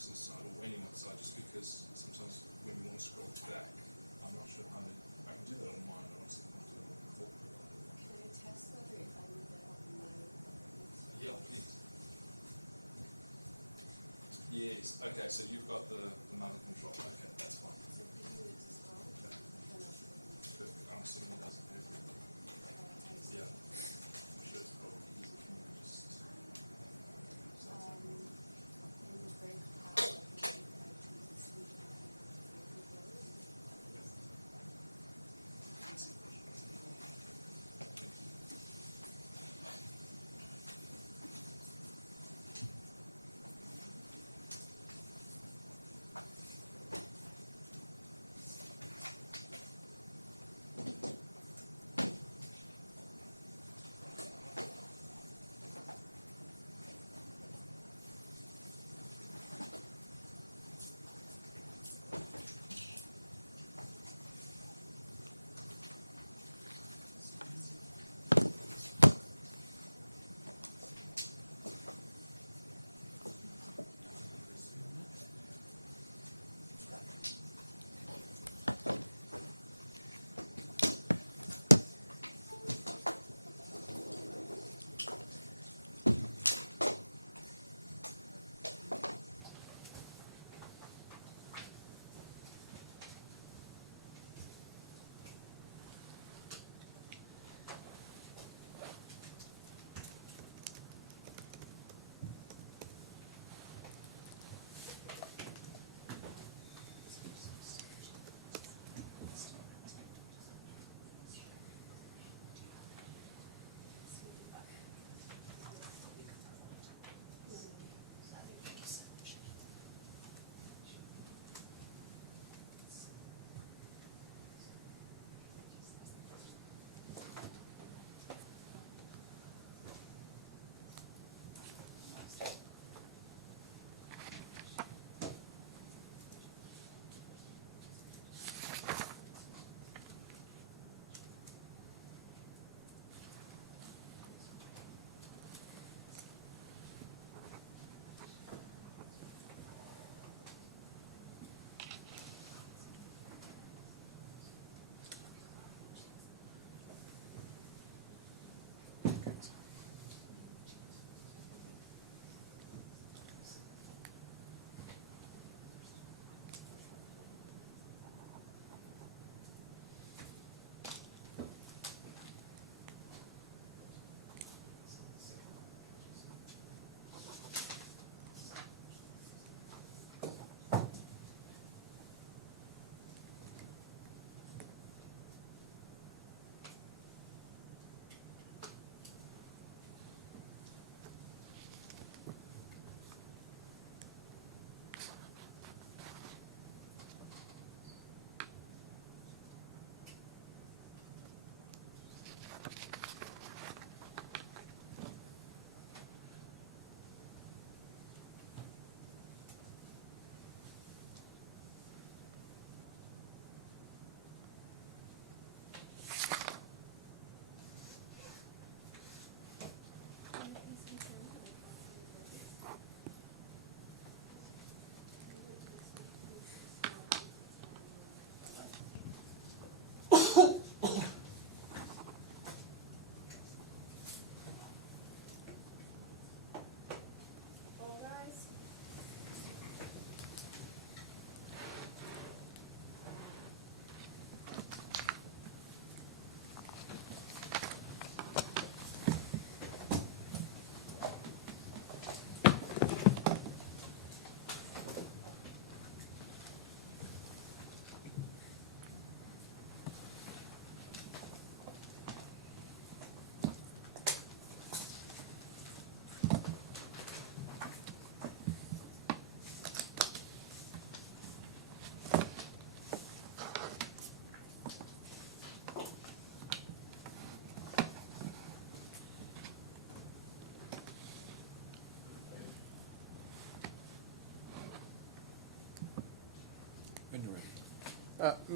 Max's side or anyone's side, just because sometimes when you want to scroll back, I'm not sure how to, I can do that on mine, but I'm still going to do it on corporate. Can I test whether if I move it on my Yeah, please. Yes, okay, so you've got the motor control, okay, that's fine. Is it easier to scroll? Okay. Perfect, I'm assuming it doesn't have it. Yeah, I'm sure it's probably easy for me to just. In the break out, I can see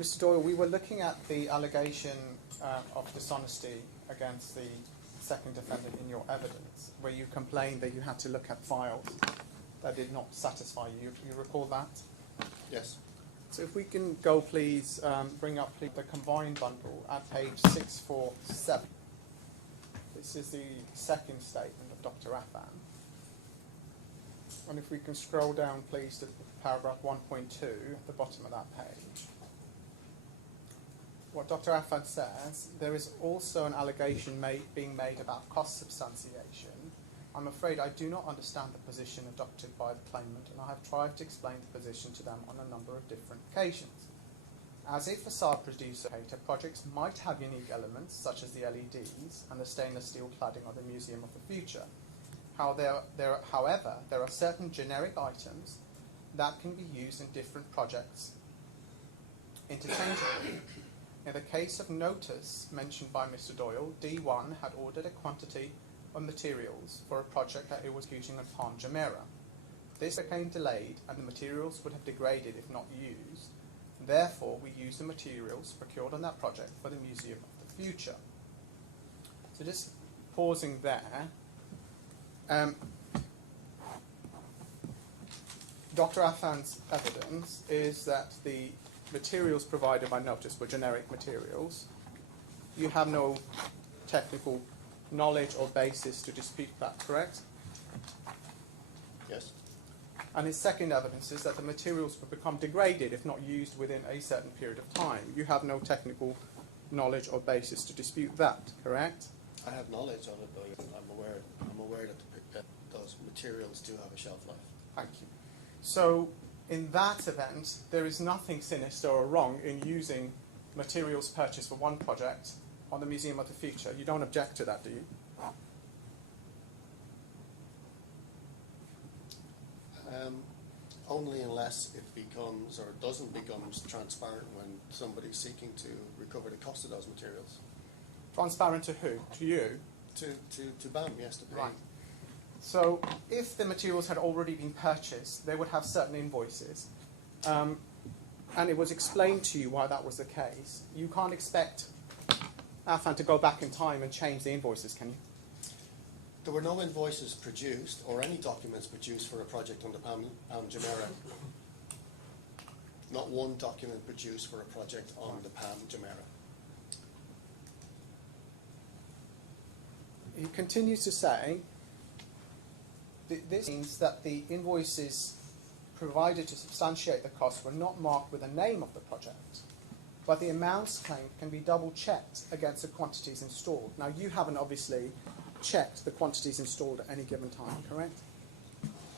Mr. Doyle, we were looking at the allegation of dishonesty against the second defendant in your evidence, where you complained that you had to look at files that did not satisfy you. You recall that? Yes. So if we can go, please, bring up the combined bundle at page 647. This is the second statement of Dr. Affan. And if we can scroll down, please, to paragraph 1.2 at the bottom of that page. What Dr. Affan says, there is also an allegation being made about cost substantiation. I'm afraid I do not understand the position adopted by the claimant, and I have tried to explain the position to them on a number of different occasions. As a facade producer, projects might have unique elements, such as the LEDs and the stainless steel cladding of the Museum of the Future. However, there are certain generic items that can be used in different projects interchangeably. In the case of Notice, mentioned by Mr. Doyle, D1 had ordered a quantity of materials for a project that it was using in Palm Jumeirah. This became delayed and the materials would have degraded if not used. Therefore, we use the materials procured on that project for the Museum of the Future. So just pausing there, Dr. Affan's evidence is that the materials provided by Notice were generic materials. You have no technical knowledge or basis to dispute that, correct? Yes. And his second evidence is that the materials would become degraded if not used within a certain period of time. You have no technical knowledge or basis to dispute that, correct? I have knowledge of it, though. I'm aware that those materials do have a shelf life. Thank you. So, in that event, there is nothing sinister or wrong in using materials purchased for one project on the Museum of the Future. You don't object to that, do you? Only unless it becomes or doesn't become transparent when somebody's seeking to recover the cost of those materials. Transparent to who? To you? To BAM, yes, to pay. Right. So, if the materials had already been purchased, they would have certain invoices. And it was explained to you why that was the case. You can't expect Affan to go back in time and change the invoices, can you? There were no invoices produced or any documents produced for a project under Palm Jumeirah. Not one document produced for a project on the Palm Jumeirah. He continues to say that this means that the invoices provided to substantiate the cost were not marked with the name of the project, but the amounts claimed can be double-checked against the quantities installed. Now, you haven't obviously checked the quantities installed at any given time, correct?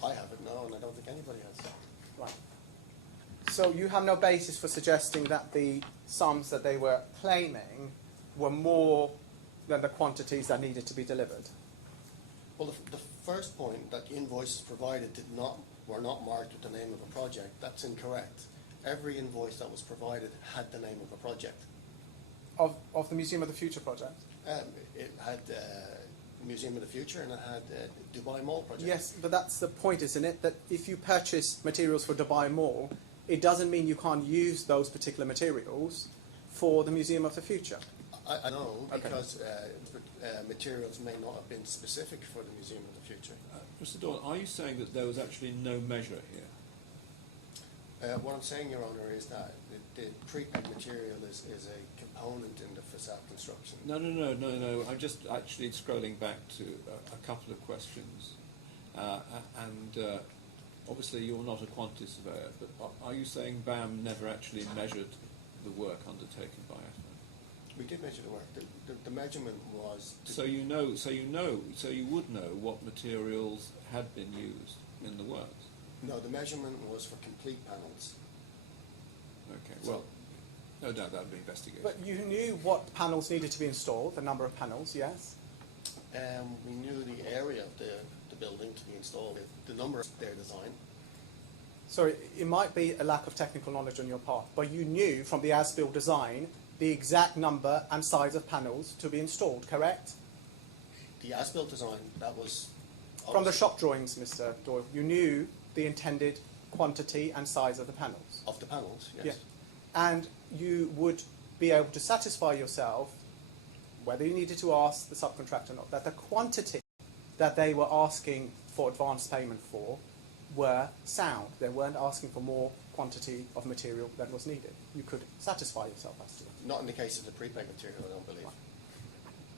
I haven't, no, and I don't think anybody has. Right. So you have no basis for suggesting that the sums that they were claiming were more than the quantities that needed to be delivered? Well, the first point, that the invoices provided were not marked with the name of a project, that's incorrect. Every invoice that was provided had the name of a project. Of the Museum of the Future project? It had Museum of the Future and it had Dubai Mall project. Yes, but that's the point, isn't it? That if you purchase materials for Dubai Mall, it doesn't mean you can't use those particular materials for the Museum of the Future. I know, because materials may not have been specific for the Museum of the Future. Mr. Doyle, are you saying that there was actually no measure here? What I'm saying, Your Honour, is that the pre-peg material is a component in the facade construction. No. I'm just actually scrolling back to a couple of questions. Obviously you're not a quantity surveyor, but are you saying BAM never actually measured the work undertaken by it? We did measure the work. The measurement was to... So you would know what materials had been used in the work? No, the measurement was for complete panels. Okay. So, no doubt that would be best to you. But you knew what panels needed to be installed, the number of panels, yes? we knew the area of the building to be installed, the number of their design. So it might be a lack of technical knowledge on your part, but you knew from the as-built design the exact number and size of panels to be installed, correct? The as-built design, that was From the shop drawings, Mr. Doyle, you knew the intended quantity and size of the panels. Of the panels, yes. Yeah. And you would be able to satisfy yourself, whether you needed to ask the subcontractor or not, that the quantity that they were asking for advance payment for were sound. They weren't asking for more quantity of material than was needed. You could satisfy yourself. Not in the case of the prepaid material, I don't believe.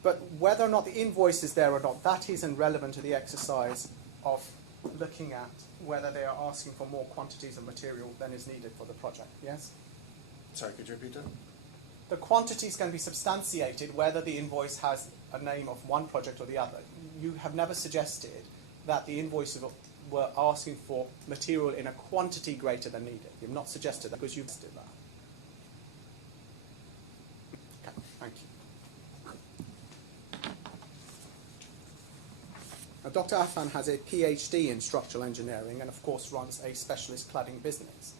But whether or not the invoice is there or not, that isn't relevant to the exercise of looking at whether they are asking for more quantities of material than is needed for the project, yes? Sorry, could you repeat that? The quantities can be substantiated whether the invoice has a name of one project or the other. You have never suggested that the invoices were asking for material in a quantity greater than needed. You've not suggested that because you suggested that. Thank you. Dr. Affan has a PhD in structural engineering and of course runs a specialist cladding business.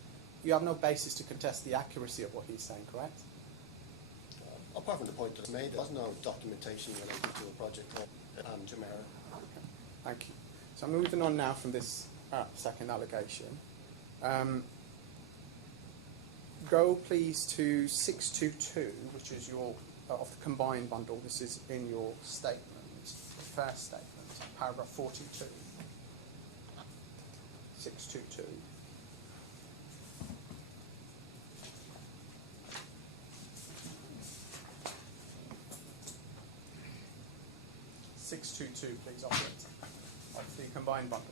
You have no basis to contest the accuracy of what he's saying, correct? Apart from the point that I made, there was no documentation relating to a project called Jumeirah. Thank you. So moving on now from this second allegation. Go please to 622, which is your combined bundle. This is in your statement, first statement, paragraph 42. 622. Please, on it. The combined bundle.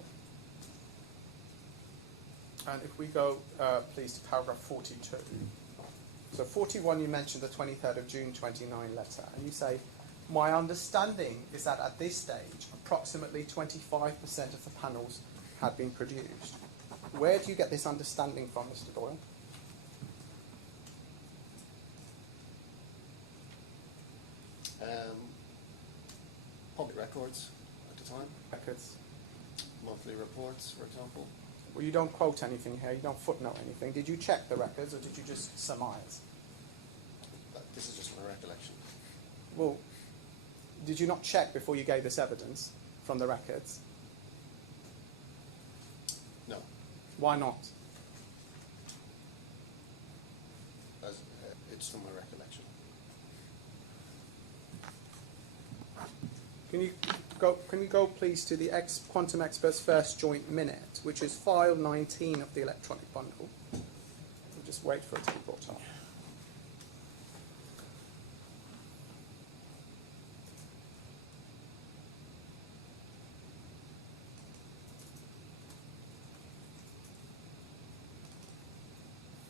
And if we go, please, to paragraph 42. So 41, you mentioned the 23rd of June 29 letter. And you say, my understanding is that at this stage, approximately 25% of the panels have been produced. Where do you get this understanding from, Mr. Doran? Public records at the time, Records. monthly reports, for example. Well, you don't quote anything here, you don't footnote anything. Did you check the records or did you just surmise? This is just my recollection. Well, did you not check before you gave this evidence from the records? No, Why not? it's from my recollection. Can you go please to the Quantum Experts First Joint Minute, which is file 19 of the electronic bundle. Just wait for it to go time.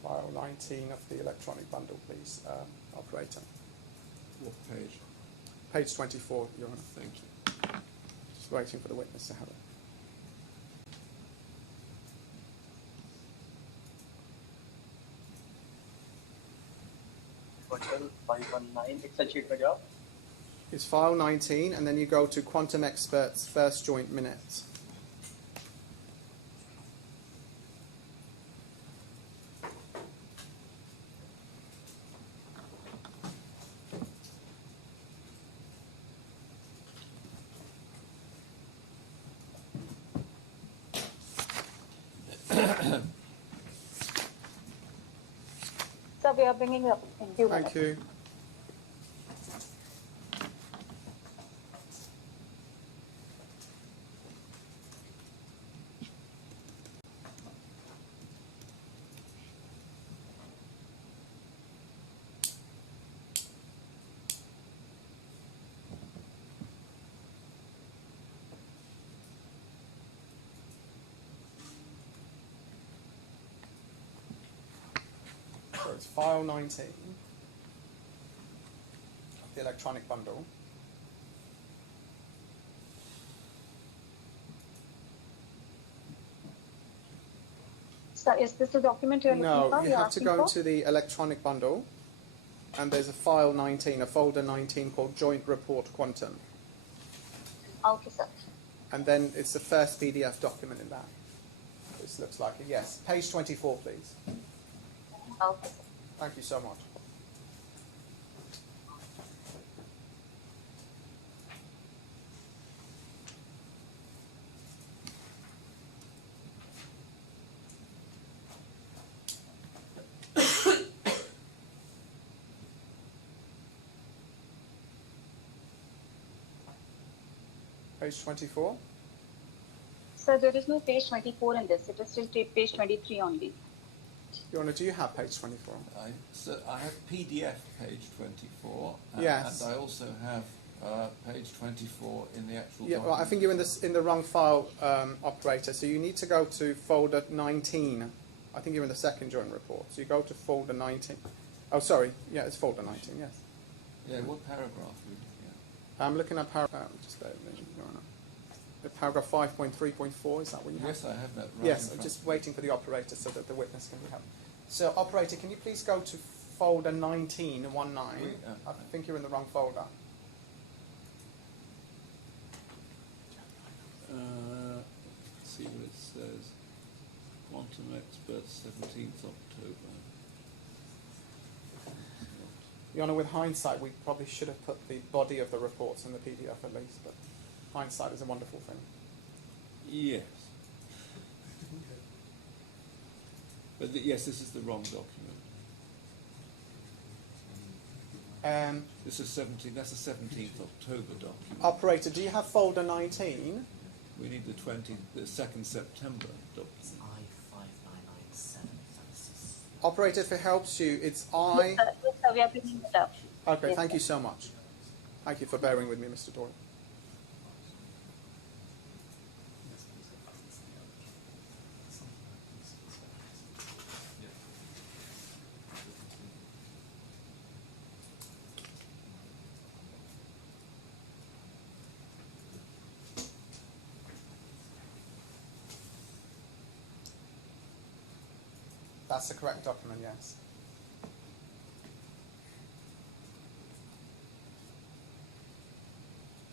File 19 of the electronic bundle, please, operator. Page 24. Just waiting for the witness. Total 519 Excel sheet में जाओ. It's file 19, and then you go to Quantum Experts First Joint Minute. So we are bringing up in few minutes. Thank you. It's file 19, the electronic bundle. So is this the document you're looking No, for, you you're have asking to go for? to the electronic bundle, and there's a file 19, a folder 19 called Joint Report Quantum. Okay, sir. And then it's the first PDF document of that. This looks like it, yes. Page 24, please. Okay, sir. Thank you so much. Page 24. Sir, there is no page 24 in this. It is still page 23 only. Your Honour, do you have page 24? I have PDF page 24. Yes. And I also have page 24 in the actual. Yeah, well, I think you're in the wrong file, operator. So you need to go to folder 19. I think you're in the second joint report. So you go to folder 19. Oh, sorry. Yeah, it's folder 19. Yes. Yeah, what paragraph? I'm looking at paragraph. Just bear with me. The paragraph 5.3.4. Is that what you want? Yes, I have that. Yes, I'm just waiting for the operator so that the witness can help. So, operator, can you please go to folder 19 and 19? I think you're in the wrong folder. Your Honour, with hindsight, we probably should have put the body of the reports in the PDF at least, but hindsight is a wonderful thing. Yes. But yes, this is the wrong document. And It's the 17th, that's the 17th of October, rather. operator, do you have folder 19? We need the 2nd September. It's I5997. Operator, if it helps you, it's Yes, sir. Yes, sir. We are bringing it up. Okay, Yes, thank you so much. Thank you for bearing with me, Mr. Doyle. Yeah. That's the correct document, yes.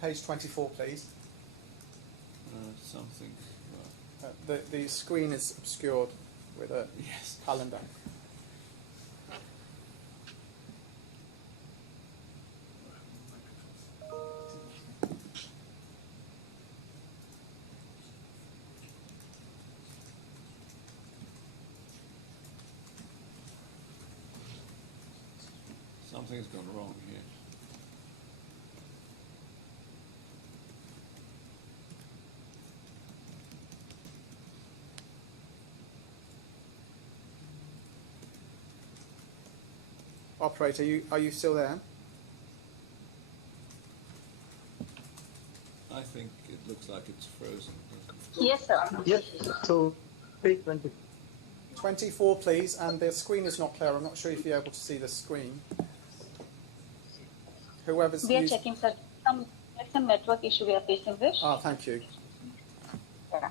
Page 24, please. The screen is obscured with a calendar. Something's gone wrong here. Operator, are you still there? I think it looks like it's frozen. Yes, sir. Yes, so page 20. 24, please, and the screen is not clear. I'm not sure if you're able to see the screen. Whoever's We are used- checking, sir. Some network issue we are facing with. Oh, thank you. Yeah.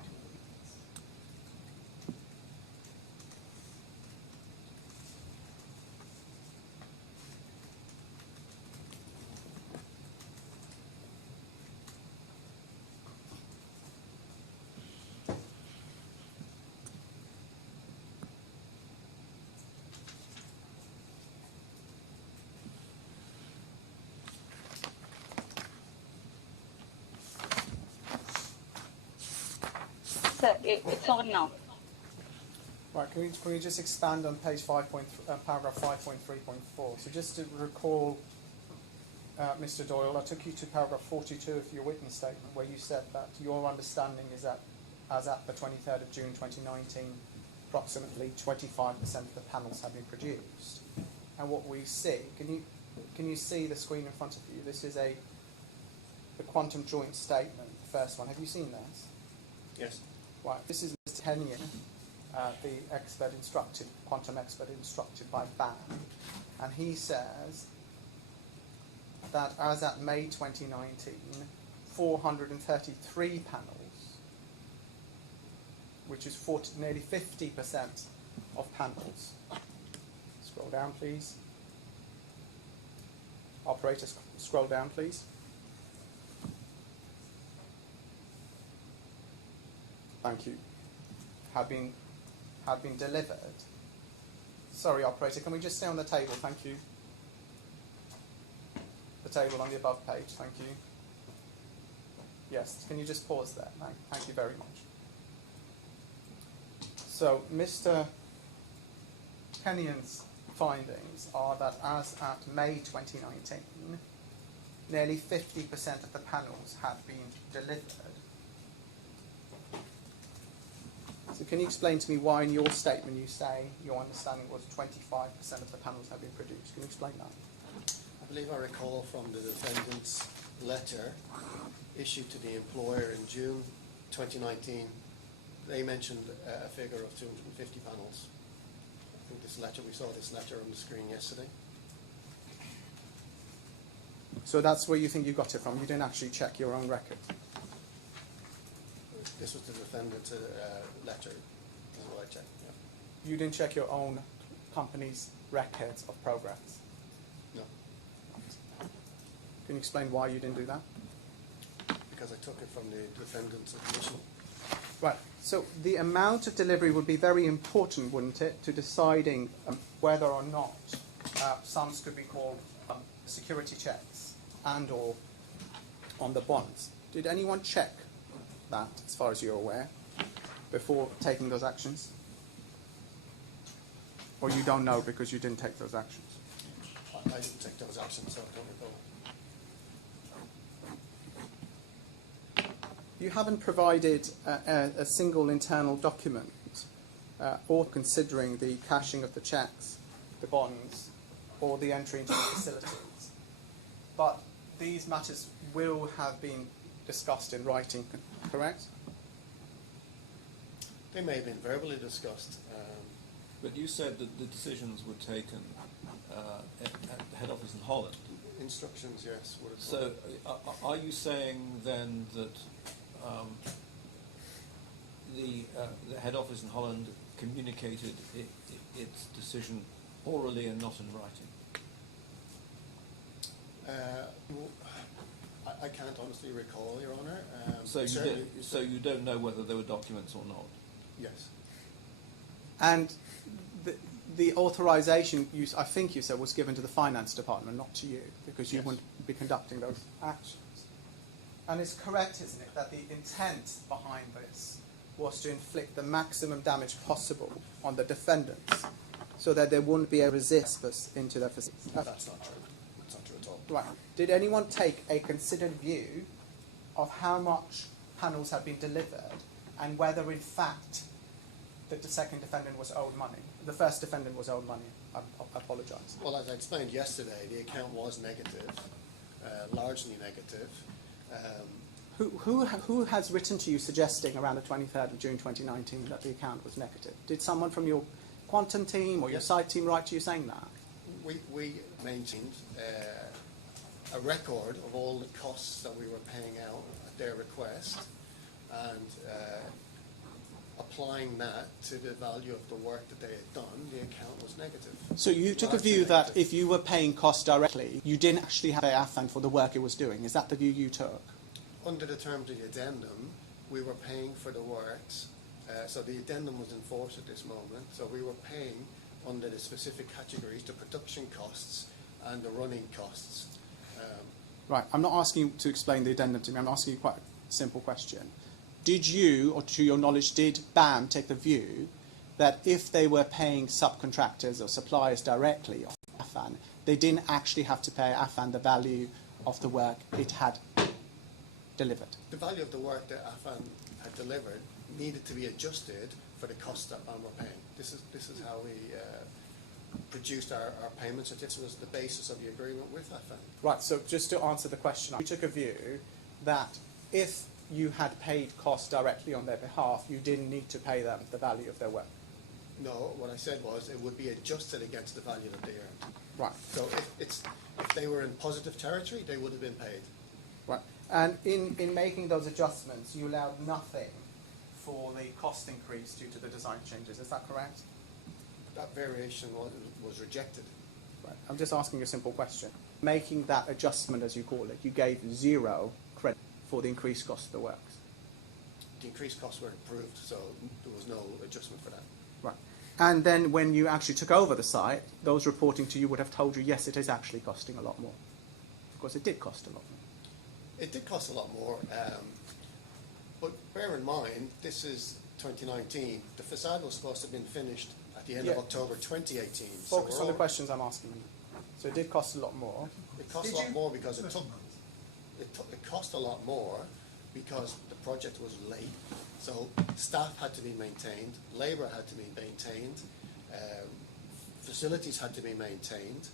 Sir, it's on now. Right, can you just expand on page paragraph 5.3.4? So just to recall, Mr. Doyle, I took you to paragraph 42 of your witness statement where you said that your understanding is that as at the 23rd of June 2019, approximately 25% of the panels have been produced. And what we see, can you see the screen in front of you? This is the quantum joint statement, the first one. Have you seen this? Yes. Right, this is Mr. Henyon, the quantum expert instructed by Affan, and he says that as at May 2019, 433 panels, which is nearly 50% of panels. Scroll down, please. Operator, scroll down, please. Thank you. Have been delivered. Sorry, operator, can we just stay on the table? Thank you. The table on the above page, thank you. Yes, can you just pause there? Thank you very much. So, Mr. Hennion's findings are that as at May 2019, nearly 50% of the panels have been delivered. can you explain to me why in your statement you say your understanding was 25% of the panels have been produced? Can you explain that? I believe I recall from the defendant's letter issued to the employer in June 2019, they mentioned a figure of 250 panels. I think this letter, we saw this letter on the screen yesterday. So that's where you think you got it from. You didn't actually check your own record. This was the defendant's letter, is what I checked. Yeah. You didn't check your own company's records of programs. No, Can you explain why you didn't do that? because I took it from the defendant's admission. Right. So the amount of delivery would be very important, wouldn't it, to deciding whether or not sums could be called the security checks and or on the bonds. Did anyone check that, as far as you're aware, before taking those actions? Or you don't know because you didn't take those actions? I didn't take those actions, so I don't recall. You haven't provided a single internal document for considering the cashing of the checks, the bonds, or the entry into the facilities. But these matters will have been discussed in writing, correct? They may have been verbally discussed. But you said that the decisions were taken at the head office in Holland. Instructions, yes, would have come. So are you saying then that the head office in Holland communicated its decision orally and not in writing? I can't honestly recall, Your Honour. So certainly, so you don't know whether there were documents or not? yes. And the authorization, I think you said, was given to the finance department, not to you, because Yes. you wouldn't be conducting those actions. And it's correct, isn't it, that the intent behind this was to inflict the maximum damage possible on the defendants, so that there wouldn't be a resistance into their facilities? No, that's not true. That's not true at all. Right. Did anyone take a considered view of how much panels had been delivered and whether, in fact, the second defendant was owed money? The first defendant was owed money. I apologise. Well, as I explained yesterday, the account was negative, largely negative. Who has written to you suggesting around the 23rd of June 2019 that the account was negative? Did someone from your quantum team or your Yes. site team write to you saying that? We maintained a record of all the costs that we were paying out at their request, and applying that to the value of the work that they had done, the account was negative. So you took the largely view negative. that if you were paying costs directly, you didn't actually pay Affan for the work it was doing. Is that the view you took? Under the terms of the addendum, we were paying for the works, so the addendum was in force at this moment, so we were paying under the specific categories, the production costs and the running costs. Right, I'm not asking you to explain the addendum to me, I'm asking you quite a simple question. Did you, or to your knowledge, did BAM take the view that if they were paying subcontractors or suppliers directly off Affan, they didn't actually have to pay Affan the value of the work it had delivered? The value of the work that Affan had delivered needed to be adjusted for the costs that BAM were paying. This is how we produced our payments. This was the basis of the agreement with Affan. Right, so just to answer the question, you took a view that if you had paid costs directly on their behalf, you didn't need to pay them the value of their work. No, what I said was it would be adjusted against the value that they earned. Right. So if they were in positive territory, they would have been paid. Right. And in making those adjustments, you allowed nothing for the cost increase due to the design changes, is that correct? That variation was rejected. I'm just asking you a simple question. Making that adjustment, as you call it, you gave zero credit for the increased cost of the works. The increased costs were approved, so there was no adjustment for that. Right. And then when you actually took over the site, those reporting to you would have told you, yes, it is actually costing a lot more. Because it did cost a lot more. It did cost a lot more, but bear in mind, this is 2019. The facade was supposed to have been finished at the end of October 2018. So we're the all. questions I'm asking. So it did cost a lot more. It cost a lot more because it cost a lot more because the project was late. So staff had to be maintained, labour had to be maintained, facilities had to be maintained.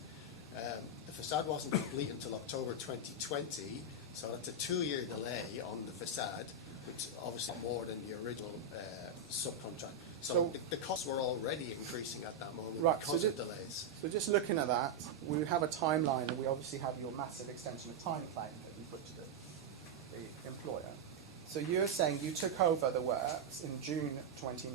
The facade wasn't complete until October 2020, so that's a 2-year delay on the facade, which obviously more than the original subcontract. So the costs were already increasing at that moment because of delays. So just looking at that, we have a timeline, and we obviously have your massive extension of time plan that you put to the employer. So you're saying you took over the works in June 2019,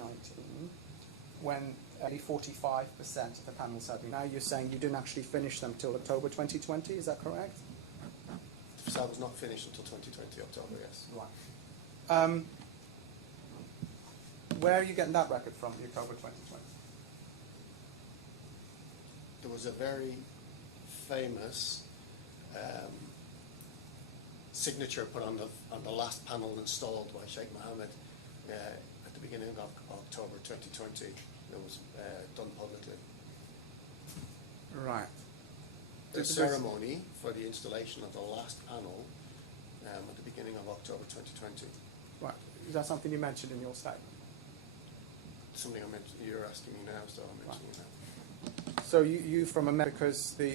when only 45% of the panels had been. Now you're saying you didn't actually finish them until October 2020, is that correct? The facade was not finished until 2020 October, yes. Right. Where are you getting that record from, the October 2020? There was a very famous signature put on the last panel installed by Sheikh Mohammed at the beginning of October 2020. It was done publicly. Right. A ceremony for the installation of the last panel at the beginning of October 2020. Right. Is that something you mentioned in your statement? Something I mentioned. You're asking me now, so I'm mentioning it now. So you from a because the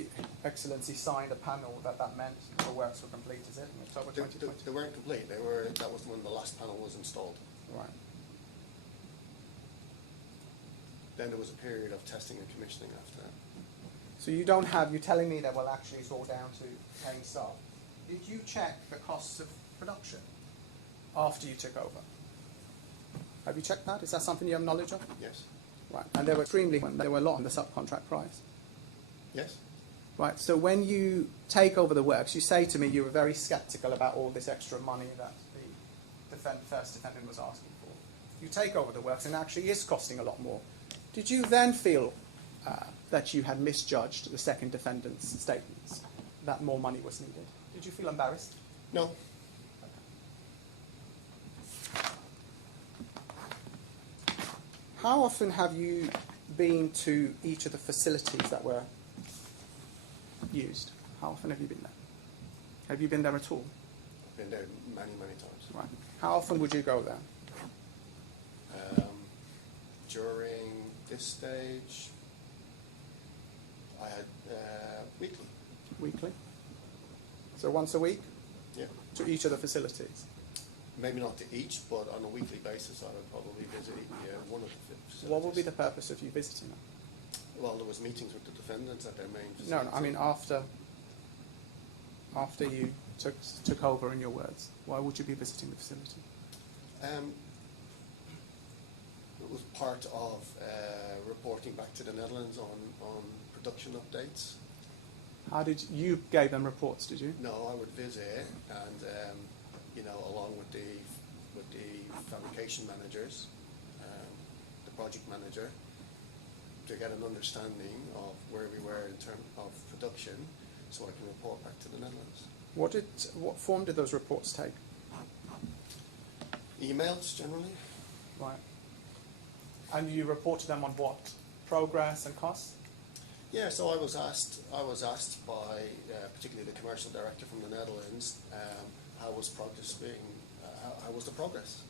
Excellency signed a panel that meant that the works were complete, is it? They weren't complete. That was when the last panel was installed. Right. Then there was a period of testing and commissioning after that. So you don't have, you're telling me that will actually go down to paying staff. Did you check the costs of production after you took over? Have you checked that? Is that something you have knowledge of? Yes. Right. And there were a lot in the subcontract price. Yes. Right, so when you take over the works, you say to me you were very sceptical about all this extra money that the first defendant was asking for. You take over the works and it actually is costing a lot more. Did you then feel that you had misjudged the second defendant's statements, that more money was needed? Did you feel embarrassed? No. How often have you been to each of the facilities that were used? How often have you been there? Have you been there at all? I've been there many, many times. Right. How often would you go there? During this stage, I had weekly. Weekly? So once a week? Yeah. To each of the facilities? Maybe not to each, but on a weekly basis, I would probably visit one of the facilities. What would be the purpose of you visiting? Well, there was meetings with the defendants at their main No, facility. I mean after you took over in your words, why would you be visiting the facilities? It was part of reporting back to the Netherlands on production updates. How did you gave them reports? Did you? No, I would visit and along with the fabrication managers, the project manager, to get an understanding of where we were in terms of production, so I can report back to the Netherlands. What form did those reports take? Emails generally. Right. And you reported them on what? Progress and costs? Yeah, so I was asked by particularly the commercial director from the Netherlands, how was progress being, how was the progress?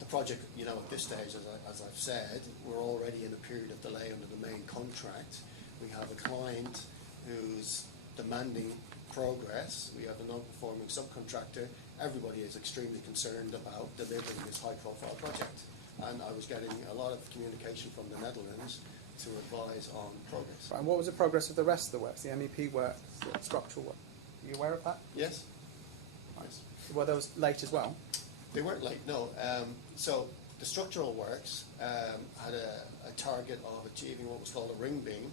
The project, at this stage, as I've said, we're already in a period of delay under the main contract. We have a client who's demanding progress. We have a non-performing subcontractor. Everybody is extremely concerned about delivering this high-profile project. And I was getting a lot of communication from the Netherlands to advise on progress. Right. What was the progress of the rest of the works, the MEP work, the structural work? Are you aware of that? Yes. Yes. Were those late as well? They weren't late, no. So the structural works had a target of achieving what was called a ring beam,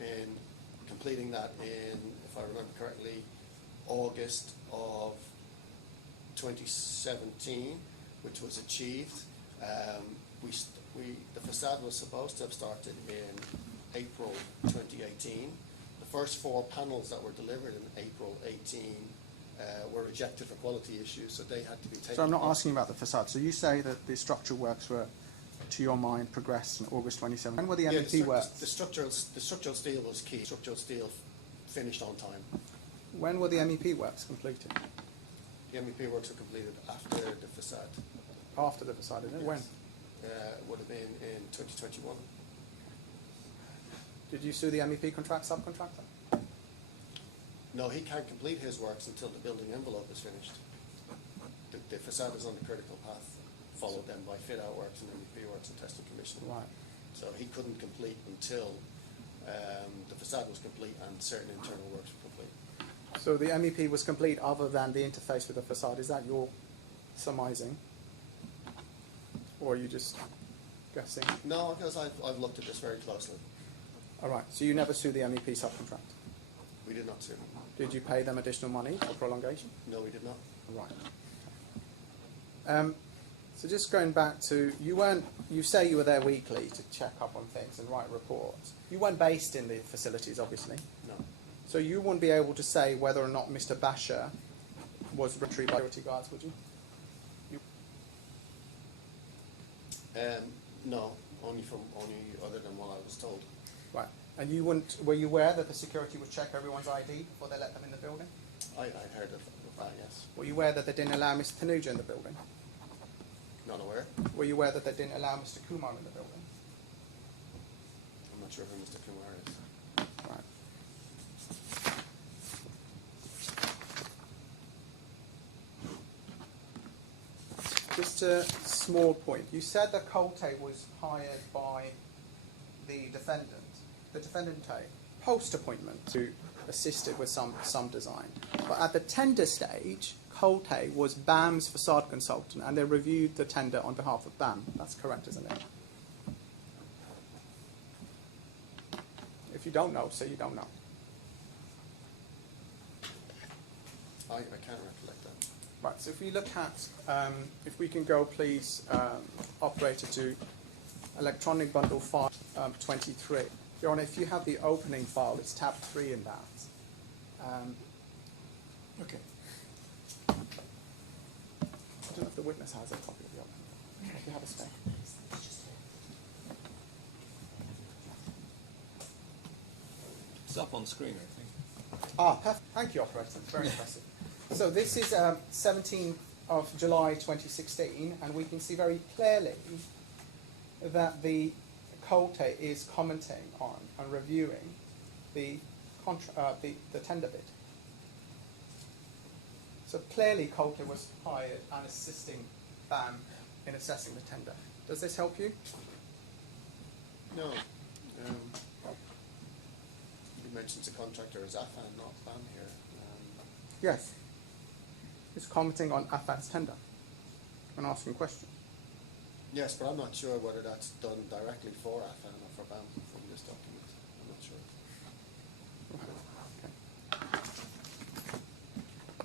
and completing that in, if I remember correctly, August of 2017, which was achieved. The facade was supposed to have started in April 2018. The first 4 panels that were delivered in April 18 were rejected for quality issues, so they had to be taken off. So I'm not asking about the facade. So you say that the structural works were, to your mind, progressed August 27. When were the the structural steel was key. Structural steel finished on time. When were the MEP works completed? The MEP works were completed after the facade. After the facade, Yes. Would have been in 2021. Did you sue the MEP subcontractor? No, he can't complete his works until the building envelope is finished. The facade is on the critical path, followed then by fit-out works and MEP works and testing commissioning. So he couldn't complete until the facade was complete and certain internal works were complete. So the MEP was complete other than the interface with the facade. Is that your surmising? Or are you just guessing? No, because I've looked at this very closely. All right. So you never sued the MEP subcontractor? We did not sue him, no. Did you pay them additional money for prolongation? No, we did not. Right. So just going back to, you say you were there weekly to check up on things and write reports. You weren't based in the facilities, obviously. No. So you wouldn't be able to say whether or not Mr. Basher was entry by security guards, would you? No, only other than what I was told. Right. And were you aware that the security would check everyone's ID before they let them in the building? I heard of that, yes. Were you aware that they didn't allow Mr. Tanuja in the building? Not aware. Were you aware that they didn't allow Mr. Kumar in the building? I'm not sure who Mr. Kumar is. Just a small point. You said that Colte was hired by the defendant, post-appointment to assist it with some design. But at the tender stage, Colte was BAM's facade consultant, and they reviewed the tender on behalf of BAM. That's correct, isn't it? If you don't know, say you don't know. I can't recollect that. Right, so if you look at, if we can go please, operator to electronic bundle file 23. Your Honor, if you have the opening file, it's tab 3 in that. Okay. Do you have the witness access on? It's up on screen. Thank you, operator. Very impressive. So this is 17th of July 2016, and we can see very clearly that the Colte is commenting on and reviewing the tender bid. So clearly Colte was hired and assisting BAM in assessing the tender. Does this help you? No. He mentions the contractor as Affan, not BAM here. Yes. He's commenting on Affan's tender and asking questions. Yes, but I'm not sure whether that's done directly for Affan or for BAM from this document. I'm not sure.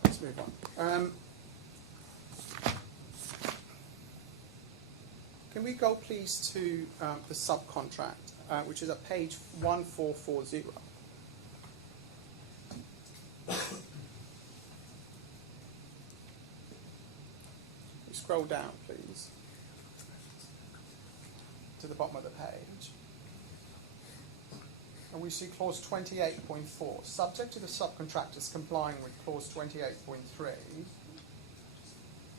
Let's move on. Can we go please to the subcontract, which is at page 1440. Scroll down, please, to the bottom of the page. And we see clause 28.4. Subject to the subcontractors complying with clause 28.3,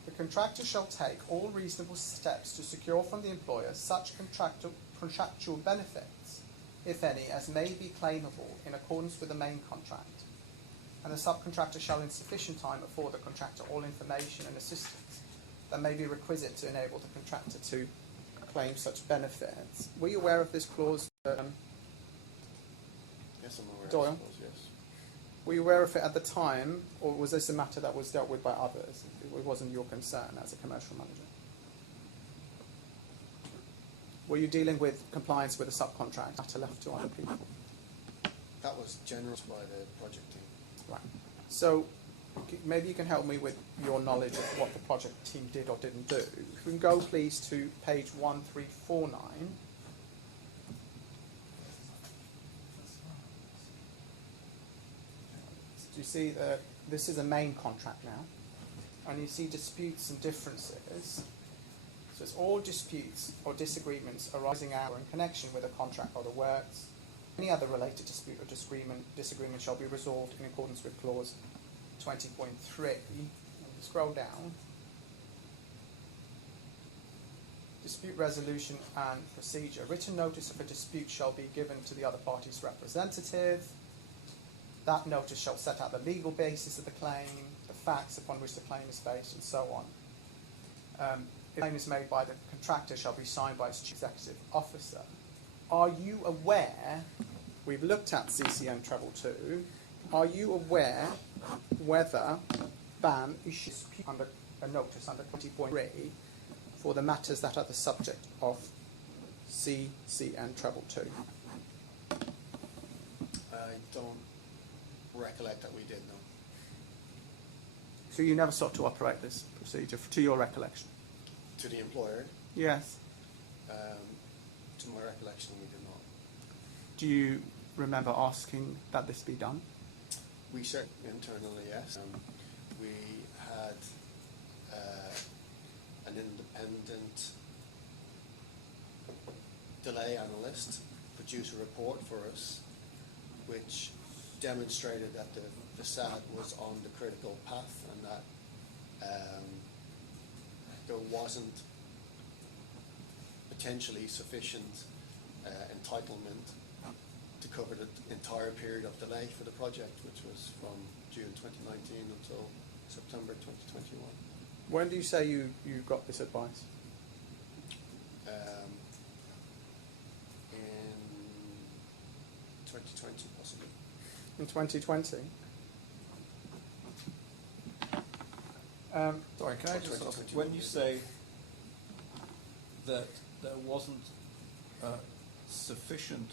the contractor shall take all reasonable steps to secure from the employer such contractual benefits, if any, as may be claimable in accordance with the main contract. And the subcontractor shall in sufficient time afford the contractor all information and assistance that may be requisite to enable the contractor to claim such benefits. Were you aware of this clause? Yes, I'm aware, I Sorry? suppose, yes. Were you aware of it at the time, or was this a matter that was dealt with by others? It wasn't your concern as a commercial manager? Were you dealing with compliance with the subcontract matter left to other people? That was general by the project team. Right. So maybe you can help me with your knowledge of what the project team did or didn't do. Can you go please to page 1349? So you see that this is a main contract now, and you see disputes and differences. So it's all disputes or disagreements arising out or in connection with a contract or the works. Any other related dispute or disagreement shall be resolved in accordance with clause 20.3. Scroll down. dispute resolution and procedure. Written notice of a dispute shall be given to the other party's representative. That notice shall set out the legal basis of the claim, the facts upon which the claim is based, and so on. The claim is made by the contractor shall be signed by its chief executive officer. Are you aware, we've looked at CCN Treble 2, are you aware whether BAM issues under a notice under 20.3 for the matters that are the subject of CCN Treble 2? I don't recollect that we did, no. So you never stopped to operate this procedure, to your recollection? To the employer, Yes. to my recollection, we did not. Do you remember asking that this be done? We said internally, yes. We had an independent delay analyst produce a report for us which demonstrated that the facade was on the critical path and that there wasn't potentially sufficient entitlement to cover the entire period of delay for the project, which was from June 2019 until September 2021. When do you say you got this advice? In 2020, possibly. In 2020? Or 2021, when you maybe. say that there wasn't sufficient,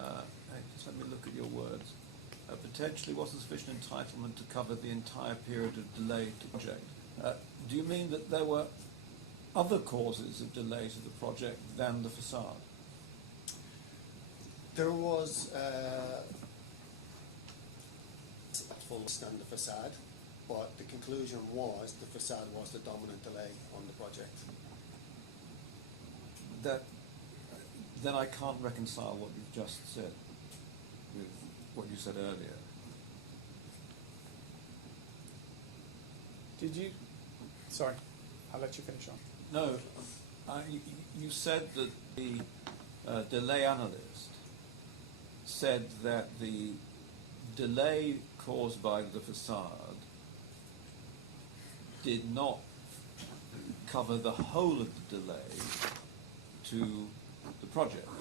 let me look at your words, potentially wasn't sufficient entitlement to cover the entire period of delay project. Do you mean that there were other causes of delay to the project than the facade? There was full stand the facade, but the conclusion was the facade was the dominant delay on the project. Then I can't reconcile what you just said with what you said earlier. Did you? Sorry, I'll let you finish on. No, you said that the delay analyst said that the delay caused by the facade did not cover the whole of the delay to the project.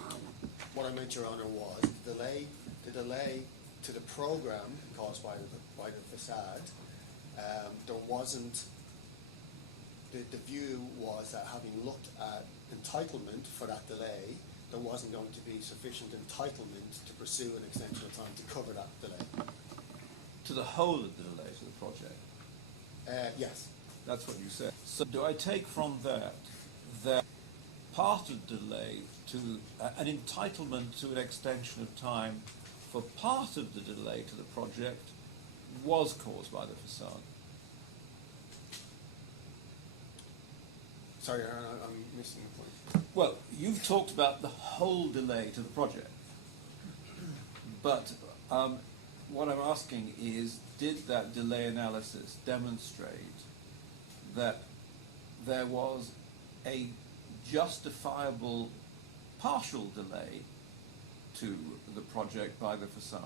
What I meant, Your Honour, was the delay to the program caused by the facade. There wasn't. The view was that having looked at entitlement for that delay, there wasn't going to be sufficient entitlement to pursue an extension of time to cover that delay. To the whole of the delay to the project? Yes. That's what you said. So do I take from there that part of the delay to an entitlement to extension of time for part of the delay to the project was caused by the facade? Sorry, I'm missing the point. Well, you talked about the whole delay to the project, but what I'm asking is, did that delay analysis demonstrate that there was a justifiable partial delay to the project by the facade?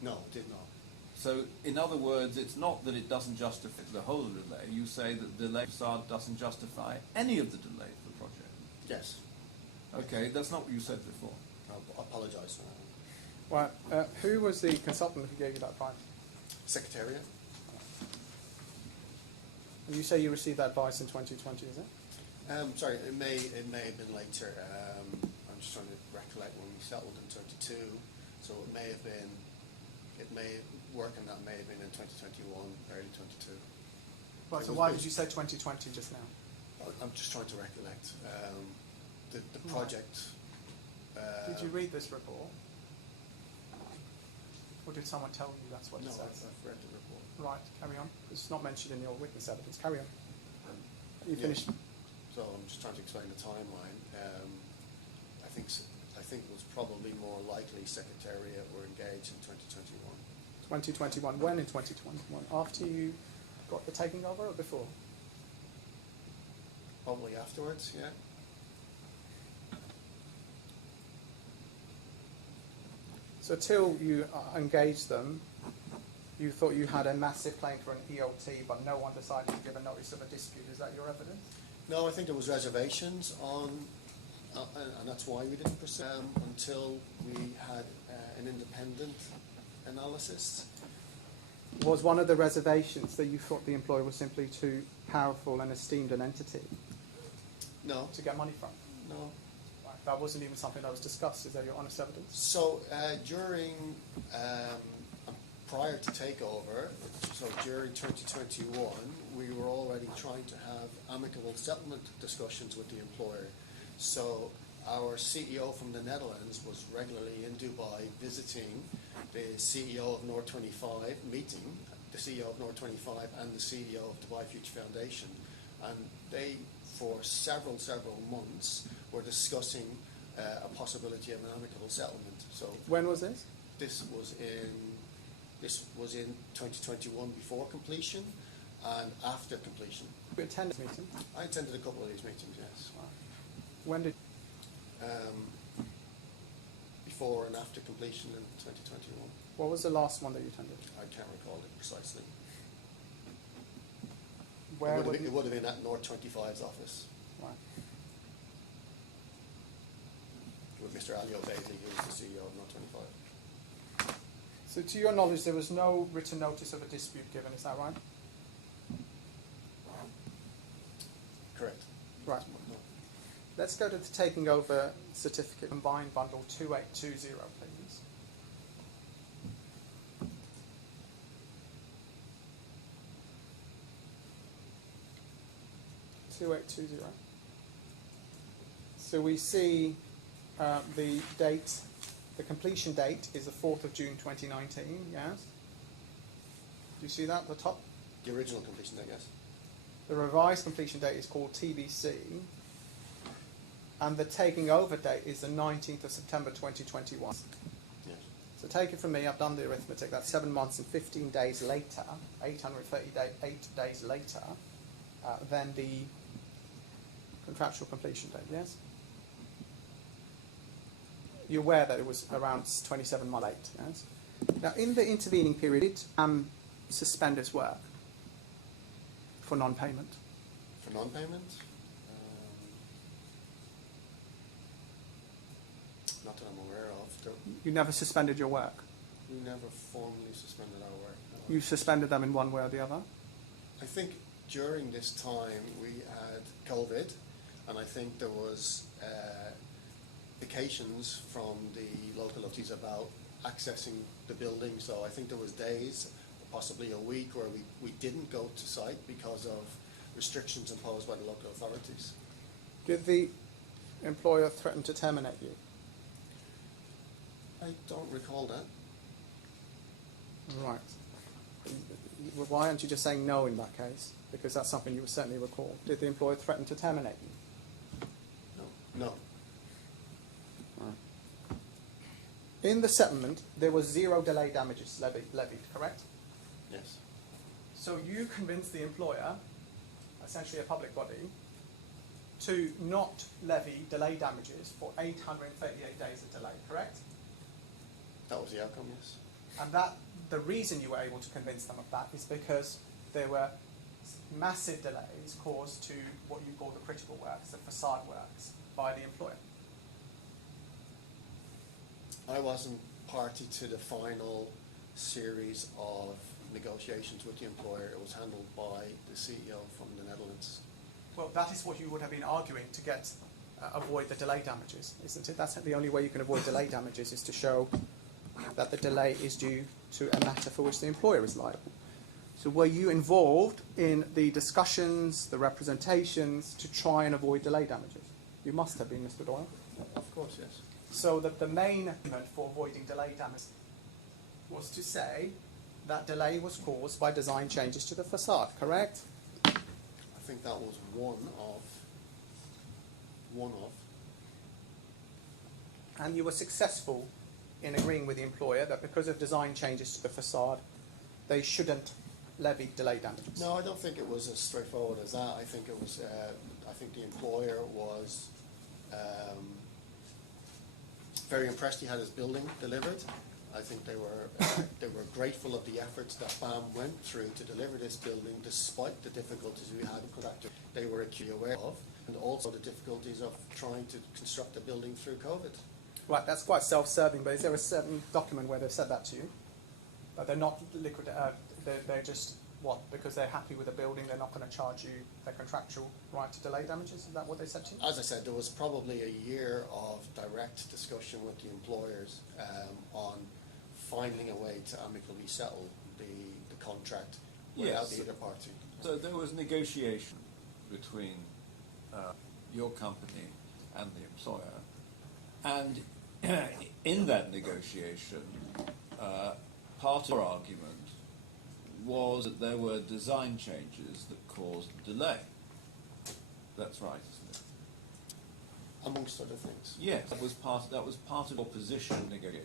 No, it did not. So, in other words, it's not that it doesn't justify the whole of the delay. You say that the delay facade doesn't justify any of the delay for the project. Yes. Okay, that's not what you said before. I apologise for that. Right, who was the consultant who gave that advice? Secretariat? Did you say you received that advice in 2020, was it? Sorry, it may have been later. I'm just trying to recollect when we settled in 22. So it may have been. It may work, and that may have been in 2021, early 22. Right, so why did you say 2020 just now? I'm just trying to recollect the project. Did you read this report? Or did someone tell you that's what No, it says? I've read the report. Right, carry on. It's not mentioned in your witness evidence. Carry on. Yes. So I'm just trying to explain the timeline. I think it was probably more likely Secretariat were engaged in 2021. 2021. When in 2021? After you got the taking over or before? Probably afterwards, yeah. So till you engaged them, you thought you had a massive claim for an EOT, but no one decided to give a notice of a dispute. Is that your evidence? No, I think there was reservations on, and that's why we didn't pursue until we had an independent analysis. Was one of the reservations that you thought the employer was simply too powerful and esteemed an entity No, to get money from? no. That wasn't even something that was discussed. Is that your honest evidence? So during, prior to takeover, so during 2021, we were already trying to have amicable settlement discussions with the employer. So our CEO from the Netherlands was regularly in Dubai visiting the CEO of North 25, meeting the CEO of North 25 and the CEO of Dubai Future Foundation. And they, for several months, were discussing a possibility of an amicable settlement. So When was this? This was in 2021 before completion and after completion. You attended the meeting? I attended a couple of these meetings, yes. When did? Before and after completion in 2021. What was the last one that you attended? I can't recall it precisely. Where It would have been at North 25's office with Mr. Ali Obeidly, who was the CEO of North 25. So to your knowledge, there was no written notice of a dispute given, is that right? Correct. Right. That's my thought. Let's go to the taking over certificate combined bundle 2820, please. So we see the date, the completion date is the 4th of June 2019, yes? Do you see that at the top? The original completion date, yes. The revised completion date is called TBC, and the taking over date is the 19th of September 2021. Yes. So take it from me, I've done the arithmetic, that's 7 months and 15 days later, 8 days later, than the contractual completion date, yes? You're aware that it was around 27 months late, yes? Now, in the intervening period, suspend his work for non-payment. For non-payment? Not that I'm aware of. You never suspended your work? We never formally suspended our work. No. You suspended them in one way or the other? I think during this time we had COVID, and I think there was vacations from the local authorities about accessing the building. So I think there was days, possibly a week, where we didn't go to site because of restrictions imposed by the local authorities. Did the employer threaten to terminate you? I don't recall that. Right. Why aren't you just saying no in that case? Because that's something you'd certainly recall. Did the employer threaten to terminate you? No. No. In the settlement, there was 0 delay damages levied, correct? Yes. So you convinced the employer, essentially a public body, to not levy delay damages for 838 days of delay, correct? That was the outcome, yes. And that the reason you were able to convince them of that is because there were massive delays caused to what you call the critical works, the facade works, by the employer. I wasn't party to the final series of negotiations with the employer. It was handled by the CEO from the Netherlands. Well, that is what you would have been arguing to get avoid the delay damages, isn't it? That's the only way you can avoid delay damages is to show that the delay is due to a matter for which the employer is liable. So were you involved in the discussions, the representations to try and avoid delay damages? You must have been, Mr. Bond. Of course, yes. So that the main argument for avoiding delay damage was to say that delay was caused by design changes to the facade, correct? I think that was one of. And you were successful in agreeing with the employer that because of design changes to the facade, they shouldn't levy delay damages? No, I don't think it was as straightforward as that. I think it was. I think the employer was very impressed he had his building delivered. I think they were grateful of the efforts that BAM went through to deliver this building, despite the difficulties we had with contractor. They were acutely aware of, and also the difficulties of trying to construct a building through COVID. Right, that's quite self-serving, but is there a certain document where they said that to you? They're not liquid. They're just what? Because they're happy with the building, they're not going to charge you their contractual right to delay damages. Is that what they said to you? As I said, there was probably a year of direct discussion with the employers on finding a way to amicably settle the contract without either party. So there was negotiation between your company and the employer, and in that negotiation, part of our argument was that there were design changes that caused delay. That's right. Amongst other things. Yeah, that was part of your position negotiation.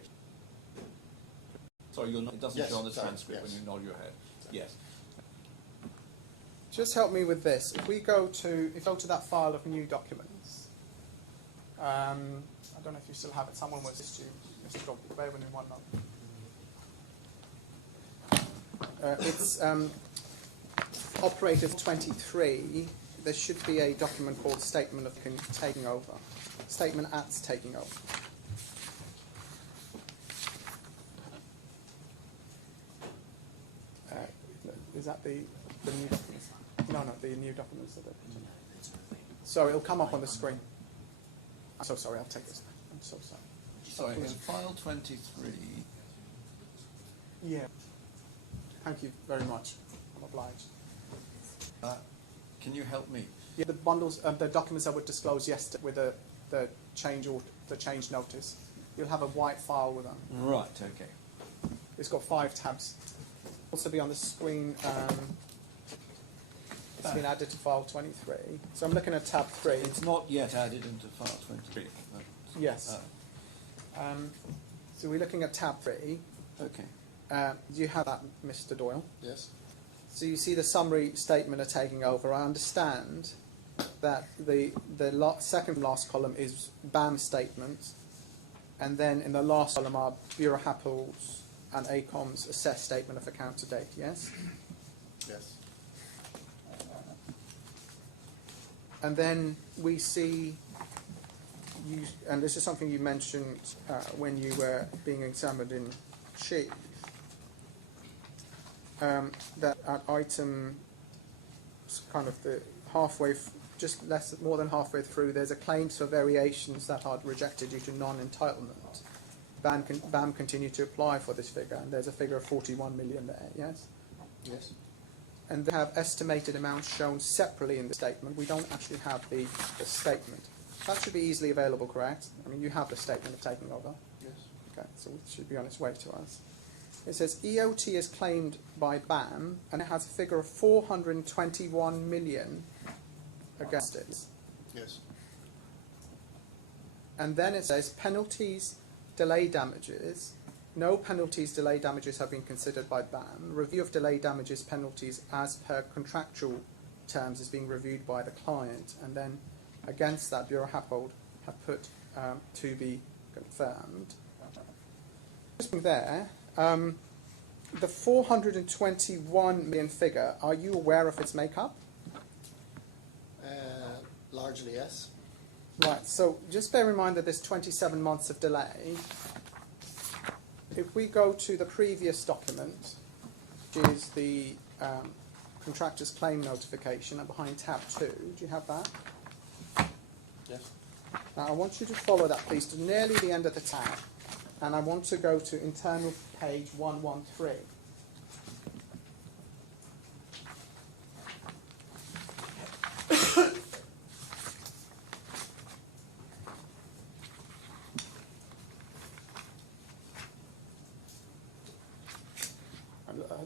Sorry, it doesn't Yes, show on the sorry, transcript, yes. but you nod your head. Sorry. Yes. Just help me with this. If we go to that file of new documents, I don't know if you still have it. Someone was just bear with me one moment. It's operated 23. There should be a document called Statement of Taking Over. Statement and Taking Over. Is that the new documents? No, not the new documents. So it'll come up on the screen. So sorry, I texted. So sorry. Sorry, in file 23. Yeah. Thank you very much. Right. Can you help me? The bundles of the documents that were disclosed yesterday with the change notice, you'll have a white file with them. Right, okay. It's got 5 tabs. Also be on the screen. It's been added to file 23. So I'm looking at tab 3. It's not yet added into file 23. Yes. So we're looking at tab 3. Okay. Do you have that, Mr. Doyle? Yes. So you see the summary statement of taking over. I understand that the second and last column is BAM's statement, and then in the last column are Bureau Happel's and APOM's assessed statement of account to date, yes? Yes. And then we see, and this is something you mentioned when you were being examined in sheet, that at item kind of halfway, just less more than halfway through, there's a claims for variations that are rejected due to non-entitlement. BAM continued to apply for this figure, and there's a figure of 41 million there, yes? Yes. And we have estimated amounts shown separately in the statement. We don't actually have the statement. That should be easily available, correct? I mean, you have the statement taken over. Yes. Okay, so it should be on its way to us. It says EOT is claimed by BAM, and it has a figure of 421 million against it. Yes. And then it says penalties, delay damages. No penalties, delay damages have been considered by BAM. Review of delay damages penalties as per contractual terms is being reviewed by the client. And then against that, Bureau Happel have put to be confirmed. Just from there, the 421 million figure, are you aware of its makeup? Largely, yes. Right, so just bear in mind that there's 27 months of delay. If we go to the previous document, which is the contractor's claim notification up behind tab 2, do you have that? Yes. Now I want you to follow that, please, to nearly the end of the tab, and I want to go to internal page 113.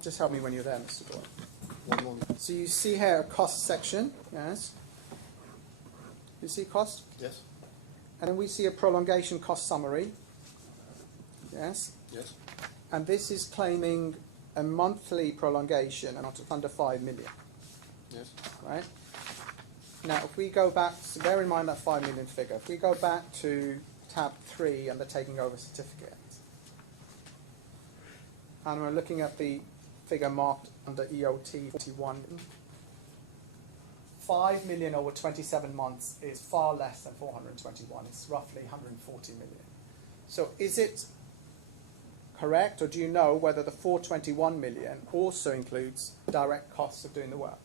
Just how we when you're next. 1-1. So you see here a cost section, yes? Do you see cost? Yes. And we see a prolongation cost summary, yes? Yes. And this is claiming a monthly prolongation out of under 5 million. Yes. Right? Now, if we go back, so bear in mind that 5 million figure, if we go back to tab 3 and the taking over certificate, and we're looking at the figure marked under EOT 21, 5 million over 27 months is far less than 421. It's roughly 140 million. So is it correct, or do you know whether the 421 million also includes direct costs of doing the work?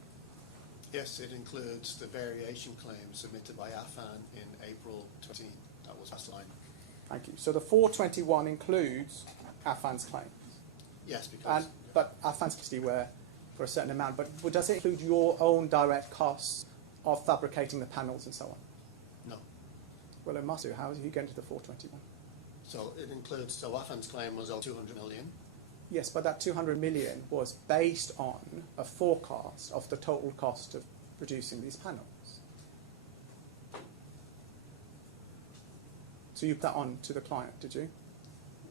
Yes, it includes the variation claim submitted by Affan in April 20. That was last line. Thank you. So the 421 includes Affan's claims? Yes, because... But Affan's obviously were for a certain amount, but does it include your own direct costs of fabricating the panels and so on? No. Well, it must do. How do you get to the 421? So it includes, so Affan's claim was over 200 million. Yes, but that 200 million was based on a forecast of the total cost of producing these panels. So you put that on to the client, did you?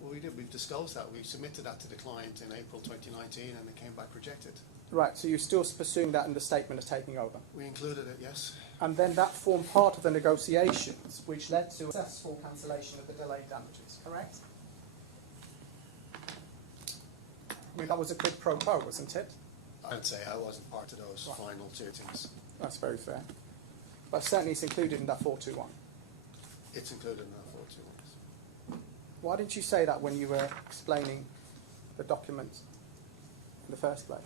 Well, we did. We've disclosed that. We submitted that to the client in April 2019 and it came back rejected. Right, so you're still pursuing that in the statement of taking over? We included it, yes. And then that formed part of the negotiations, which led to successful cancellation of the delayed damages, correct? That was a quid pro quo, wasn't it? I'd say I wasn't part of those final two things. That's very fair. But certainly it's included in that 421. It's included in that 421, yes. Why did you say that when you were explaining the document in the first place?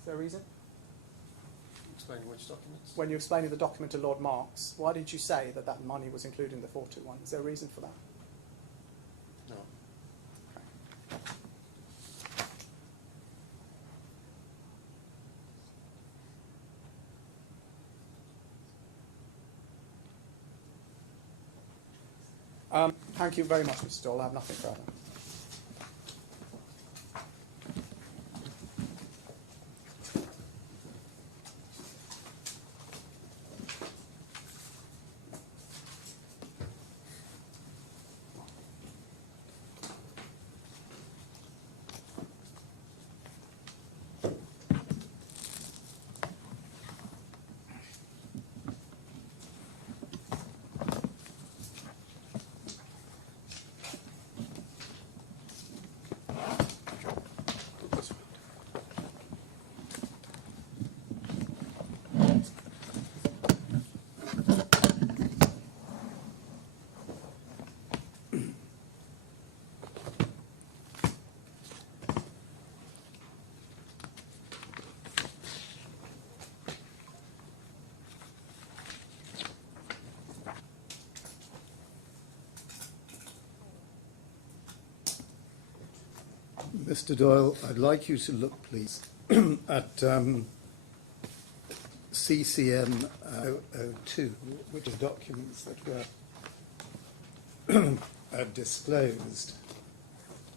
Is there a reason? Explaining which documents? When you were explaining the document to Lord Marks, why did you say that that money was included in the 421? Is there a reason for that? No. Thank you very much, Mr. Dole. I have nothing to add. Mr. Doyle, I'd like you to look, please, at CCN 002, which are documents that were disclosed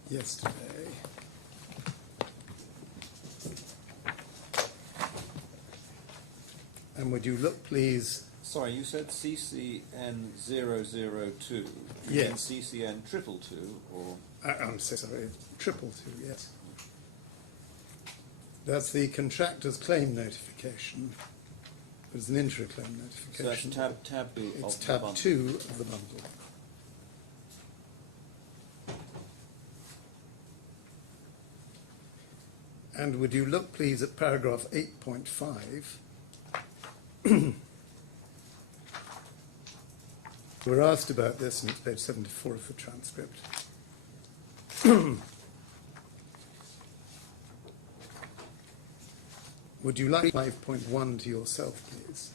yesterday. And would you look, please? Sorry, you said CCN 002. Yes. CCN 222. I'm so sorry, 222, yes. That's the contractor's claim notification. It's an intra-claim notification. It's tab 2 of the bundle. And would you look, please, at paragraph 8.5. We're asked about this, and it's page 74 of the transcript. Would you like 5.1 to yourself, please?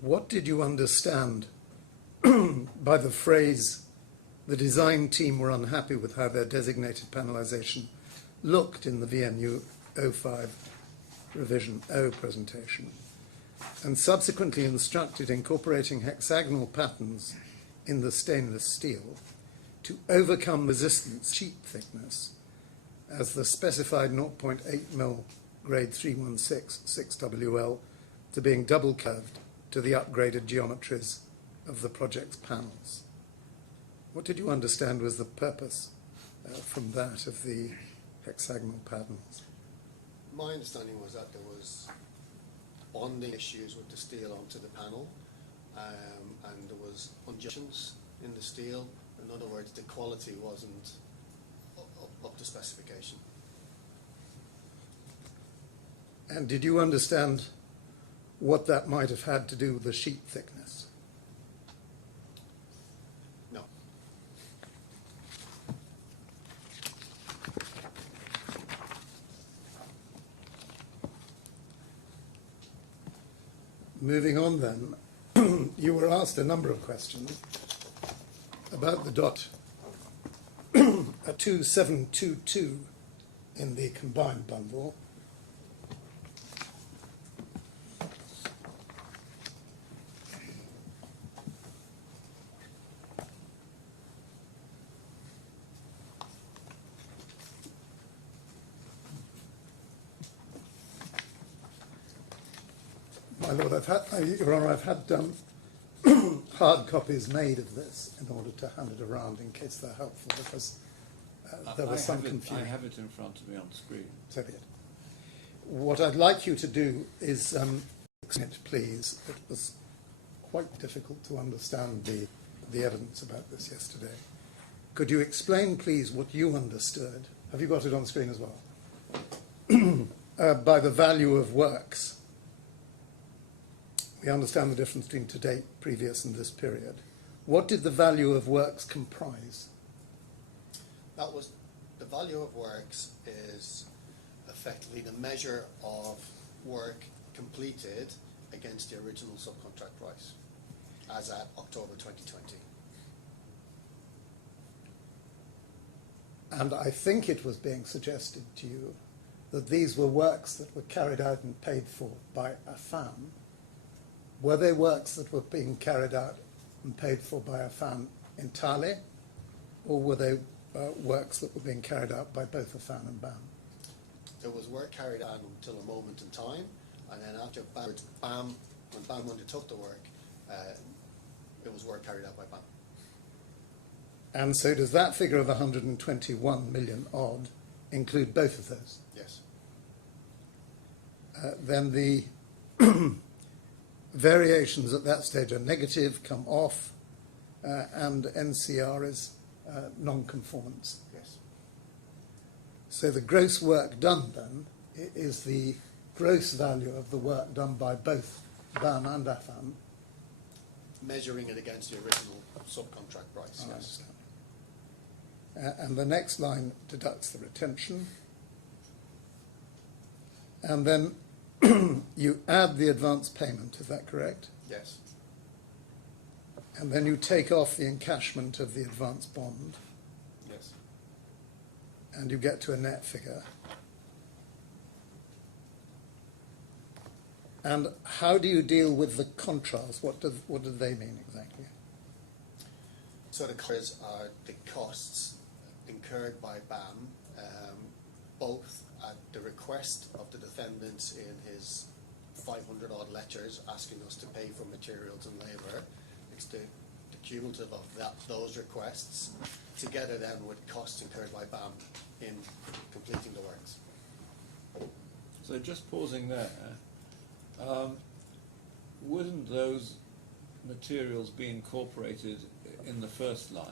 What did you understand by the phrase, the design team were unhappy with how their designated panelization looked in the VNU 05 revision O presentation, and subsequently instructed incorporating hexagonal patterns in the stainless steel to overcome resistance sheet thickness as the specified 0.8 mil grade 316 6WL to being double curved to the upgraded geometries of the project's panels. What did you understand was the purpose from that of the hexagonal panels? My understanding was that there was bonding issues with the steel onto the panel, and there was undulations in the steel. In other words, the quality wasn't up to specification. And did you understand what that might have had to do with the sheet thickness? No. Moving on then, you were asked a number of questions about the dot at 2722 in the combined bundle. My Lord, Your Honour, I've had hard copies made of this in order to hand it around in case they're helpful, because there was some confusion. I have it in front of me on the screen. So be it. What I'd like you to do is explain it, please. It was quite difficult to understand the evidence about this yesterday. Could you explain, please, what you understood? Have you got it on the screen as well? By the value of works. We understand the difference between to date, previous, and this period. What did the value of works comprise? That was, the value of works is effectively the measure of work completed against the original subcontract price as at October 2020. And I think it was being suggested to you that these were works that were carried out and paid for by Affan. Were they works that were being carried out and paid for by Affan entirely, or were they works that were being carried out by both Affan and BAM? There was work carried out until a moment in time, and then after BAM, when BAM undertook the work, it was work carried out by BAM. And so does that figure of 121 million odd include both of those? Yes. Then the variations at that stage are negative, come off, and NCR is non-conformance. Yes. So the gross work done then is the gross value of the work done by both BAM and Affan. Measuring it against the original subcontract price. I Yes. understand. And the next line deducts the retention. And then you add the advance payment, is that correct? Yes. And then you take off the encashment of the advance bond, Yes. and you get to a net figure. And how do you deal with the contrast? What do they mean exactly? So the costs are the costs incurred by BAM, both at the request of the defendants in his 500 odd letters asking us to pay for materials and labour. It's the cumulative of those requests together then with costs incurred by BAM in completing the works. So just pausing there, wouldn't those materials be incorporated in the first line?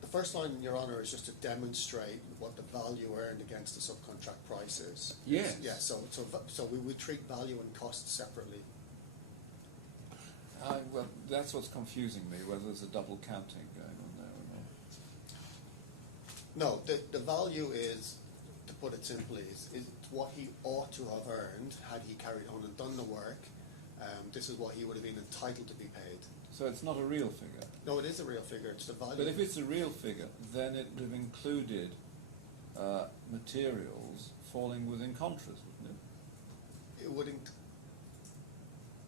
The first line, Your Honour, is just to demonstrate what the value earned against the subcontract price is. Yes. Yeah, so we would treat value and costs separately. That's what's confusing me, whether there's a double counting there. No, the value is, to put it simply, is what he ought to have earned had he carried on and done the work. This is what he would have been entitled to be paid. So it's not a real figure? No, it is a real figure. It's the value. But if it's a real figure, then it would have included materials falling within contract. It wouldn't.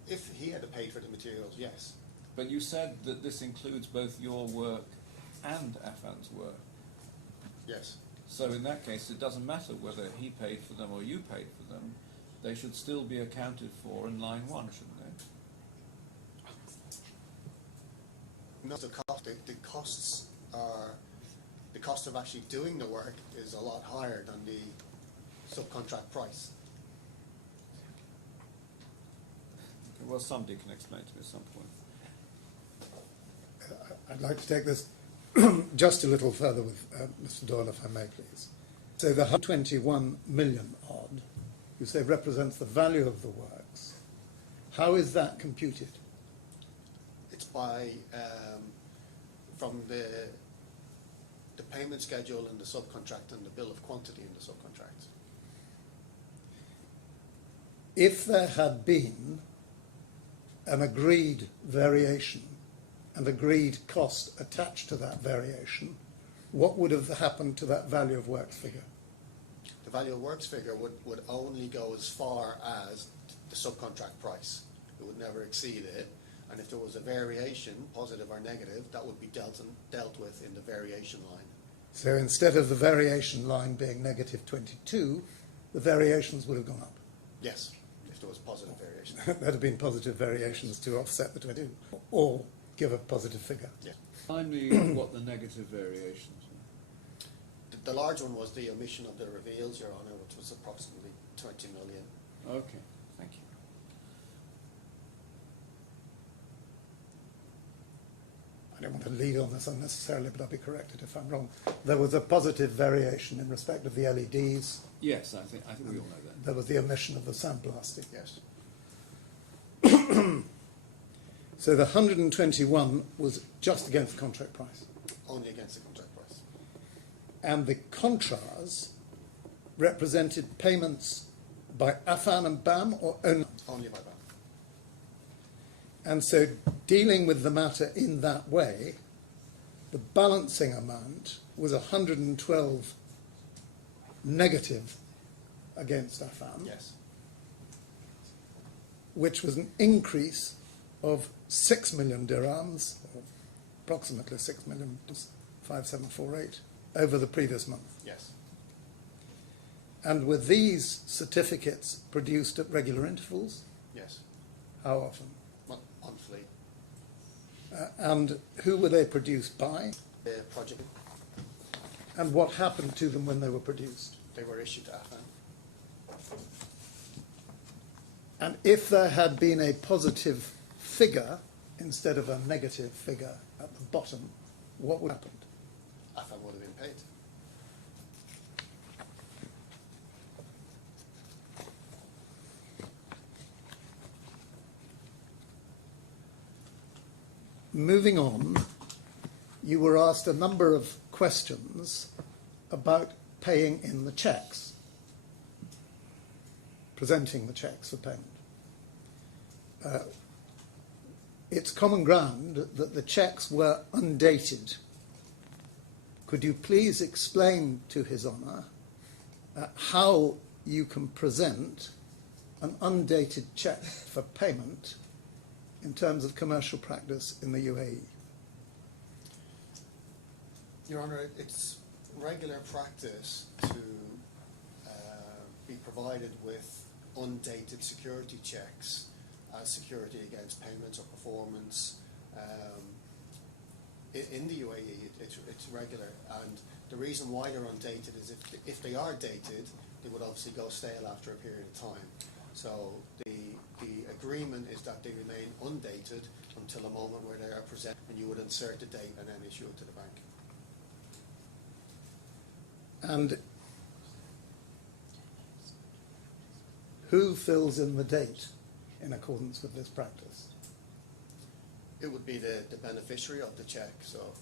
If he had to pay for the materials, yes. But you said that this includes both your work and Affan's work. Yes. So in that case, it doesn't matter whether he paid for them or you paid for them. They should still be accounted for in line 1, shouldn't they? No, the costs are, the cost of actually doing the work is a lot higher than the subcontract price. Well, somebody can explain to me something. I'd like to take this just a little further with Mr. Doyle, if I may, please. So the 121 million odd, you say, represents the value of the works. How is that computed? It's by, from the payment schedule in the subcontract and the bill of quantity in the subcontract. If there had been an agreed variation and agreed cost attached to that variation, what would have happened to that value of works figure? The value of works figure would only go as far as the subcontract price. It would never exceed it. And if there was a variation, positive or negative, that would be dealt with in the variation line. So instead of the variation line being negative 22, the variations would have gone up. Yes, if there was positive variation. There'd have been positive variations to offset the 22, or give a positive figure. Yeah. Remind me what the negative variation. The large one was the omission of the reveals, Your Honour, which was approximately 20 million. Okay, thank you. I don't want to lead on this unnecessarily, but I'll be corrected if I'm wrong. There was a positive variation in respect of the LEDs, Yes, I think and there was the omission of the sandblasting. Yes. So the 121 was just against the contract price. Only against the contract price. And the contras represented payments by Affan and BAM or only? Only by BAM. And so dealing with the matter in that way, the balancing amount was 112 negative against Affan, Yes. which was an increase of 6 million dirhams, or approximately 6 million, 5748, over the previous month. Yes. And were these certificates produced at regular intervals? Yes. How often? Monthly. And who were they produced by? The project, And what happened to them when they were produced? they were issued to Affan. And if there had been a positive figure instead of a negative figure at the bottom, what would have happened? Affan would have been paid. Moving on, you were asked a number of questions about paying in the cheques, presenting the cheques for payment. It's common ground that the cheques were undated. Could you please explain to His Honour how you can present an undated cheque for payment in terms of commercial practice in the UAE? Your Honour, it's regular practice to be provided with undated security checks as security against payments or performance. In the UAE, it's regular, and the reason why they're undated is if they are dated, they would obviously go stale after a period of time. So the agreement is that they remain undated until a moment where they are presented, and you would insert the date and then issue it to the bank. And who fills in the date in accordance with this practice? It would be the beneficiary of the check. So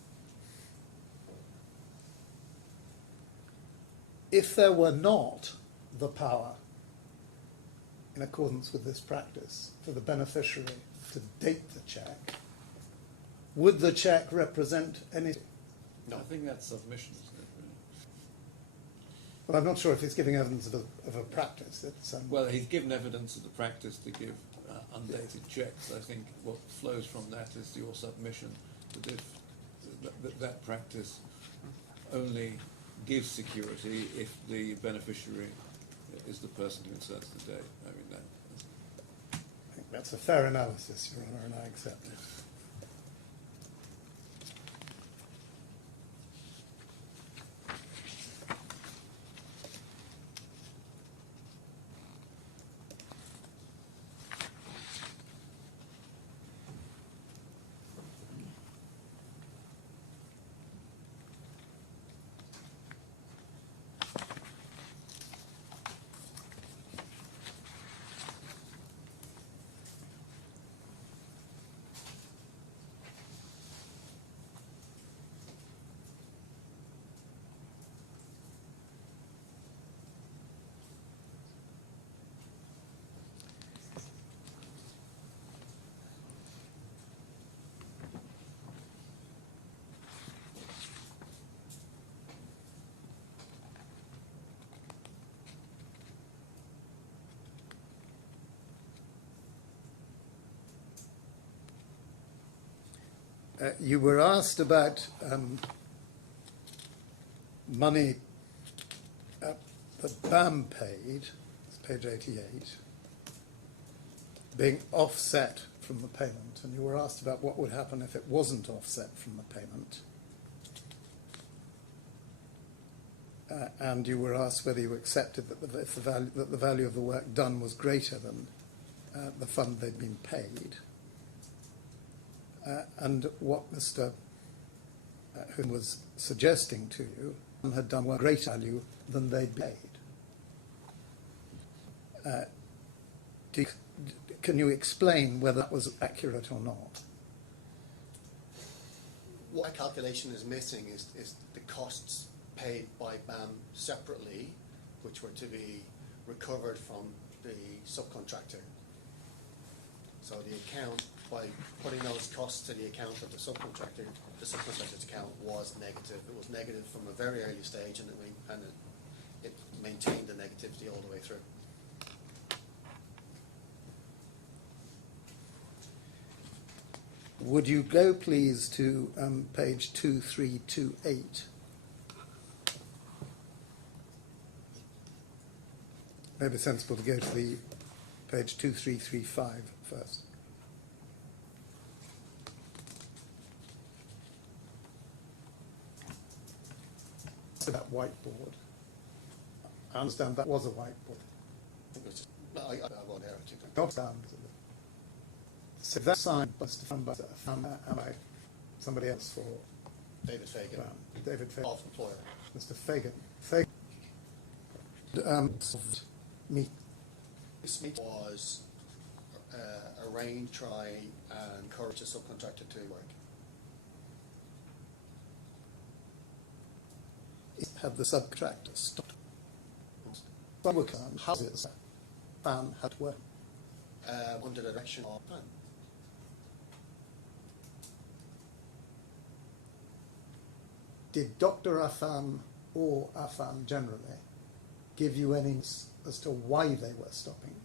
if there were not the power in accordance with this practice for the beneficiary to date the cheque, would the cheque represent anything? no. I think that's submission. Well, I'm not sure if he's giving evidence of a practice. It's, Well, he's given evidence of the practice to give undated Yes. checks. I think what flows from that is your submission. That practice give security if the beneficiary is the person that says today. I think that's a fair analysis, Your Honour, and I accept it. You were asked about money that BAM paid, it's page 88, being offset from the payment, and you were asked about what would happen if it wasn't offset from the payment. And you were asked whether you accepted that the value of the work done was greater than the fund they'd been paid. And what Mr. Who was suggesting to you had done one greater value than they'd paid. Can you explain whether that was accurate or not? What my calculation is missing is the costs paid by BAM separately, which were to be recovered from the subcontractor. So the account, by putting those costs to the account of the subcontractor's account was negative. It was negative from a very early stage, and it maintained the negativity all the way through. Would you go, please, to page 2328? Maybe sensible to go to the page 2335 first. That whiteboard. I understand that was a whiteboard. It was just, I won't error to them. Not down. So that's signed by Mr. Affan, am I somebody else for David Fagan. David Fagan. Of employer. Mr. Fagan. Me. This meeting was arrange, try, and encourage a subcontractor to work. Have the subcontractor stopped? How did Affan had to work? Under the direction of Affan. Did Dr. Affan or Affan generally give you any as to why they were stopping?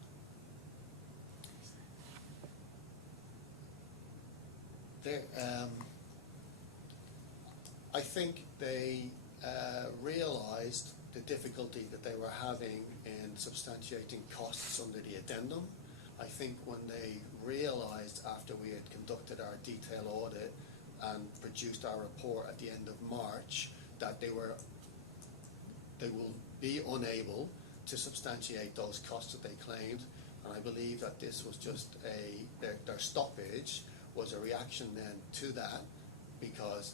I think they realised the difficulty that they were having in substantiating costs under the addendum. I think when they realised after we had conducted our detailed audit and produced our report at the end of March that they will be unable to substantiate those costs that they claimed, and I believe that this was just their stoppage was a reaction then to that, because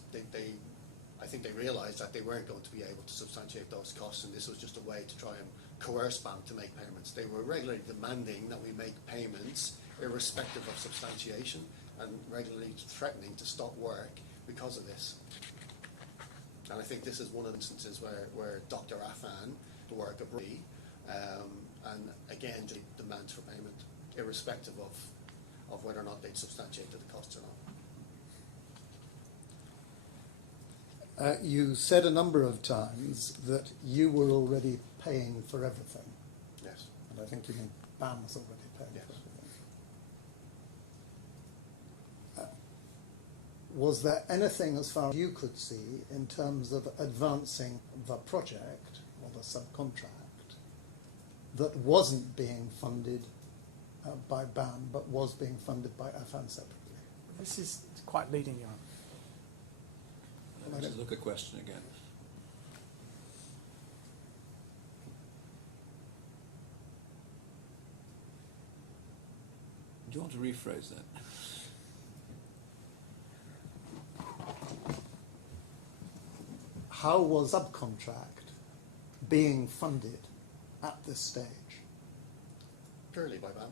I think they realised that they weren't going to be able to substantiate those costs, and this was just a way to try and coerce BAM to make payments. They were regularly demanding that we make payments irrespective of substantiation, and regularly threatening to stop work because of this. And I think this is one of the instances where Dr. Affan, the work abroad, and again just demands for payment, irrespective of whether or not they'd substantiated the costs or not. You said a number of times that you were already paying for everything. Yes. And I think you mean BAM was already paying Yes. for everything. Was there anything, as far as you could see, in terms of advancing the project or the subcontract that wasn't being funded by BAM but was being funded by Affan separately? This is quite leading. Well, I don't. Look at question again. Do you want to rephrase that? How was subcontract being funded at this stage? Purely by BAM.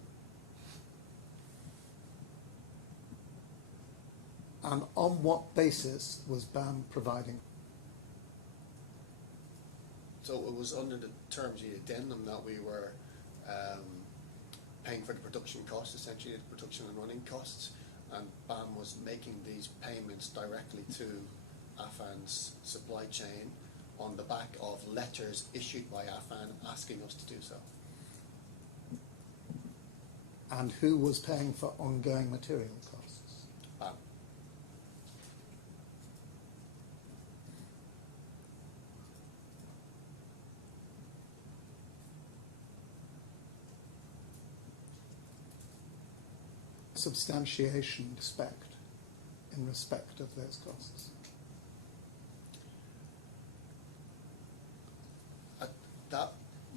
And on what basis was BAM providing? So it was under the terms of the addendum that we were paying for the production costs, essentially the production and running costs, and BAM was making these payments directly to Affan's supply chain on the back of letters issued by Affan asking us to do so. And who was paying for ongoing material costs? BAM. Substantiation in respect of those costs? At that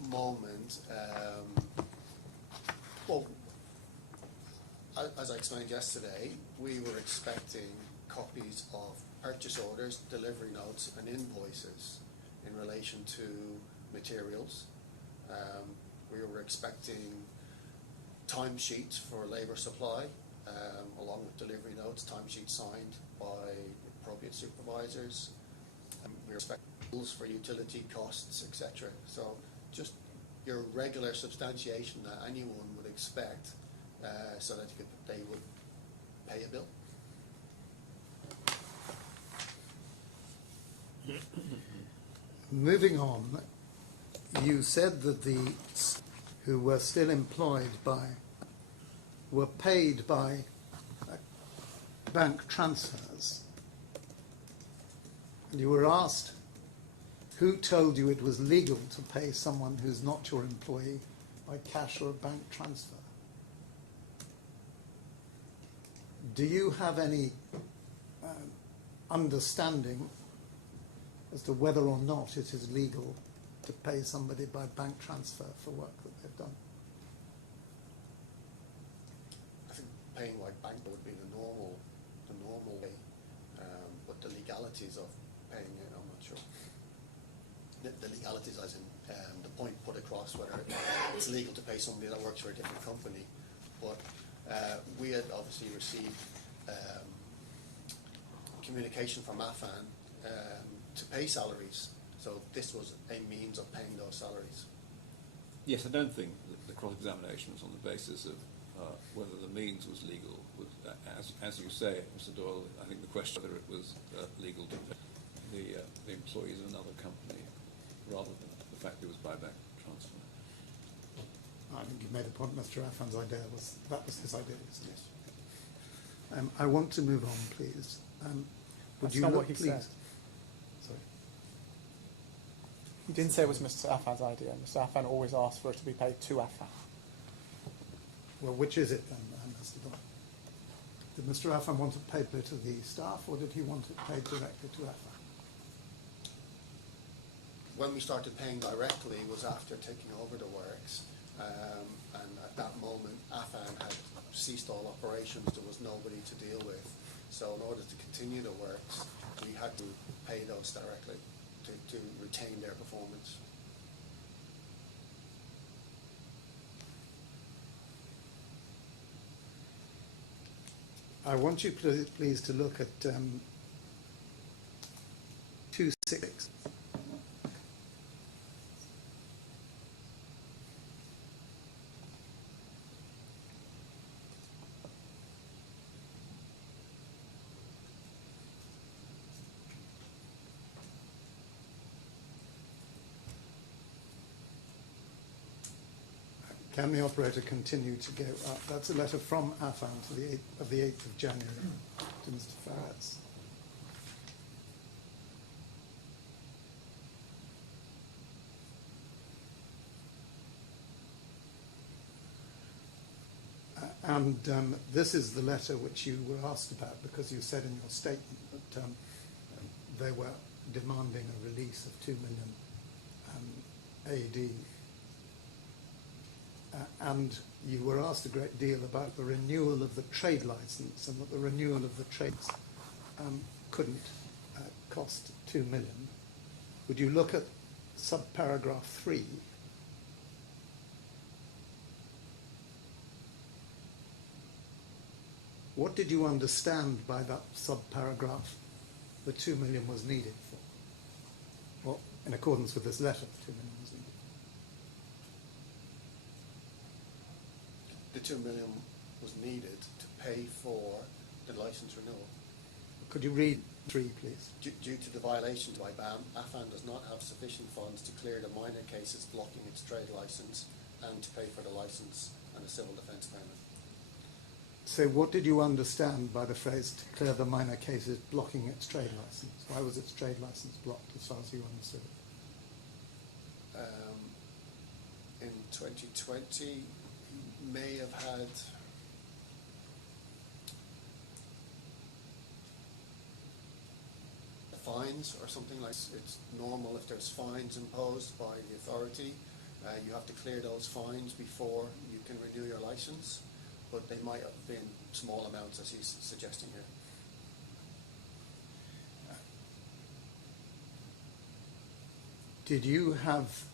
moment, well, as I explained yesterday, we were expecting copies of purchase orders, delivery notes and invoices in relation to materials. We were expecting timesheets for labour supply, along with delivery notes, timesheets signed by appropriate supervisors. We were expecting bills for utility costs, etc. So just your regular substantiation that anyone would expect, so that they would pay a bill. Moving on, you said that the who were still employed were paid by bank transfers. And you were asked, who told you it was legal to pay someone who's not your employee by cash or a bank transfer? Do you have any understanding as to whether or not it is legal to pay somebody by bank transfer for work that they've done? I think paying by bank would be the normal way, but the legalities of paying it, I'm not sure. The legalities, as in the point put across, whether it's legal to pay somebody that works for a different company. But we had obviously received communication from Affan to pay salaries. So this was a means of paying those salaries. Yes, I don't think the cross-examination was on the basis of whether the means was legal. As you say, Mr. Doyle, I think the question whether it was legal with the employees of another company, rather than the fact it was by bank transfer. I think you made the point Mr. Affan's idea was his idea. So. Yes. I want to move on, please. Would you look, please? Sorry. He did say it was Mr. Affan's idea. Mr. Affan always asked for it to be paid to Affan. Well, which is it then, Mr. Doyle? Did Mr. Affan want it paid to the staff, or did he want it paid directly to Affan? When we started paying directly was after taking over the works, and at that moment Affan had ceased all operations. There was nobody to deal with. So in order to continue the works, we had to pay those directly to retain their performance. I want you please to look at 266. Can the operator continue to go up? That's a letter from Affan to the 8th of January to Mr. Faraz. And this is the letter which you were asked about because you said in your statement that they were demanding a release of 2 million AD. And you were asked a great deal about the renewal of the trade license and that the renewal of the trades couldn't cost 2 million. Would you look at subparagraph 3? What did you understand by that subparagraph the 2 million was needed for? Well, in accordance with this letter, the 2 million was needed for. The 2 million was needed to pay for the license renewal. Could you read 3, please? Due to the violations by BAM, Affan does not have sufficient funds to clear the minor cases blocking its trade license and to pay for the license and the civil defence payment. So what did you understand by the phrase to clear the minor cases blocking its trade license? Why was its trade license blocked as far as you understood it? In 2020, he may have had fines or something like that. It's normal if there's fines imposed by the authority. You have to clear those fines before you can renew your license. But they might have been small amounts, as he's suggesting here. Did you have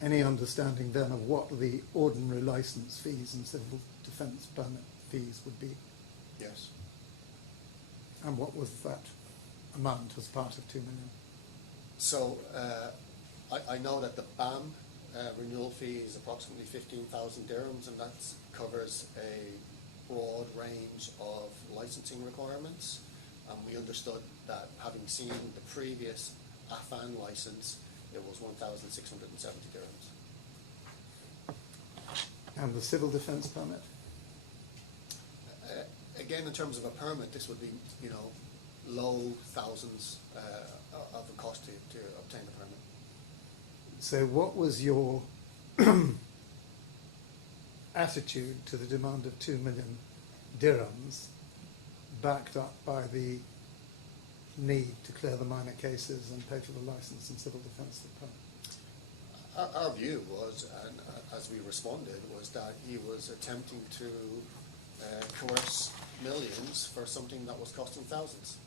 any understanding then of what the ordinary licence fees and civil defence permit fees would be? Yes. And what was that amount as part of 2 million? So I know that the BAM renewal fee is approximately 15,000 dirhams, and that covers a broad range of licensing requirements. And we understood that, having seen the previous Affan license, it was 1,670 dirhams. And the civil defence permit? Again, in terms of a permit, this would be, low thousands of the cost to obtain the permit. So what was your attitude to the demand of 2 million dirhams, backed up by the need to clear the minor cases and pay for the licence and civil defence of the permit? Our view was, and as we responded, was that he was attempting to coerce millions for something that was costing thousands.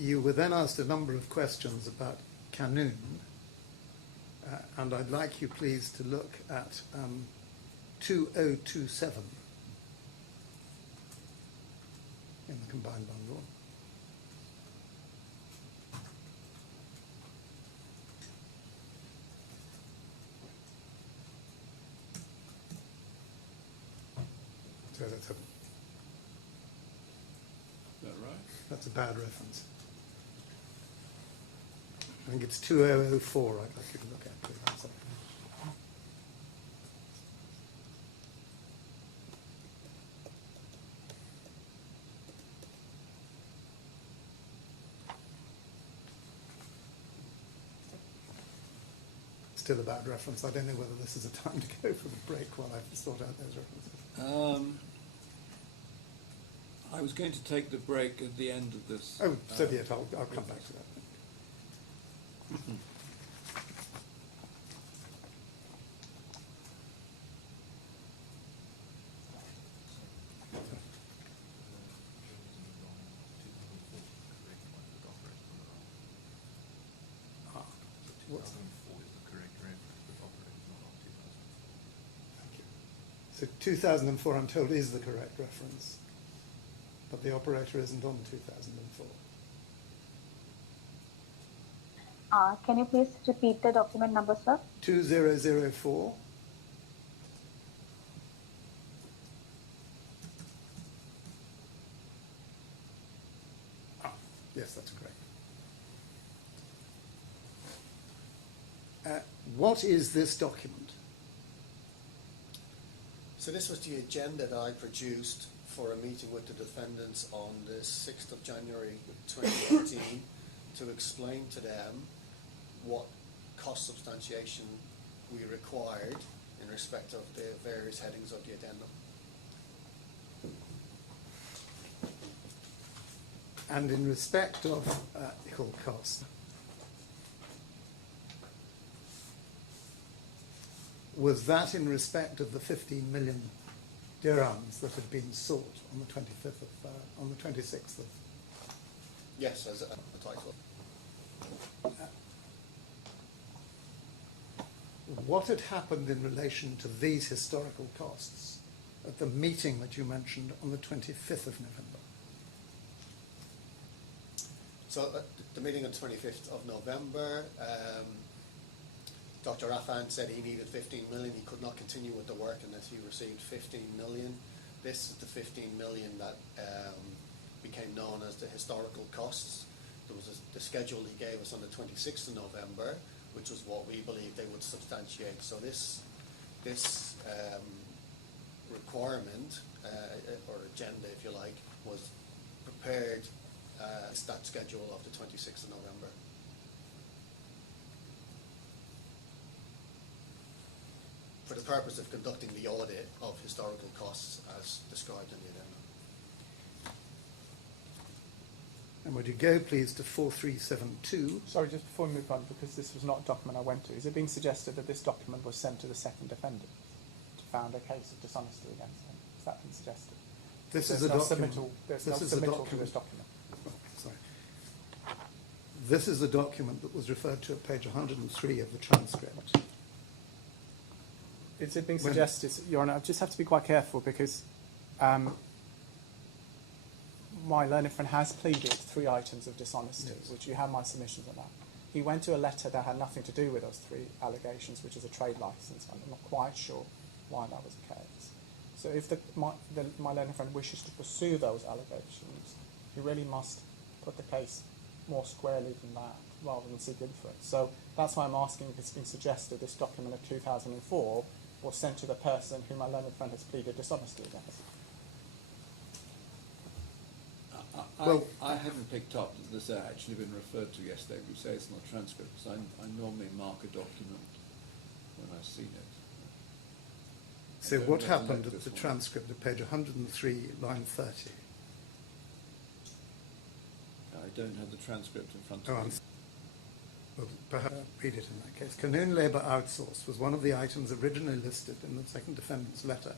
You were then asked a number of questions about Qanun, and I'd like you please to look at 2027 in the combined bundle. So that's a bad reference. I think it's 2004 I'd like you to look at, please. I'm sorry. Still a bad reference. I don't know whether this is a time to go for the break while I sort out those references. I was going to take the break at the end of this. Oh, so be it. I'll come back to that then. So 2004 is the correct reference, but operator is not on 2004. Thank you. So 2004, I'm told, is the correct reference, but the operator isn't on 2004. Can you please repeat the document number, sir? 2004. Yes, that's correct. What is this document? So this was the agenda that I produced for a meeting with the defendants on the 6th of January 2019 to explain to them what cost substantiation we required in respect of the various headings of the addendum. And in respect of equal cost, was that in respect of the 15 million dirhams that had been sought on the 26th of? Yes, as a title. What had happened in relation to these historical costs at the meeting that you mentioned on the 25th of November? So the meeting on 25th of November, Dr. Affan said he needed 15 million. He could not continue with the work unless he received 15 million. This is the 15 million that became known as the historical costs. There was the schedule he gave us on the 26th of November, which was what we believed they would substantiate. So this requirement, or agenda, if you like, was prepared as that schedule of the 26th of November. For the purpose of conducting the audit of historical costs as described in the addendum. And would you go, please, to 4372? Sorry, just before we move on, because this was not a document I went to, is it being suggested that this document was sent to the second defendant, found a case of dishonesty against him? Is that being suggested? This is a document. This is a document. Oh, sorry. This is the document that was referred to at page 103 of the transcript. Is it being suggested, Your Honour, I just have to be quite careful because my learned friend has pleaded 3 items of dishonesty, yes, which you have my submission on that. He went to a letter that had nothing to do with those 3 allegations, which is a trade licence. I'm not quite sure why that was the case. So if my learned friend wishes to pursue those allegations, he really must put the case more squarely than that, rather than seek inference. So that's why I'm asking if it's been suggested this document of 2004 was sent to the person whom my learned friend has pleaded dishonesty against. Well, I haven't picked up that it's actually been referred to yesterday. We say it's in the transcript. I normally mark a document when I see it. so what happened at the transcript of page 103, line 30? I don't know the transcript in front Oh, of me. well, perhaps read it in that case. Canoon Labour Outsource was one of the items originally listed in the second defendant's letter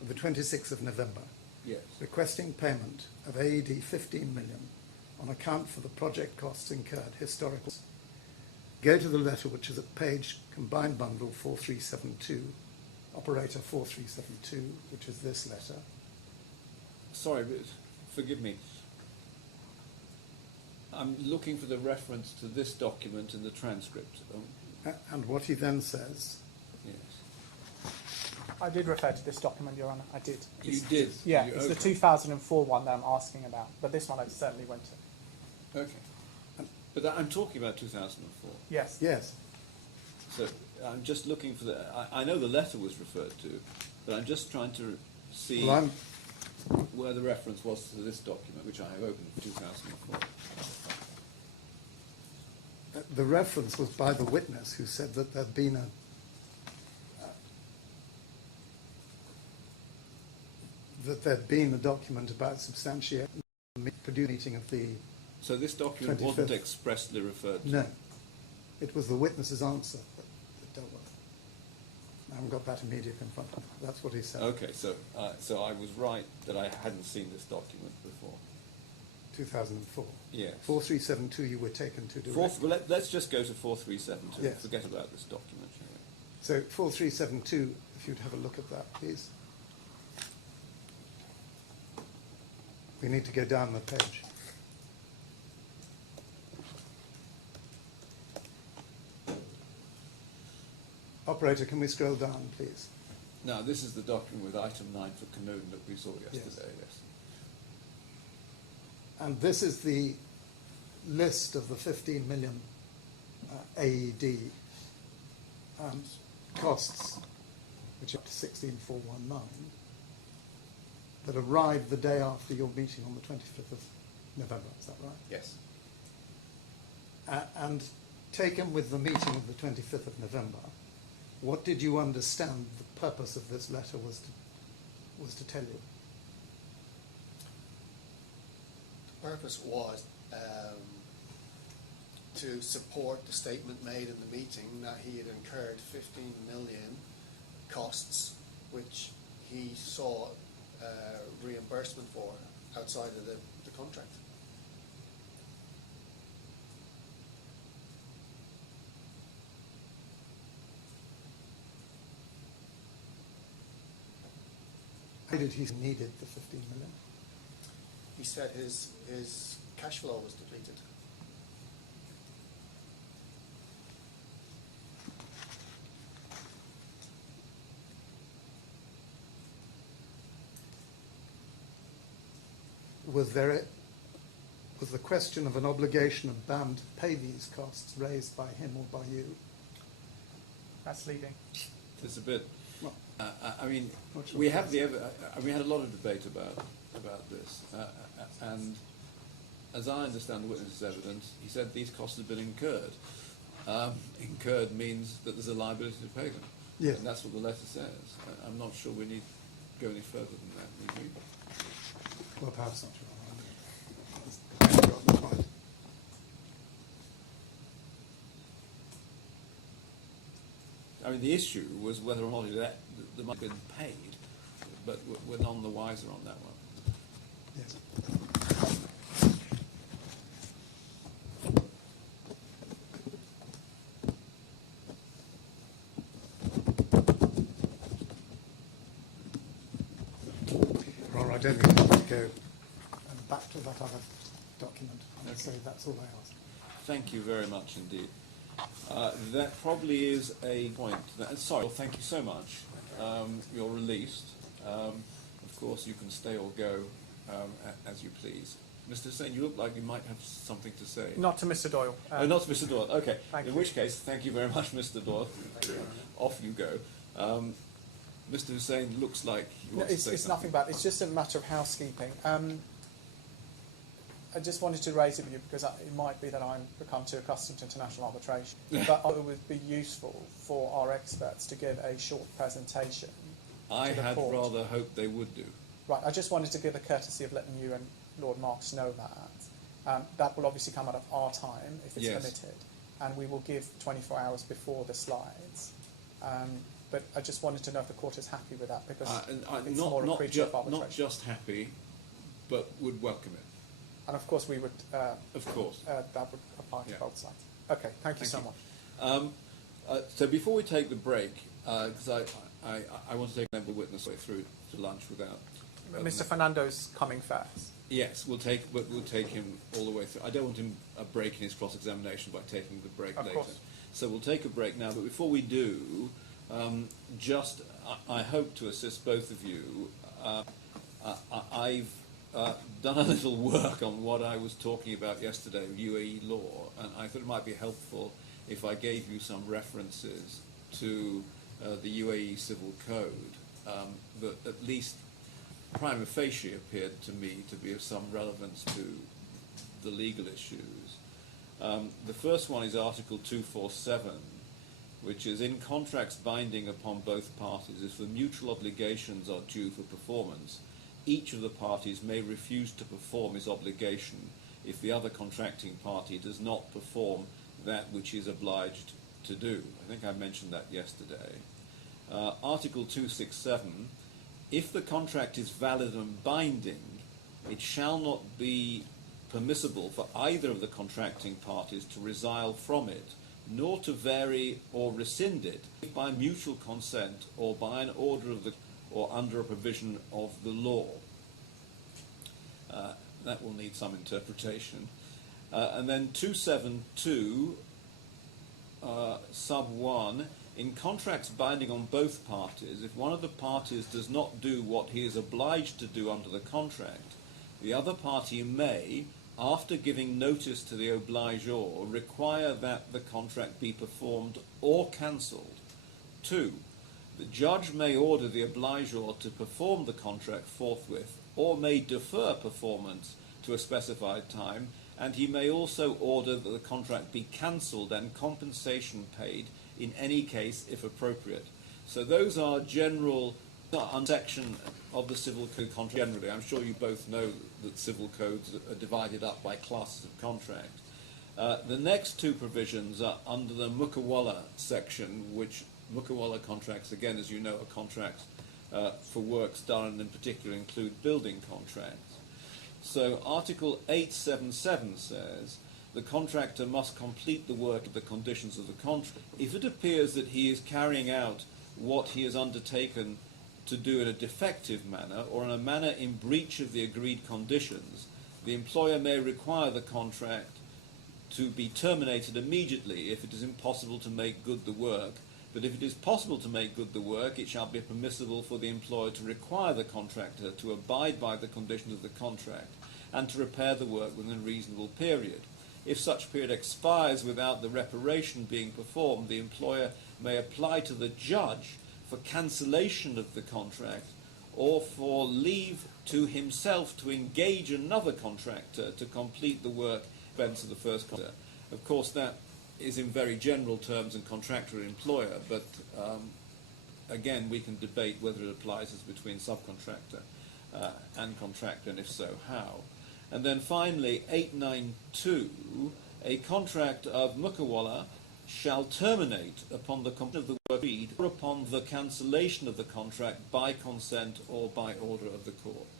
of the 26th of November, Yes. requesting payment of AED 15 million on account for the project costs incurred historical. Go to the letter which is at page combined bundle 4372, operator 4372, which is this letter. Sorry, but forgive me. I'm looking for the reference to this document in the transcript. And what he then says, I did refer to this document, Your Honour. I did. You did? Yeah, it's the 2004 one that I'm asking about, but this one I certainly went to. Okay. But I'm talking about 2004. Yes. yes, So I'm just looking for the. I know the letter was referred to, but I'm just trying to see well, I'm where the reference was to this document, which I have opened 2004. the reference was by the witness who said that there'd been a document about substantiating the meeting of the So this document 25th. wasn't expressly referred to. no. It was the witness's answer that dealt with it. I haven't got that immediately in front of me, but that's what he said. Okay, so I was right that I hadn't seen this document before. 2004. Yeah. 4372 you were taken to directly. Let's just go to 437. Yes. Forget about this document. So 4372, if you'd have a look at that, please. We need to go down the page. Operator, can we scroll down, please? Now, this is the document with item 9 from Canoe that we saw yesterday. Yes. And this is the list of the 15 million AED and costs, which are up to 16,419, that arrived the day after your meeting on the 25th of November. Is that right? Yes. And taken with the meeting of the 25th of November, what did you understand the purpose of this letter was to tell you? The purpose was to support the statement made in the meeting that he had incurred 15 million costs, which he saw reimbursement for outside of the contract. Why did he needed the 15 million? He said his cash flow was depleted. Was the question of an obligation of BAM to pay these costs raised by him or by you? That's leading. It's a bit. Well, I mean, not sure we it had is. we had a lot of debate about this, and as I understand witness evidence, he said these costs have been incurred. Incurred means that there's a liability to pay them. Yes. That's what the letter says. I'm not sure we need to go any further than that. Well, perhaps not your argument. I got the point. I mean, the issue was whether or not the money didn't pay, but we're none the wiser on that one. Yes. Well, I don't think we need to go back to that other document and say that's all I asked. Thank you very much indeed. That probably is a point. Sorry, well, thank you so much. You're released. Of course, you can stay or go as you please. Mr. Hussain, you look like you might have something to say. Not to Mr. Doyle. Oh, not Mr. Doyle. Okay. Thank In you. which case, thank you very much, Mr. Doyle. Thank you, Your Honour. Off you go. Mr. Hussain looks like. It's nothing bad. It's just a matter of housekeeping. I just wanted to raise it with you because it might be that I'm become too accustomed to international arbitration. But I thought it would be useful for our experts to give a short presentation. I to the had court. rather hoped they would do. Right, I just wanted to give the courtesy of letting you and Lord Marks know that. That will obviously come out of our time if it's Yes. permitted, and we will give 24 hours before the slides. But I just wanted to know if the court is happy with that because it's more a creature of arbitration. Not just happy, but would welcome it. And of course we would. Of course. That would apply to Yeah. both sides. Okay, thank you so much. So before we take the break, because I want to take a member witness way through to lunch without Mr. Fernando's coming first. Yes, we'll take him all the way through. I don't want him breaking his cross-examination by taking the break Of later. course. So we'll take a break now. But before we do, I hope to assist both of you. I've done a little work on what I was talking about yesterday, UAE law, and I thought it might be helpful if I gave you some references to the UAE Civil Code that at least prima facie appeared to me to be of some relevance to the legal issues. The first one is Article 247, which is in contracts binding upon both parties, if the mutual obligations are due for performance, each of the parties may refuse to perform its obligation if the other contracting party does not perform that which he is obliged to do. I think I mentioned that yesterday. Article 267, if the contract is valid and binding, it shall not be permissible for either of the contracting parties to resile from it, nor to vary or rescind it, if by mutual consent or by an order of the or under a provision of the law. That will need some interpretation. And then 272, sub 1, in contracts binding on both parties, if one of the parties does not do what he is obliged to do under the contract, the other party may, after giving notice to the obligor, require that the contract be performed or cancelled 2. The judge may order the obligor to perform the contract forthwith, or may defer performance to a specified time, and he may also order that the contract be cancelled and compensation paid in any case if appropriate. So those are general section of the civil code generally. I'm sure you both know that civil codes are divided up by classes of contract. The next two provisions are under the Mukawala section, which Mukawala contracts, again, as you know, are contracts for works done, and in particular include building contracts. So Article 877 says the contractor must complete the work of the conditions of the contract. If it appears that he is carrying out what he has undertaken to do in a defective manner or in a manner in breach of the agreed conditions, the employer may require the contract to be terminated immediately if it is impossible to make good the work. But if it is possible to make good the work, it shall be permissible for the employer to require the contractor to abide by the conditions of the contract and to repair the work within a reasonable period. If such period expires without the reparation being performed, the employer may apply to the judge for cancellation of the contract or for leave to himself to engage another contractor to complete the work expense of the first quarter. Of course, that is in very general terms of contractor and employer, but again, we can debate whether it applies between subcontractor and contractor, and if so, how. And then finally, 892, a contract of Mukawala shall terminate upon the content of the agreed or upon the cancellation of the contract by consent or by order of the court.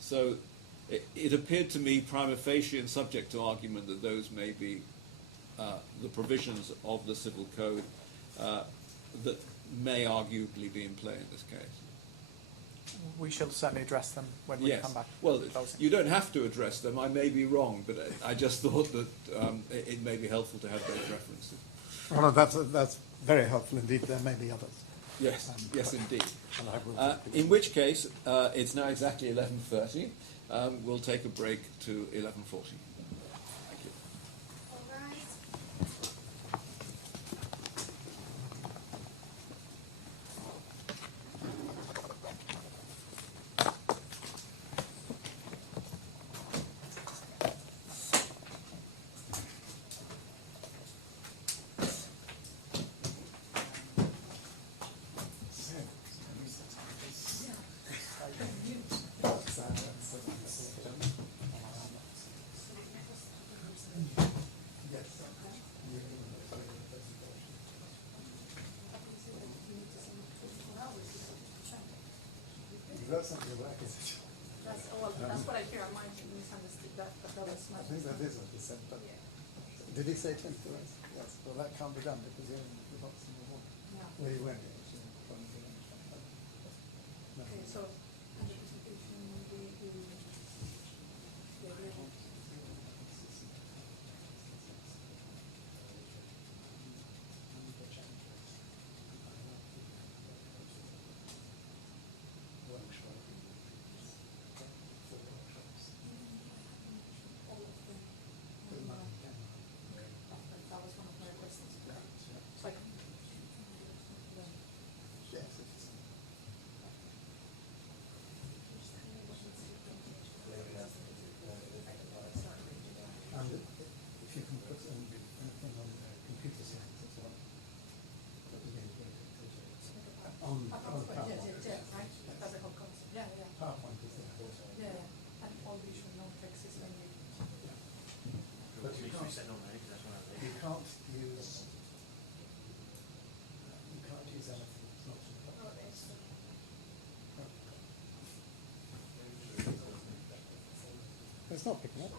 So it appeared to me prima facie and subject to argument that those may be the provisions of the civil code that may arguably be in play in this case. We shall certainly address them when we Yes. come up. Well, you don't have to address them. I may be wrong, but I just thought that it may be helpful to have that reference. Ronald, that's very helpful indeed. There may be others. Yes, yes, indeed. And I will take them. In which case, it's now exactly 11:30. We'll take a break to 11:40. All right. That's not the work, is it? That's what I hear. I might misunderstood that, but that was I not. think that is what he said, but Yeah. did he say 24 hours? Yes, well that can't be done because you're in the box in the morning. Yeah. Well, you won't be actually, probably lunch, but Okay, nothing. so and the presentation, the idea was Workshop. For workshops. even though I haven't mentioned all of them. Doesn't matter, you can. That was one of my questions. Okay. Yeah. So I can them. Yes, if it's. And if you can put anything on computer science as well, that is going to go to on a PowerPoint. Yeah, right? That's the whole concept. Yeah, yeah. PowerPoint is there. Yeah, and all visual, no text is mainly. But you can't use anything that's not in the document. Oh, God. It's not picking up.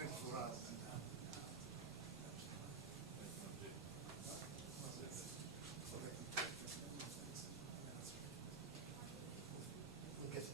24 hours. We'll get it.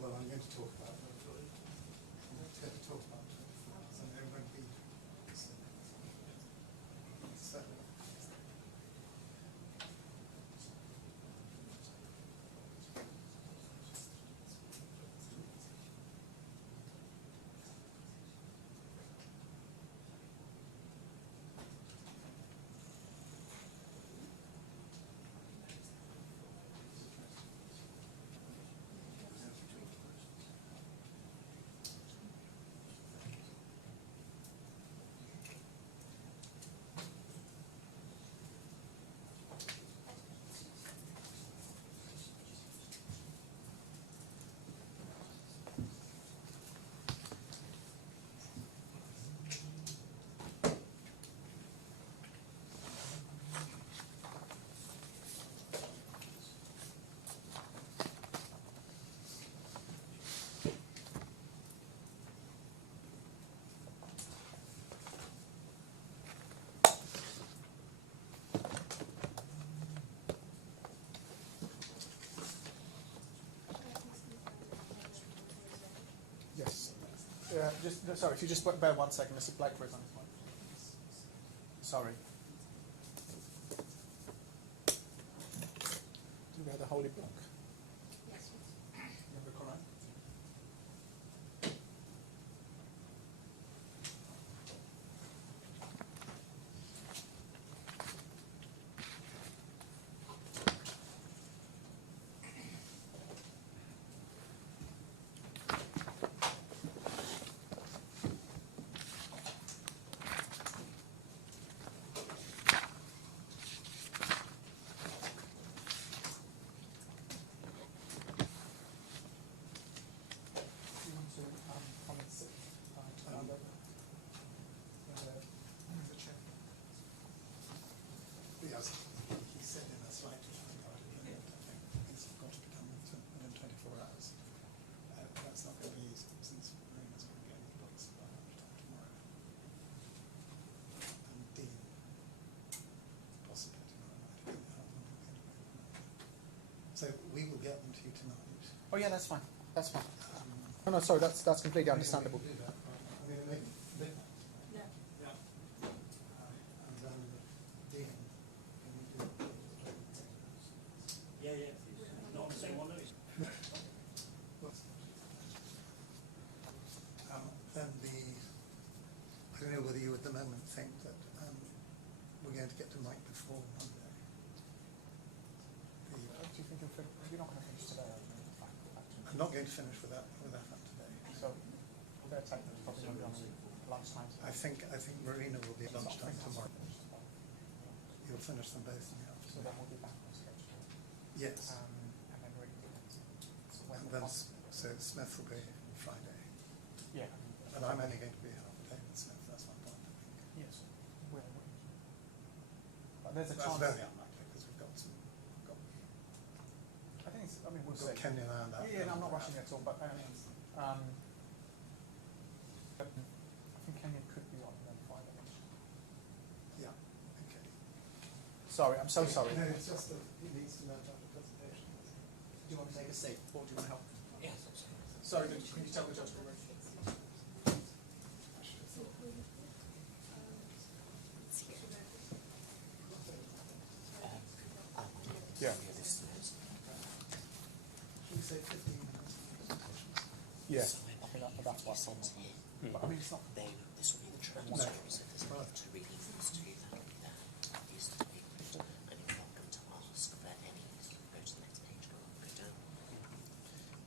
Well, I'm going to talk about that. I'm going to talk about 24 hours. I know it won't be. So. Sorry, if you just bear 1 second, Mr. Blake, for example. Sorry. You have the holy book? Yes. You have the Quran? Yes, he said in the slide. 24 hours. That's not very useful. So we will get them to you tonight. Oh yeah, that's fine. That's fine. No, no, sorry, that's completely understandable. We can do that. But, I mean, maybe midnight. Yeah. Yeah. And then Dean. Yeah. Not on the same one, no? Then the, I don't know whether you at the moment think that we're going to get to like before. I'm not going to finish with that. very unlikely. I think we'll say Kenny around that. Yeah, no, I'm not rushing it at all, but Kenny could be on one. Yeah. Okay. Sorry, I'm so sorry. No, it's just that he needs to know about the presentation. Do you want to take a seat or do you help? Yes, absolutely. Sorry, can you tell the judge number? It's here. So I believe you sit here. This will be the transcript, so if there's any to read emails to you, that'll be there. These are being printed, and you're welcome to ask for any. Sort of go to the next page, go up, go down.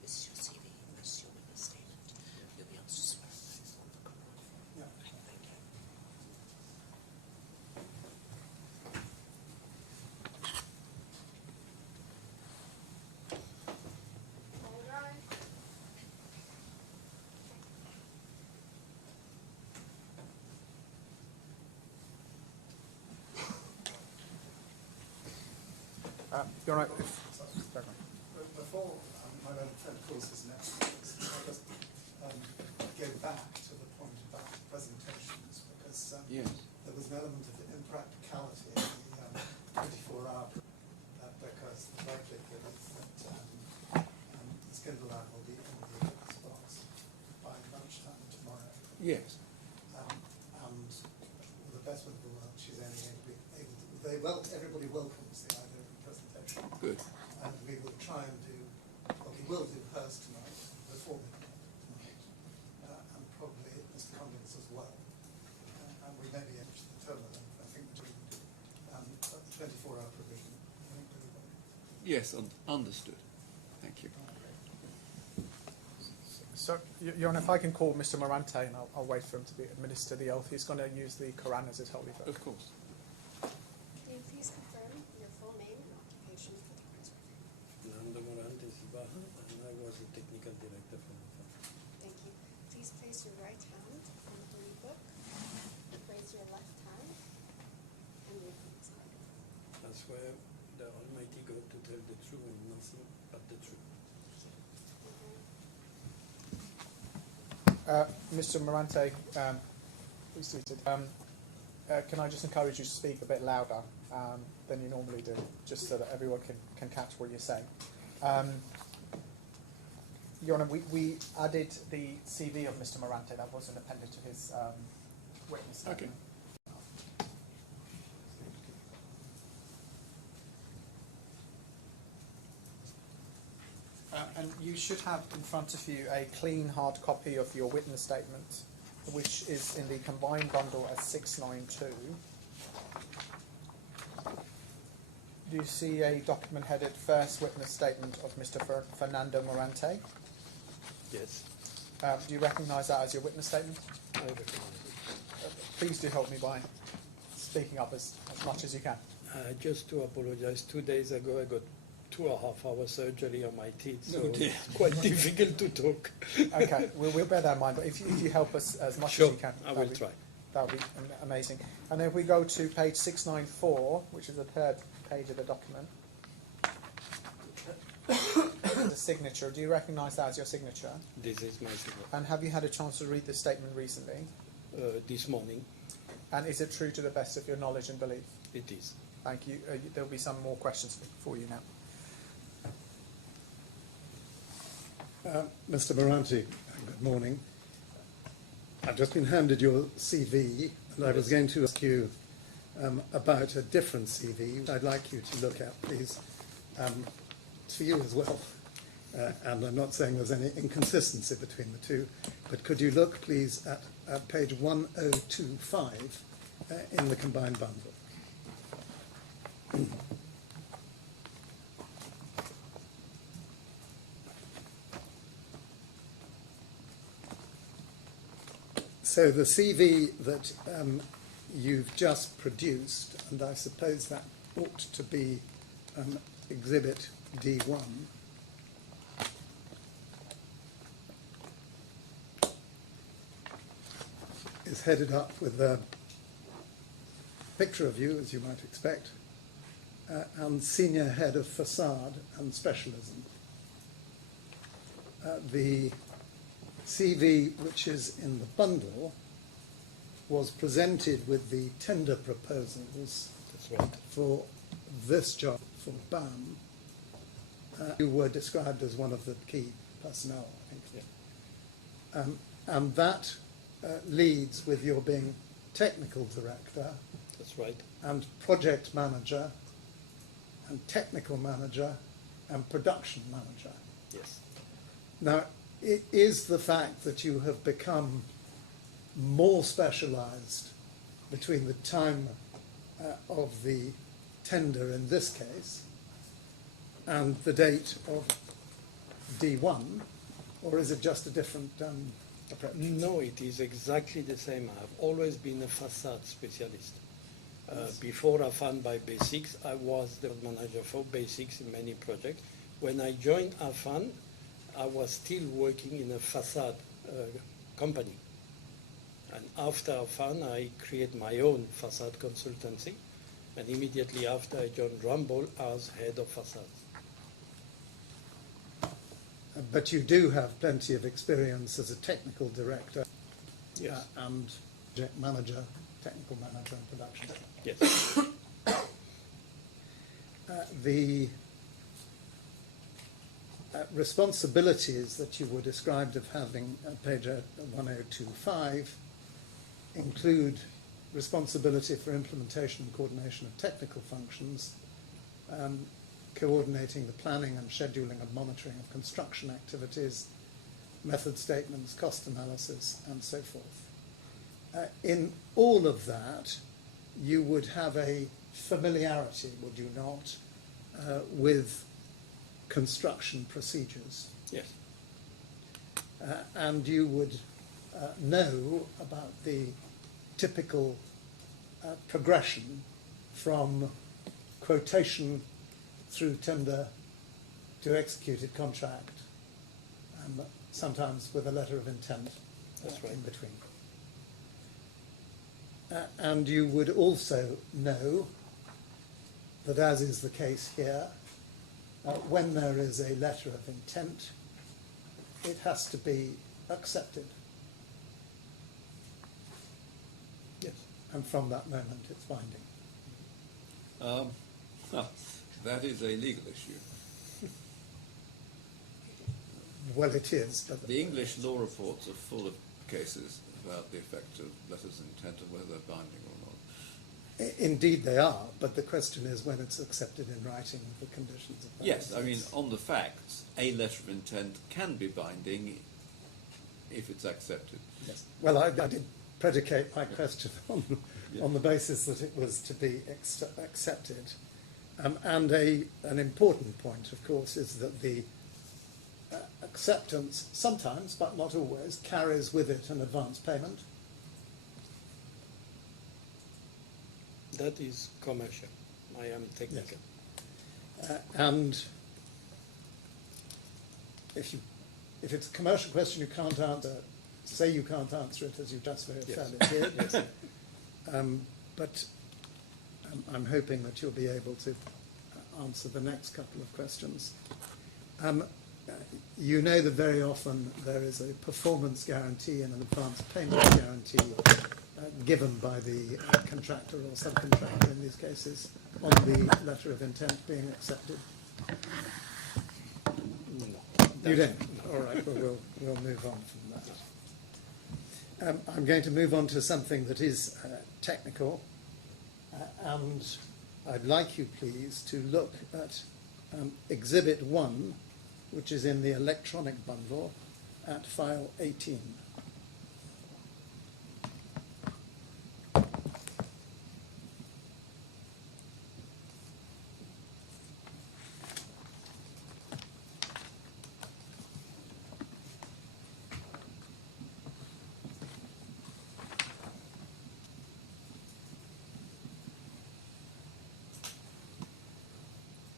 This is your CV, this is your witness statement. You'll be asked to swear an oath on the Quran. Okay, thank you. Before my own friend courses next, I'll just go back to the point about presentations, because there was an element of impracticality in the 24-hour, because the likelihood is that the Kindle app will be in the witness box by lunchtime tomorrow. Yes. And the best with the world, she's only able to, everybody welcomes the idea of the presentation. Good. And we will try and do, well, we will do hers tonight, before we come tonight, and probably Mr. Collins as well. And we may be able to tell her, I think, between 24-hour provision. Yes, understood. Thank you. So, Your Honour, if I can call Mr. Morante, and I'll wait for him to administer the oath. He's going to use the Quran as his help. Of course. Can you please confirm your full name and occupation for the court's record? Nando Morante Sibaha, and I was the technical director from Affan. Thank you. Please place your right hand on the Holy Book, raise your left hand, and read from this card. I swear the Almighty God to tell the truth and nothing but the truth. Thank you. Mr. Morante, can I just encourage you to speak a bit louder than you normally do, just so that everyone can catch what you're saying. Your Honour, we added the CV of Mr. Morante, that wasn't appended to his witness statement. And you should have in front of you a clean hard copy of your witness statement, which is in the combined bundle as 692. You see a document headed First Witness Statement of Mr. Fernando Morante. Yes, Do you recognise that as your witness statement? I recognize it. Please do help me by speaking up as much as you can. Just to apologize, 2 days ago I got 2.5 hour surgery on my teeth, so it's quite difficult to talk. Okay, we'll bear that in mind. If you help us as much Sure, as you can. I will try. That would be amazing. And then we go to page 694, which is the third page of the document. There's a signature. Do you recognise that as your signature? This is my signature. And have you had a chance to read the statement recently? This morning, And is it true to the best of your knowledge and belief? it is. Thank you. There will be some more questions for you now. Mr. Morante, good morning. I've just been handed your CV, and I was going to ask you about a different CV, which I'd like you to look at, please. It's for you as well, and I'm not saying there's any inconsistency between the two, but could you look, please, at page 1025 in the combined bundle? So the CV that you've just produced, and I suppose that ought to be Exhibit D1, is headed up with a picture of you, as you might expect, and Senior Head of Facade and Specialism. The CV, which is in the bundle, was presented with the tender proposals. That's right. For this job for BAM. You were described as one of the key personnel, I think. Yeah. And that leads with your being technical director. That's right. And project manager, and technical manager, and production manager. Yes. Now, it is the fact that you have become more specialised between the time of the tender in this case and the date of D1, or is it just a different approach? No, it is exactly the same. I have always been a facade specialist. Before Affan by Basics, I was the manager for Basics in many projects. When I joined Affan, I was still working in a facade company. And after Affan, I created my own facade consultancy. And immediately after, I joined Rumble as head of facades. But you do have plenty of experience as a technical director. Yes. And project manager, technical manager and production. Yes. The responsibilities that you were described of having at page 1025 include responsibility for implementation and coordination of technical functions, coordinating the planning and scheduling and monitoring of construction activities, method statements, cost analysis, and so forth. In all of that, you would have a familiarity, would you not, with construction procedures. Yes. And you would know about the typical progression from quotation through tender to executed contract, sometimes with a letter of intent in between. And you would also know that, as is the case here, when there is a letter of intent, it has to be accepted. Yes. And from that moment, it's binding. That is a legal issue. Well, it is, but the English law reports are full of cases about the effect of letters of intent and whether they're binding or not. Indeed they are, but the question is when it's accepted in writing with the conditions of that. Yes, I mean, on the facts, a letter of intent can be binding if it's accepted. Yes. Well, I did predicate my question on the basis that it was to be accepted. And an important point, of course, is that the acceptance sometimes, but not always, carries with it an advance payment. That is commercial. I am technical. Yes. And if it's a commercial question you can't answer, say you can't answer it, as you just very fairly did. Yes. But I'm hoping that you'll be able to answer the next couple of questions. You know that very often there is a performance guarantee and an advance payment guarantee given by the contractor or subcontractor in these cases on the letter of intent being accepted. No. You don't? No. All right, well, we'll move on from that. I'm going to move on to something that is technical, and I'd like you, please, to look at Exhibit 1, which is in the electronic bundle at file 18.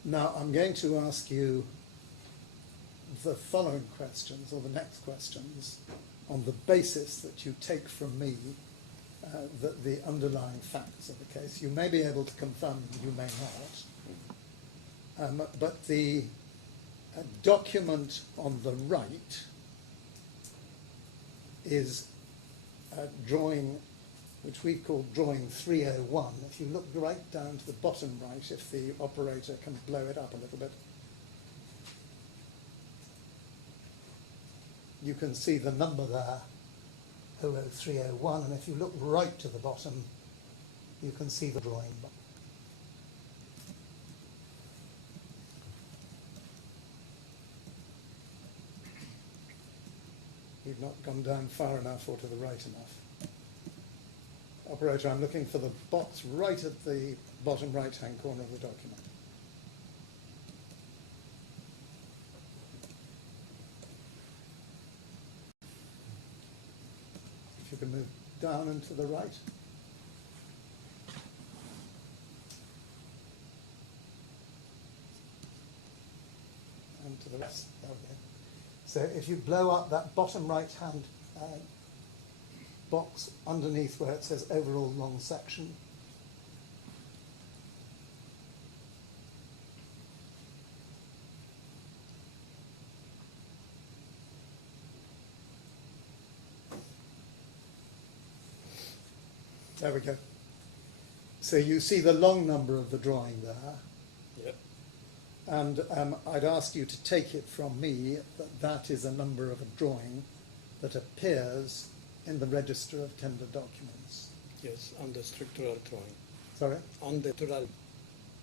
Now, I'm going to ask you the following questions, or the next questions, on the basis that you take from me the underlying facts of the case. You may be able to confirm them, you may not. But the document on the right is a drawing which we've called drawing 301. If you look right down to the bottom right, if the operator can blow it up a little bit, you can see the number there, 00301, and if you look right to the bottom, you can see the drawing. We've not gone down far enough or to the right enough. Operator, I'm looking for the box right at the bottom right-hand corner of the document. If you can move down and to the right. And to the left. There we go. So if you blow up that bottom right-hand box underneath where it says overall long section, there we go. So you see the long number of the drawing there. Yep. And I'd ask you to take it from me that that is a number of a drawing that appears in the Register of Tender Documents. Yes, on the structural drawing. Sorry? On the structural.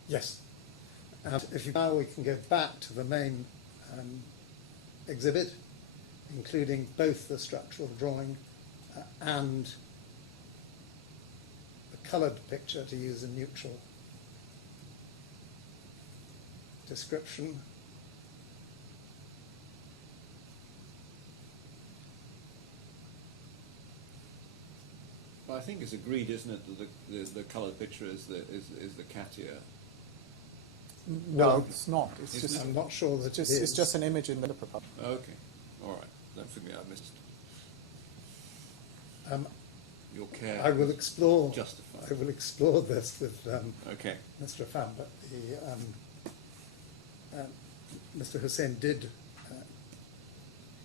Yes. And if you now we can go back to the main exhibit, including both the structural drawing and the coloured picture, to use a neutral description. Well, I think it's agreed, isn't it, that the coloured picture is the Katia? Well, It's not. It's I'm not sure that it It's is. just an image in Okay, all right, I'll figure out this. I will explore. Just. I will explore this with Okay. Mr. Affan, but the Mr. Hussain did.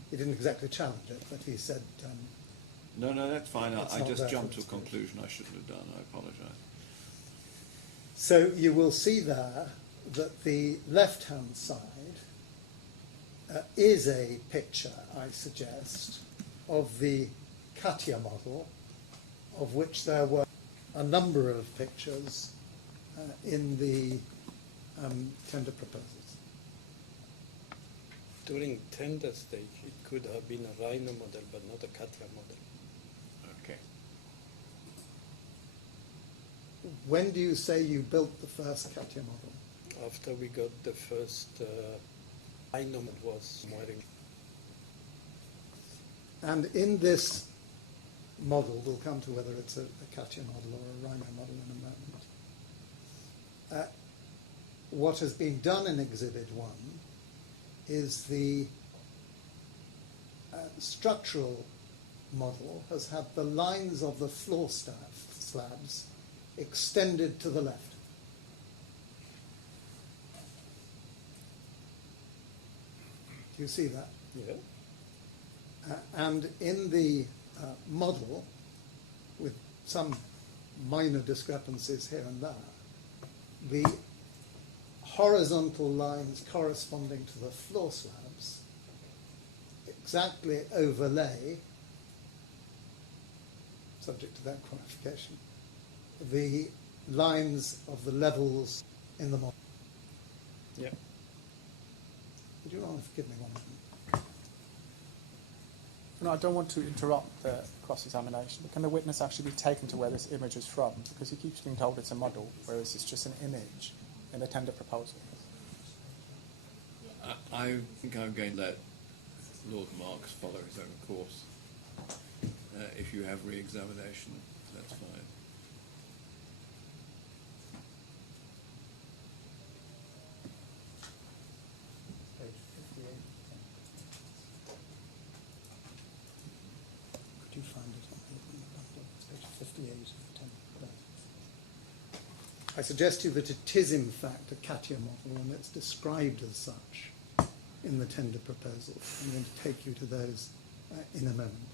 He didn't exactly challenge it, but he said No, that's fine. it's I not just there jumped for its to the proof. conclusion I should have done. I apologise. So you will see there that the left-hand side is a picture, I suggest, of the Katia model, of which there were a number of pictures in the tender proposals. During tender stage, it could have been a Rhino model, but not a Katia model. Okay. When do you say you built the first Katia model? After we got the first Rhino model was wearing. And in this model, we'll come to whether it's a Katia model or a Rhino model in a moment. What has been done in Exhibit 1 is the structural model has had the lines of the floor slabs extended to the left. Do you see that? Yeah. And in the model, with some minor discrepancies here and there, the horizontal lines corresponding to the floor slabs exactly overlay, subject to that qualification, the lines of the levels in the model. Yeah. Would you mind forgive me one moment? No, I don't want to interrupt the cross-examination. Can the witness actually be taken to where this image is from? Because it keeps being held as a model, because it's just an image in the tender proposal. I think I'm going to let Lord Marks follow his own course. If you have re-examination, that's fine. Page 58 of the tender. Could you find it on the bundle? It's page 58 of the tender proposals. I suggest to you that it is in fact a CATIA model, and it's described as such in the tender proposals. I'm going to take you to those in a moment.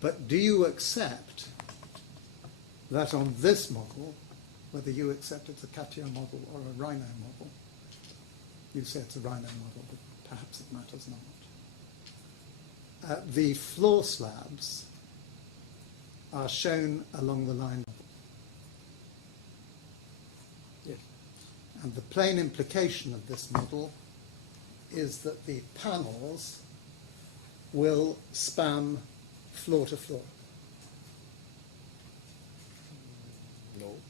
But do you accept that on this model, whether you accept it's a CATIA model or a Rhino model, you say it's a Rhino model, but perhaps it matters not. The floor slabs are shown along the line model. Yes. And the plain implication of this model is that the panels will span floor to floor. No.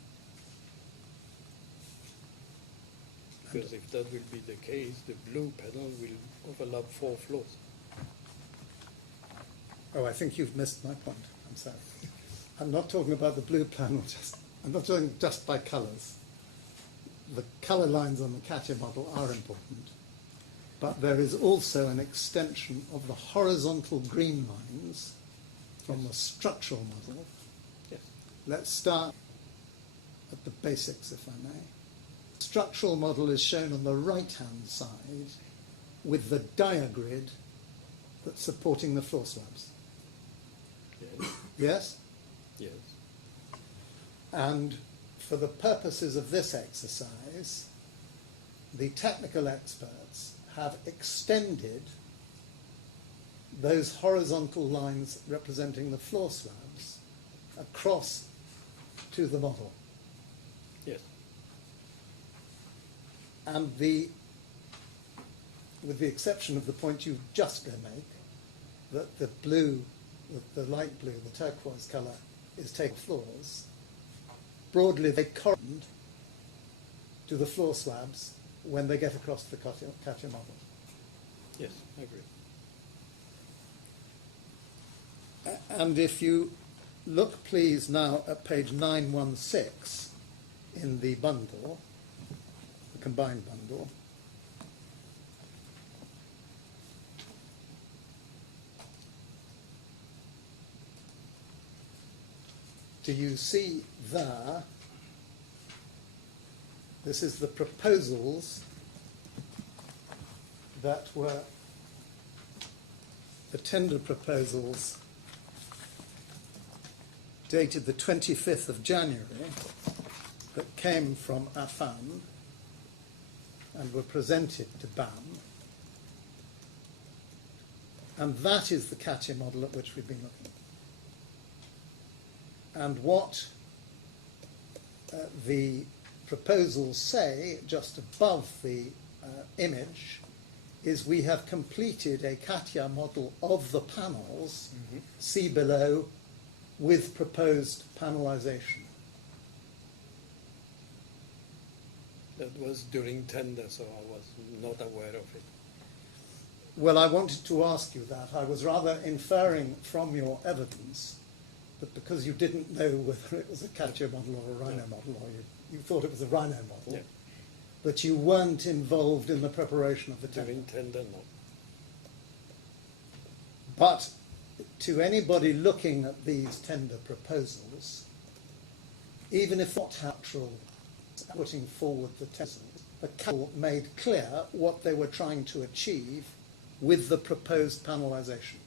Because if that will be the case, the blue panel will overlap 4 floors. Oh, I think you've missed my point. I'm sorry. I'm not talking about the blue panel. I'm not talking just by colours. The colour lines on the CATIA model are important. But there is also an extension of the horizontal green lines from the structural model. Yes. Let's start at the basics, if I may. Structural model is shown on the right-hand side with the diagrid that's supporting the floor slabs. Yes. Yes? Yes. And for the purposes of this exercise, the technical experts have extended those horizontal lines representing the floor slabs across to the model. Yes. And with the exception of the point you've just made, that the blue, the light blue, the turquoise colour is taken floors, broadly they correspond to the floor slabs when they get across the CATIA model. Yes, I agree. And if you look, please, now at page 916 in the bundle, the combined bundle, do you see there, this is the proposals that were the tender proposals dated the 25th of January that came from Affan and were presented to BAM. And that is the CATIA model at which we've been looking. And what the proposals say, just above the image, is we have completed a CATIA model of the panels, see below, with proposed panelization. That was during tender, so I was not aware of it. Well, I wanted to ask you that. I was rather inferring from your evidence that because you didn't know whether it was a CATIA model or a Rhino model, or you thought it was a Rhino model, that you weren't involved in the preparation of the tender. During tender, no. But to anybody looking at these tender proposals, even if not actual putting forward the tender, the council made clear what they were trying to achieve with the proposed panelization.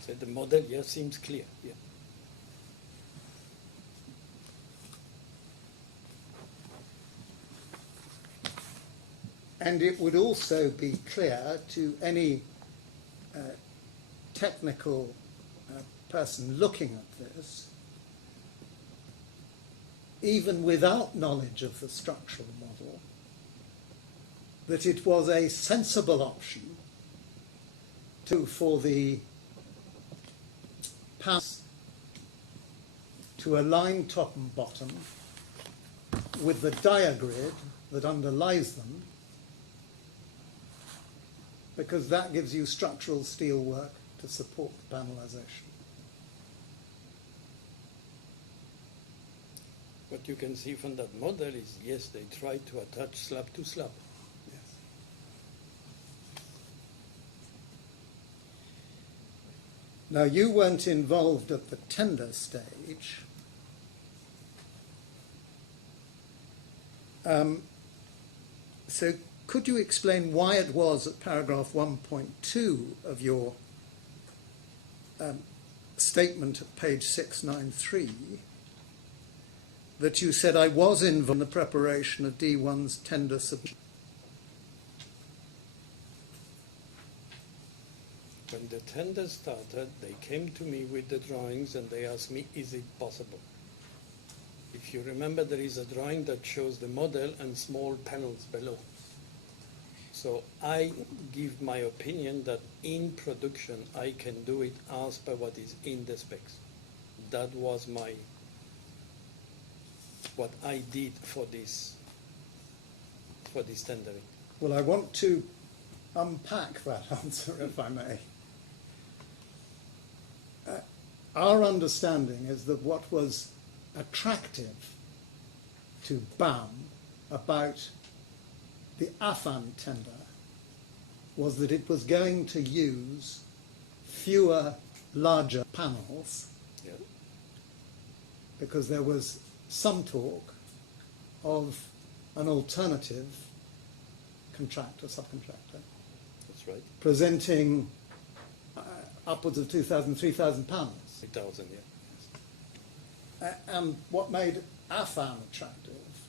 So the model, yes, seems clear, yeah. And it would also be clear to any technical person looking at this, even without knowledge of the structural model, that it was a sensible option for the panels to align top and bottom with the diagrid that underlies them, because that gives you structural steel work to support the panelization. What you can see from that model is, yes, they tried to attach slab to slab. Yes. Now, you weren't involved at the tender stage. So could you explain why it was at paragraph 1.2 of your statement at page 693 that you said I was involved in the preparation of D1's tender submission? When the tender started, they came to me with the drawings and they asked me, is it possible? If you remember, there is a drawing that shows the model and small panels below. So I give my opinion that in production I can do it as per what is in the specs. That was what I did for this tendering. Well, I want to unpack that answer, if I may. Our understanding is that what was attractive to BAM about the Affan tender was that it was going to use fewer larger panels, Yeah. because there was some talk of an alternative subcontractor, That's right. presenting upwards of 2,000, 3,000 panels. 3,000, yeah. And what made Affan attractive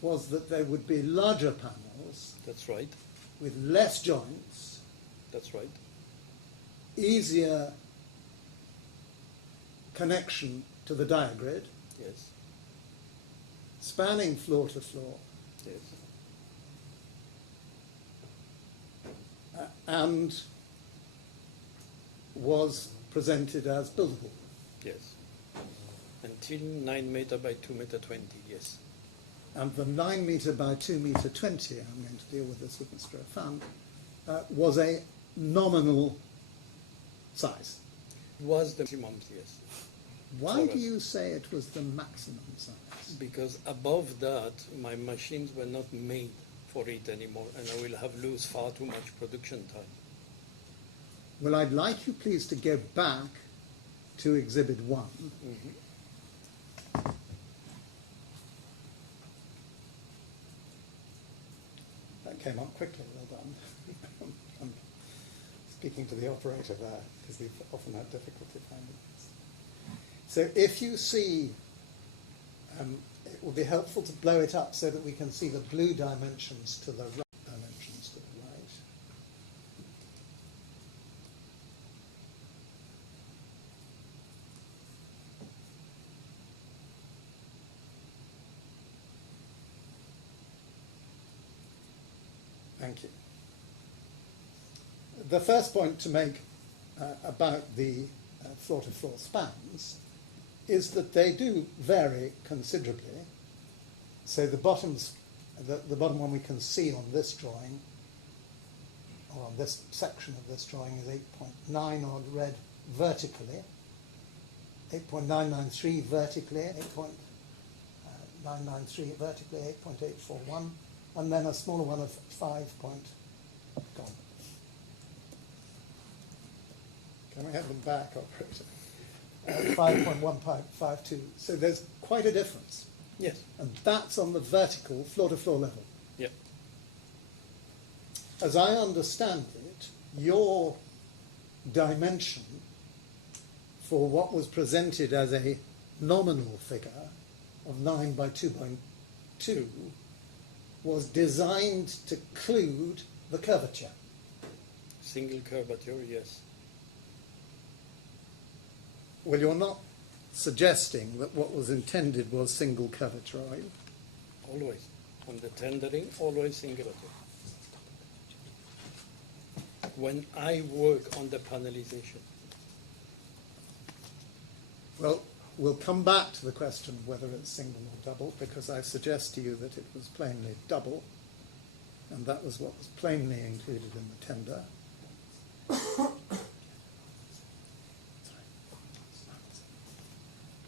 was that there would be larger panels That's right. with less joints, That's right. easier connection to the diagrid, Yes. spanning floor to floor, Yes. and was presented as buildable. Yes. Until 9 meter by 2 meter 20, yes. And the 9 metre by 2 metre 20, I'm going to deal with this with Mr. Affan, was a nominal size. It was the maximum, yes. Why do you say it was the maximum size? Because above that, my machines were not made for it anymore, and I will have lose far too much production time. Well, I'd like you please to go back to Exhibit 1. Mm-hmm. That came up quickly, well done. I'm speaking to the operator there, because we've often had difficulty finding this. So if you see, it will be helpful to blow it up so that we can see the blue dimensions to the right. Thank you. The first point to make about the floor-to-floor spans is that they do vary considerably. So the bottom one we can see on this drawing, or on this section of this drawing, is 8.9 odd read vertically, 8.993 vertically, 8.993 vertically, 8.841, and then a smaller one of 5 point gone. Can we have them back, operator? 5.152. So there's quite a difference. Yes. And that's on the vertical floor-to-floor level. Yep. As I understand it, your dimension for what was presented as a nominal figure of 9 by 2.2 was designed to include the curvature. Single curvature, yes. Well, you're not suggesting that what was intended was single curvature, are you? Always. On the tendering, always single curvature. When I work on the panelization. Well, we'll come back to the question of whether it's single or double, because I suggest to you that it was plainly double, and that was what was plainly included in the tender.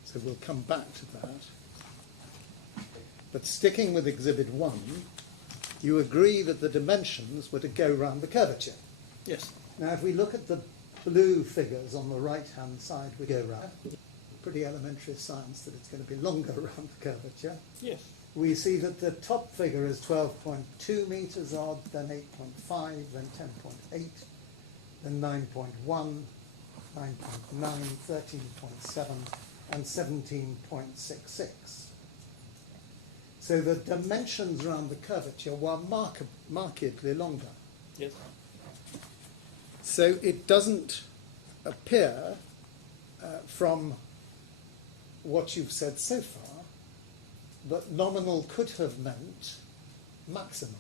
So we'll come back to that. But sticking with Exhibit 1, you agree that the dimensions were to go round the curvature. Yes. Now, if we look at the blue figures on the right-hand side, we go round. Pretty elementary science that it's going to be longer around the curvature. Yes. We see that the top figure is 12.2 metres odd, then 8.5, then 10.8, then 9.1, 9.9, 13.7, and 17.66. So the dimensions around the curvature were markedly longer. Yes. So it doesn't appear from what you've said so far that nominal could have meant maximum.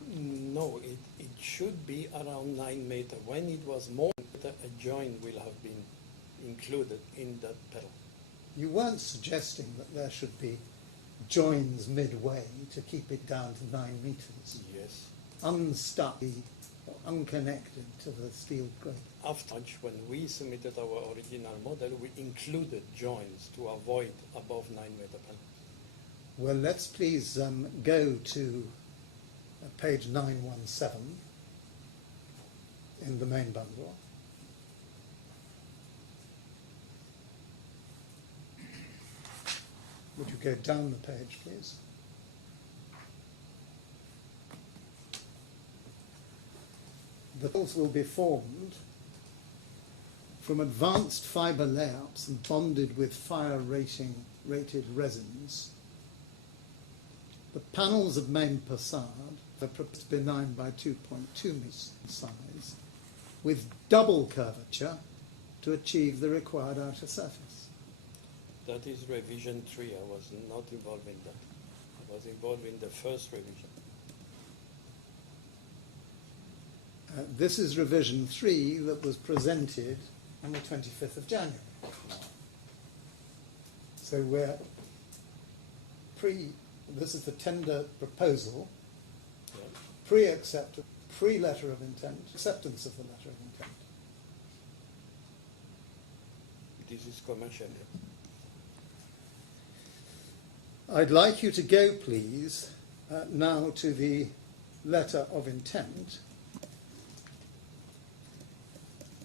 No, it should be around 9 meters. When it was more, a joint will have been included in that pedal. You weren't suggesting that there should be joins midway to keep it down to 9 metres. Yes. Unstuck or unconnected to the steel grid. After, when we submitted our original model, we included joints to avoid above 9 meter panels. Well, let's please go to page 917 in the main bundle. Would you go down the page, please? The panels will be formed from advanced fibre layups and bonded with fire-rated resins. The panels of main facade are proposed to be 9 by 2.2 metres in size, with double curvature to achieve the required outer surface. That is revision 3. I was not involved in that. I was involved in the first revision. This is revision 3 that was presented on the 25th of January. So we're this is the tender proposal, Yeah. pre-acceptance, pre-letter of intent, acceptance of the letter of intent. This is commercial, yes. I'd like you to go, please, now to the letter of intent.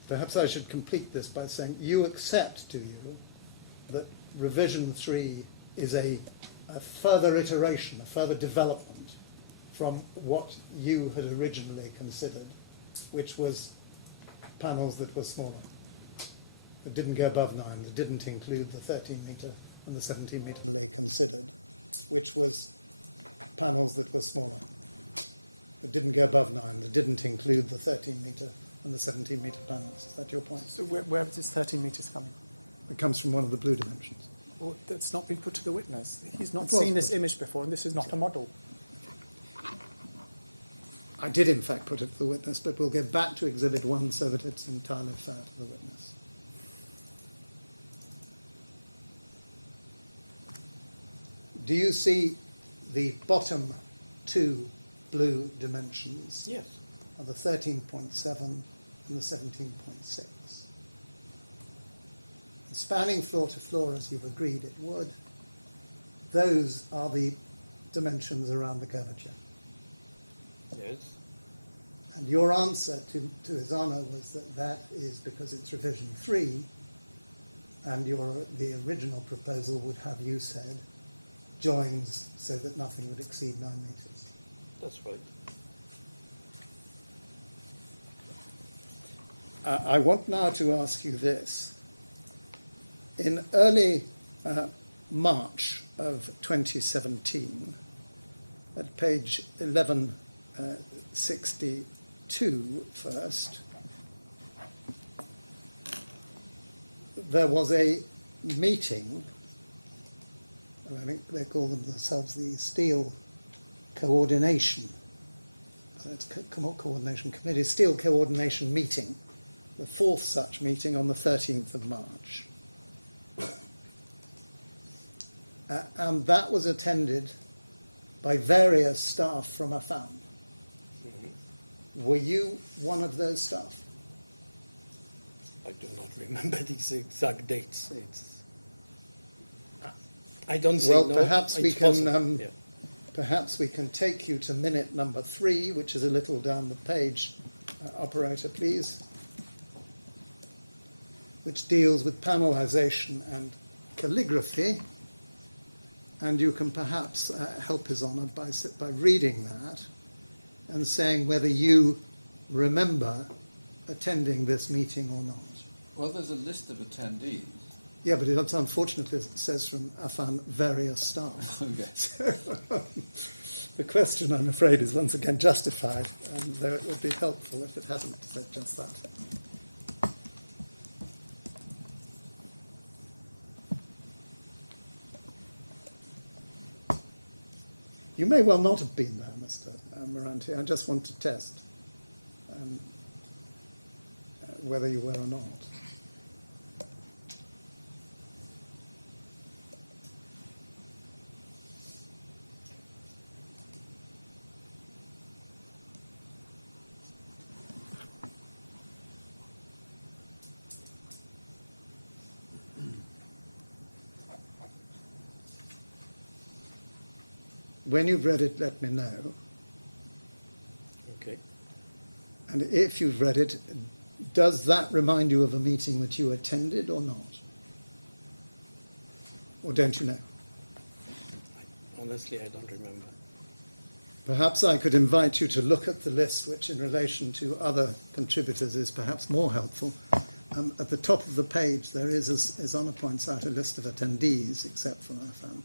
Perhaps I should complete this by saying you accept, do you, that revision 3 is a further iteration, a further development from what you had originally considered, which was panels that were smaller, that didn't go above 9, that didn't include the 13 metre and the 17 metre they considered, which was panels that were smaller, that didn't go above 9, that didn't include the 13 metre and the 17 metre panels. Is that your point? So where is this 13 metres coming? It comes from one of the blue dimensions. Well, that's not been put to the witness. He's not It was seen this put. image before, and this is not a model. I did, in fact, put it to the witness, but we'll go back to Exhibit 1 so that it's entirely fair to the witness. Do you see the bottom two blue dimensions? Yes. Are the 13.7 and the 17.6. Spanning floor to floor, as you've agreed it would, those are the dimensions around the curvature. Yes. And your answer to His Honour was that is because it's revision 3, and the original proposal would have you said joins so that nothing would exceed 9 metres. That's right. I want now to ask you this. In early March of 2017, at page 1162 first, there was a meeting, I think they call themselves the Steel Coordination, it's Coordination Committee, Steel Coordination Meeting, the fourth such meeting on the 13th of March. And that was attended by various staff from Affan. Mm-hmm. Were you one of those staff? I do not remember these exact dates. I don't say Well, no. perhaps we it's can possible, yeah. perhaps we can take you to minute number 3, which is a little down the page. Operator, please. Which deals with panelization and calligraphy. And you can perhaps help His Honour by reading that and saying whether you remember attending this meeting or not. Well, there's a list of attendees. Yeah, but it unfortunately says from Affan various staff. Okay. So, the question, I'm afraid, is once again justified, though it would be helpful if it hadn't said just that. You may well not have been there, Mr. Moranti. I just want to test whether you were or not. When you've read it, let me know. Okay. And if you've read it, does that remind you of a meeting that you attended or not? Or don't you know? Honestly, I don't remember. Perhaps I could invite you to look at the list, which in relation to other contributors is perhaps more helpful. At the top of the page, there is, as Anna points out, a list of attendees, except for Affan.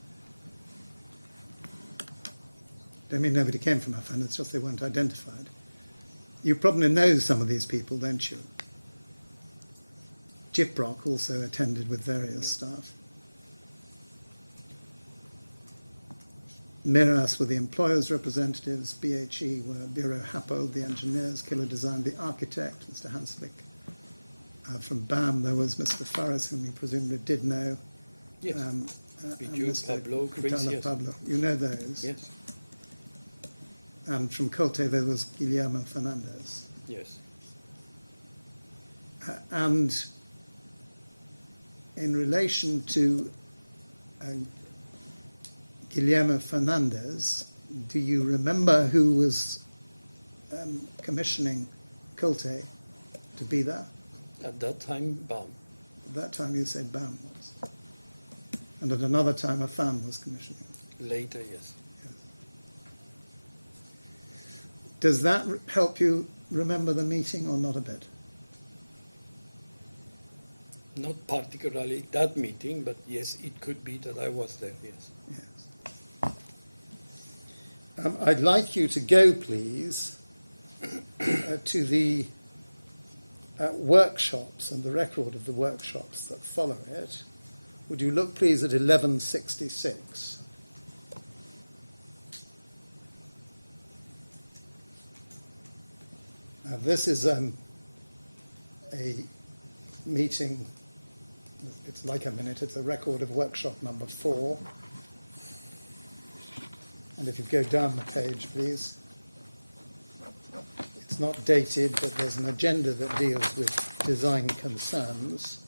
Don't mean nobody came from Affan, it's just they weren't identified. You probably know some of these people, don't you? Gyprock also attended with various staff. Miras were the employers' representatives, BHE were Bureau Happold, the engineers, Killer Design, the architect, Mr. Hanslick. From BAM there was Mr. Farris, whom you presumably did know. Yes. And Bijou, Pablo, Chris, Vitala yes. Pablo. You know those? Yes. And from Colte there was Guillermo Fernandez. Yes. And in relation to Guillermo Fernandez, do you remember who was commissioning Colte to be there? At that time, BAM. At that time you said BAM was. And at another time Affan was commissioning. Later, yes. Does that help you remember the meeting or not a bit? Not particularly that meeting, but yes, it could be that I was there, yes. Yes. I'd like you to go, please, to the workshops and the record of the workshops that follow it. Would you look, please, at 1166? This is a meeting, it's like a minute, it's a record of workshop number 4. And if you go down the page, please. It's not dated, but there's an agenda that deals with design concerns.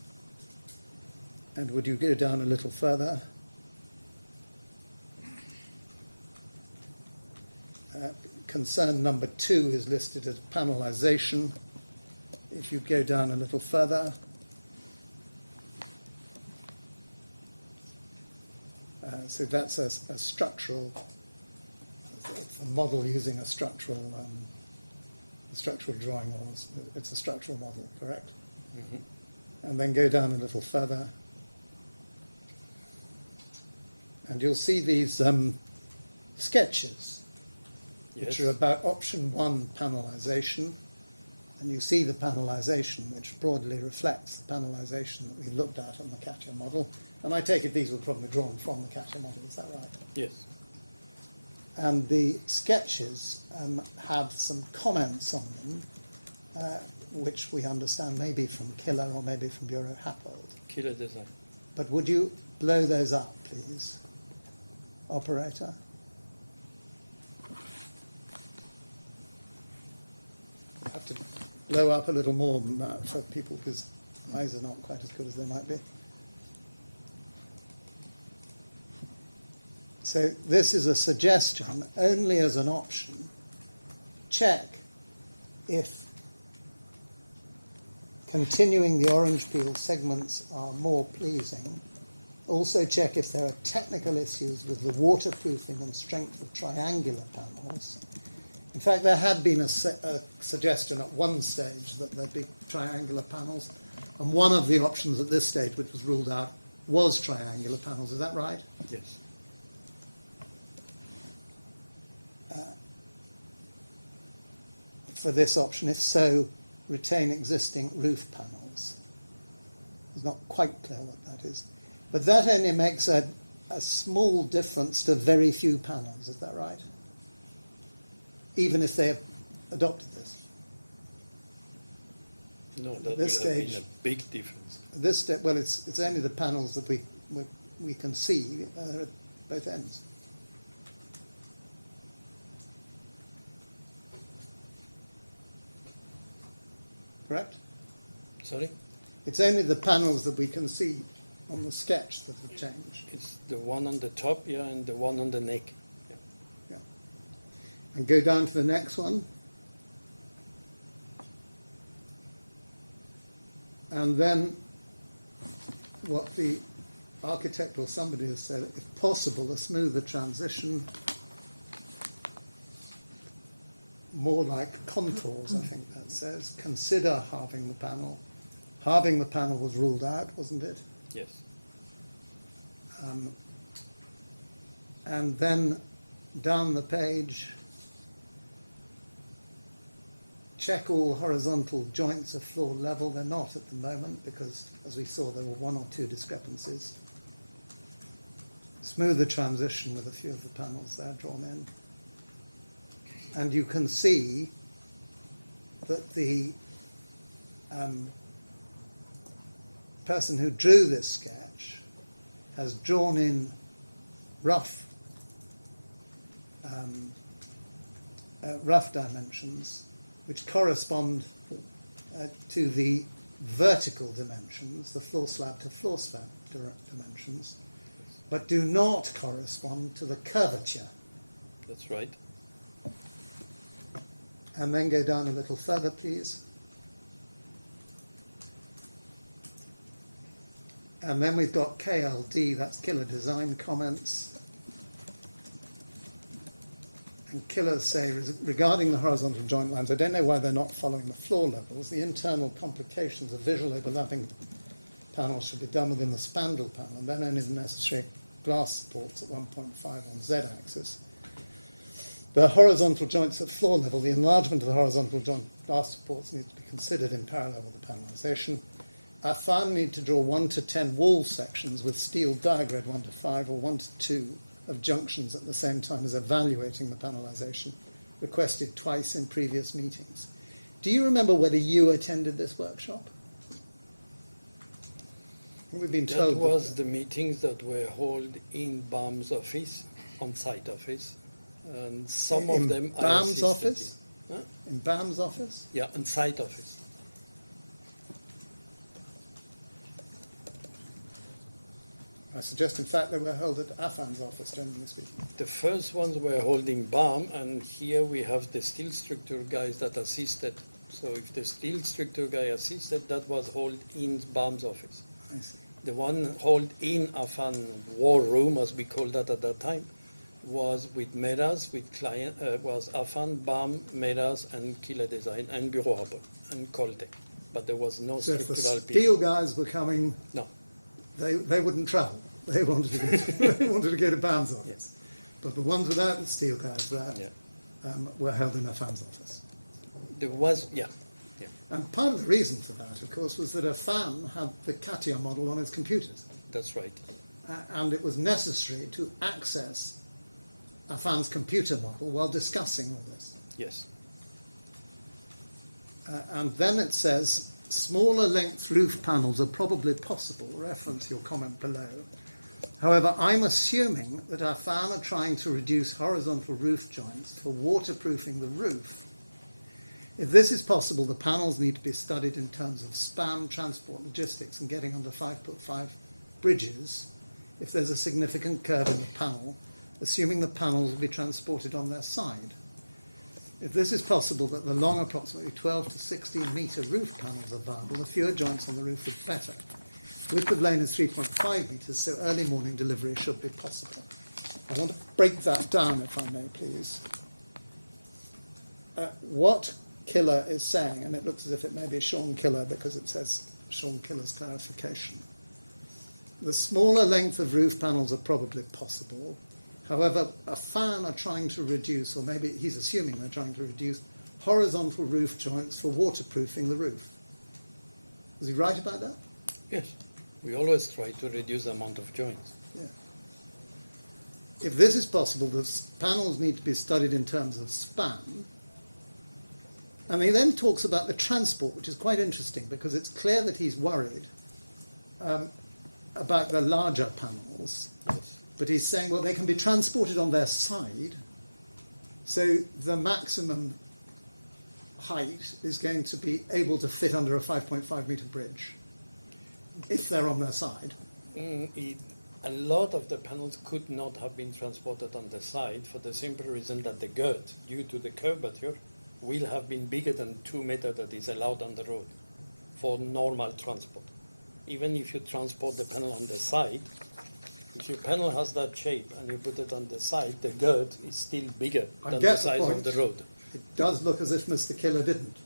And would you go down a little further? Concern number 2 is listed as panelization. If you go down a little further, so that's a structural, it's a model using a structural drawing, or it's a structural model, correct? Mm-hmm. And then go down a little further, and you'll see these sketches. Yes. Which are about option 1, panelization, and you see the panelization, which broadly reflects the panelization that we looked at on the Katia model. And I take it these were probably drawn from the Katia model, is that right? Yes. And the sketches have some comments on them, which we understand maybe from Killer or maybe from Bureau Happold. Killer Design. But would you blow those up, please, operator? Have to blow up a little more than that for people because eyes are not quite as good as they might be. So this is a suggestion only as an option. Check if continuing the orange peel segments are more pleasing. Also check if there are technical issues with the waterproofing and strength of triangular panels. In fact, there had been a suggestion at one stage that there'd be triangular panels, and one of the options at this stage, which was ruled out, was triangular panels. Is that right? Yes. For this option, if so, retain existing roof panels. It's not quite clear what that is. But that only makes a small difference to very few panels, is that right? Even if they adopted this. No, that this would have stage, been a big difference. At this step, well, it's only the panels that we can see at both ends. Correct? Sorry? It's only the panels that we can see on the sketch that have changed. It's the one on the top, yeah, and the one on the neck. Yeah. Yeah. And go down to the next one. And then what the architect or somebody has said, if possible, a smoother transition, more like contours, I think that says. Consider halving the panel. Halving the panel was ruled out, wasn't it? Yes. And then down the page, check all horizontal joints of floor level. They're not at the moment because, as we saw, there were one or two discrepancies. Smooth the transition with a few of the panels there drawn in. And you can see that the person who drew this sketch has drawn in rough dimensions which correspond to the vertical dimensions, the floor slab to floor slab dimensions, but do not correspond to the curvature. That's right. And then go down a little further, please. And then we've got KLD, that's killer design comments. And killers say, regarding the horizontal joint lines, I don't know why they're not following the floor levels. The internal complications of visual overlapping panels should be done within the spandrel panel, and then only the necessary glass supports at 1.5 on Z-axis. The horizontal joints at floor level, the enlargement of the horizontal joint glass supports needs to be considered in parallel with the panelization. Affan need to draw 1 to 10 wall sections with steel digrade 1 to 5 or 1 to 2 of junctions at the same time as evaluating the panelization, requested twice in previous meetings. Do you remember whether you attended this workshop? We've been told that was the meetings that were held in BAM's office, on-site office, and some of them I BAM's assisted office? in. Huh? In BAM's office? Yeah, on-site office. I suggest, in fact, they were held at Affan's office, generally speaking. The first ones were holding BAM, and here we have the steel structure guys that assisted. So if the steel structure guy assisted, that was held in BAM's office. I see. The one held in Affan war room, as we called that at that time, was with Meras, with client, was Affan, BAM, Meras, and Killer Design, and Bureau Harbor, and Colte. But there was no So if the structural steel people. guys were coming, No. they wouldn't travel. They wanted to go they wanted to go to BAM's office. Yes. But the ones without the steel guys there Yeah. were held in Affan's office. There was, yeah. Yeah. And part of the reason for that, of course, was that Affan had the CATIA model on its computers. That's right. And it was necessary to access Affan's computer model while discussing all this. Yes. And then it says, smaller length roof panels are probably possible, reference your comment below. However, I'm assuming that Affan are trying to reduce horizontal roof joints for waterproofing the roof. If this is possible, the panels need to be studied in terms of span, transport, logistics, and getting under 5'5" bridges. If there's a significant curve in the panel, assuming the panels will be transported on their side. If this is possible, that the long, approximately 12 to 16 metre roof panels are viable, the fewer joints on the roof is better. Width of lane is 3.5 metres, so early morning delivery should be possible. I want to break that down, if I may, please. What Killer is saying, and it looks as if it may be Sean Killer because it says Sean Killer's clarification. The smaller length of roof panels are probably possible. However, Affan are trying to reduce, or maybe he's assuming they're trying to reduce, horizontal roof joints for waterproofing the roof. Was he right about that? Yes. We always try to reduce the amount of joints. Yeah. If this is possible, the panels need to be studied in terms of span. And he then talks about the transport, which is quite interesting because it's clear that he's worried about the larger panels. Yes. But he's saying, well, they can be transported on their side, so the maximum height is going to be able to fit under a 5.5 metre bridge, if they're on their side. A lot of the panels could not have been transported on the side for the simple reason that the girth, due to the curvature, will have been bigger than 2 meters that is allowed on the road for normal transport. Even if you transport the panel on the side, if your panel has that shape and you put it on the side, the girth is still bigger than the size of the road. It does look as if Mr. Killer didn't.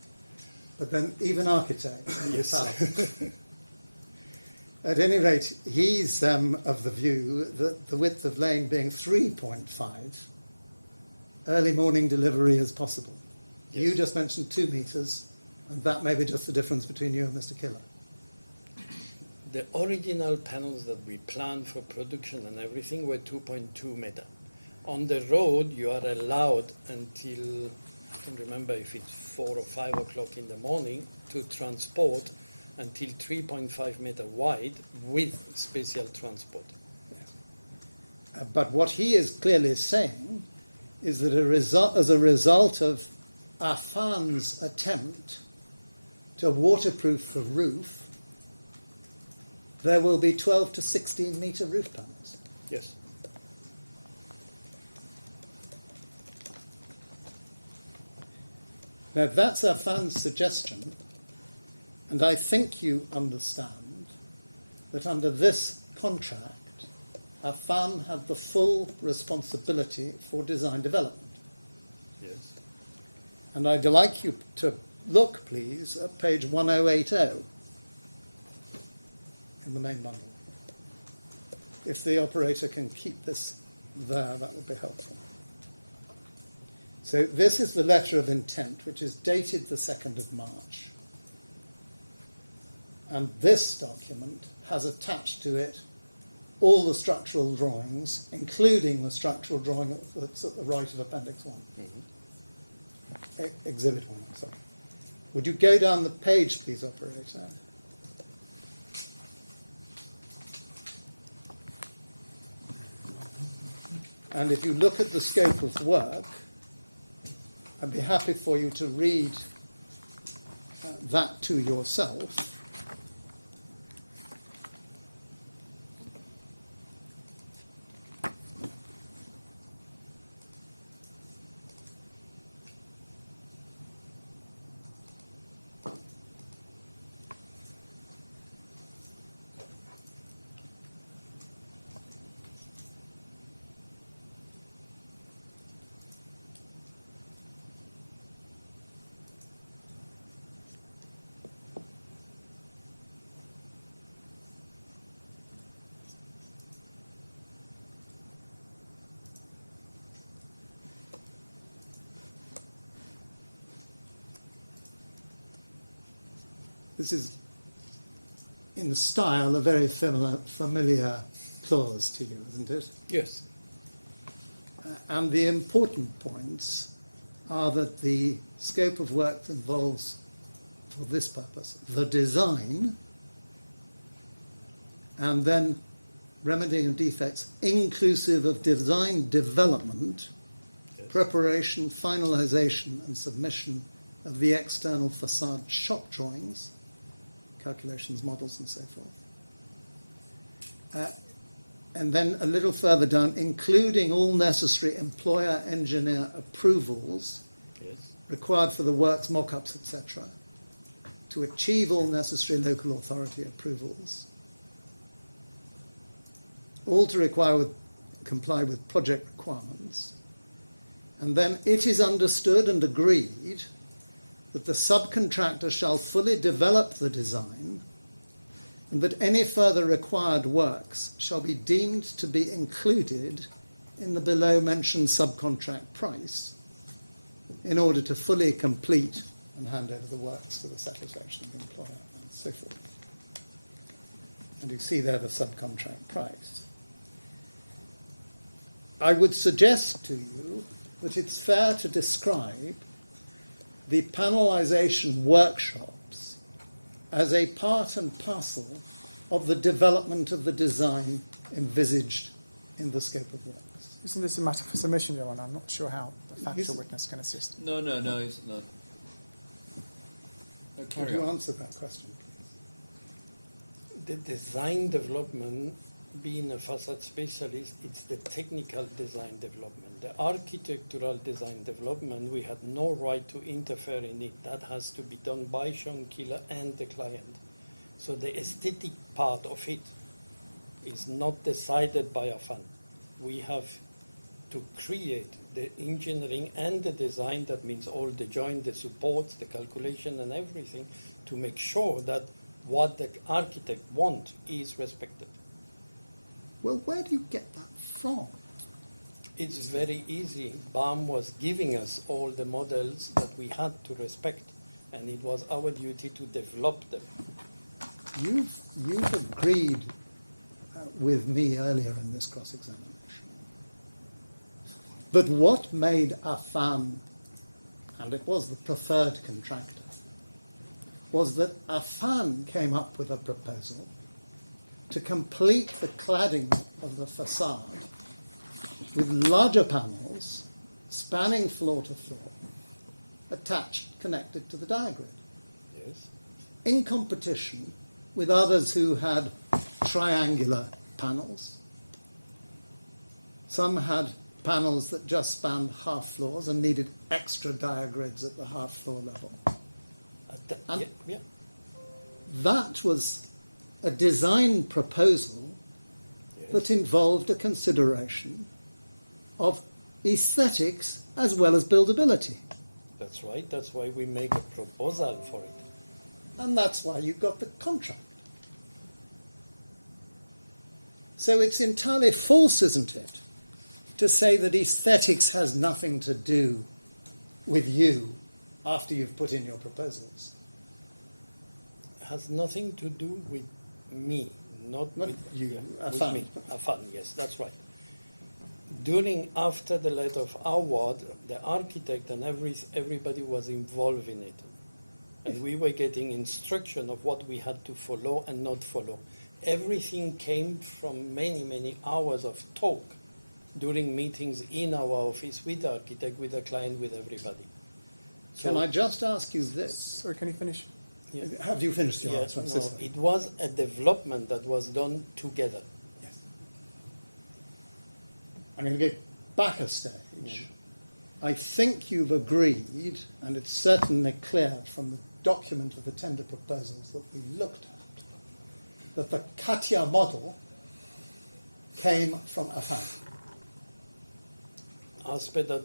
But then even architects. Yes. At any rate, he's of the view that the width of lane being 3.5, early morning delivery is possible. Yes. You just mentioned 2 metres, and that may be just the difference between you and Mr. Killer. The original panels that we planned for production and everything were 2.2 meter. On the road, you are allowed until, I can't remember if it's 4 or 5 o'clock in the morning, to transport until 3.5 meter wide with special transport. Yes. But what he is clearly saying is that as a result of Affan's attempt to waterproof the roof, there will be 12 to 16 metre roof panels. Yes. Now that's Affan's suggestion, and I think you understand that under this contract, Affan had the full responsibility for design development. Yes. And I'd like you to look, please, at page 1080. In the main bundle. If the operator can keep this there, that would be helpful. So this is the letter of intent, which is dated the 2nd of March. And this document has attached to it all the structural drawings, including the structural drawing that's at the right of Appendix 1. Mm-hmm. Exhibit 1, sorry. Would you go down the page, please, operator? And if you look at the scope of work, I'd be happy for you to read that to yourself. This is, in style, a very familiar clause to you, isn't it? Yes. And the important points are that the scope of work involves, for this purpose, the design, and then remedying of defects inclusive of design development, yes, preparation, finalisation and submission of the external facade shop drawings, calculations, models and so forth. and then a little further down, including all necessary employer-engineer approvals Yes. required for the works, mock-ups, etc., to achieve all necessary local authority approvals, all to comply with project requirements, and then it is understood and agreed that the subcontractor shall fully develop the design and that any further required works shall be deemed to be included in the below-mentioned subcontract price in order to fully complete and hand over the works to the satisfaction of the employer, and so forth. And you see there the subcontract price. I would suggest to you that it's fair to describe the panelisation workshops as a part and parcel of the development of the design envisaged in the scope of works. Isn't this a matter for submission, Your Honour? I'm not sure how the factual witness can assist. No, it's not. No, Could you answer that question, please? The design development, being a facade specialist, it's the technical design development. The architectural design development, we had no right to interfere in it. That has to be done by Sean Killer and the client. So the aesthetic part of it is not decided by Affan. We have to create the engineering and the design, that means all the joint, the supports, the calculation and everything, to make sure that what the architect wants is respected. Well, where do you get that from? It's very easy. BAM was giving us all the models that we had to respect, and it was our duty to develop them. You've agreed with me earlier in this cross-examination that what made Affan, and it was the preferred contractor, was that Affan came up with a proposal to complete the cladding of the facade with larger panels spanning floor to floor, attached, connected to the diagrid. Yes. In competition with others who had triangular panels. Some had panels that just spanned half floors and needed extra diagrids at the half floor level. And yeah. That was a design proposal that involved a consideration of aesthetics as well as buildability. That's right. That's why we make a proposal for it. And that's why you got the contract. So it's entirely false, isn't it, to say that aesthetics has nothing to do with you after you've put in your proposals. It has nothing to do with me, not with you, with Affan. me. Affan, yes, that's right. After the letter of award, the architect and everybody was involved in it. And we were getting instruction of what we had to follow and not follow. Everything came from many, many hours of talk during meetings in our office with the architect, with the client, with everybody. Can I just ask you this? Sorry, can you finish? Yeah. Have you finished your Yes, answer? no, it was a development that was done together. Yes. I'm going to go back a stage. I think you've agreed, and it's certainly clear from the document of the tender proposals that we looked at, that the Katia model came from Affan. As per the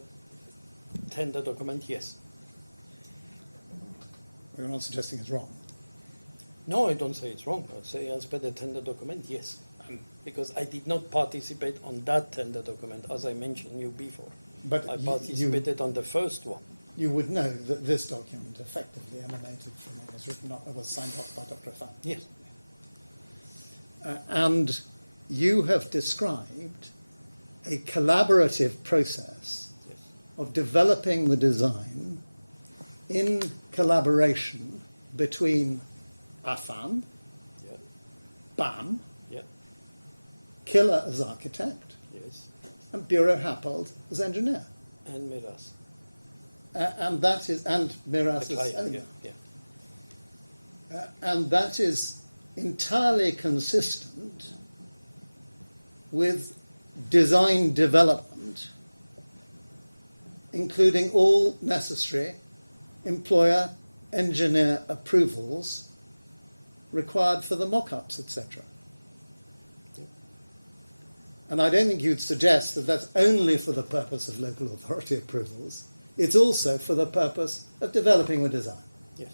tender document, yes. We're not suggesting it's wrong. No, I don't say it's wrong. I say as per the tender document, yes. Because I did not participate on that tender document, as I mentioned you before. But I participated on the first one. You would know that this document effectively emanated from what was written up, was signed off by Dr. Affan. Yes. And you have described a collaborative process of developing the design in collaboration between Affan, BAM, Killer as architect, yes, and Bureau Happold as engineer. And Miras. And that is, and Miras as owner. And that is entirely consistent with design development, including all necessary employer engineer approvals required for the mock-ups, etc. And I don't think you'd suggest that that's only for the purpose of local authority approvals. It's also for the purpose of developing the design. Yes.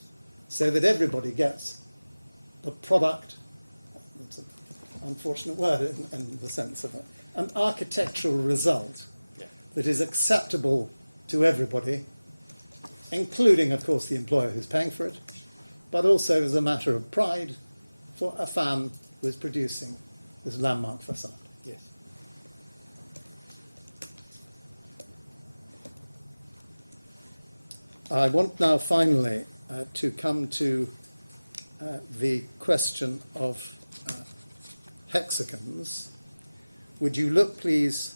So that everybody gets the product, it's an unfortunate word in the sense of an architectural result that is acceptable to everybody, including, of course, the employer who's paying for it, but also as a matter of pride for Affan, who is producing this landmark facade. Yes. I want now finally to come to the question of hexagons. Would you look, please,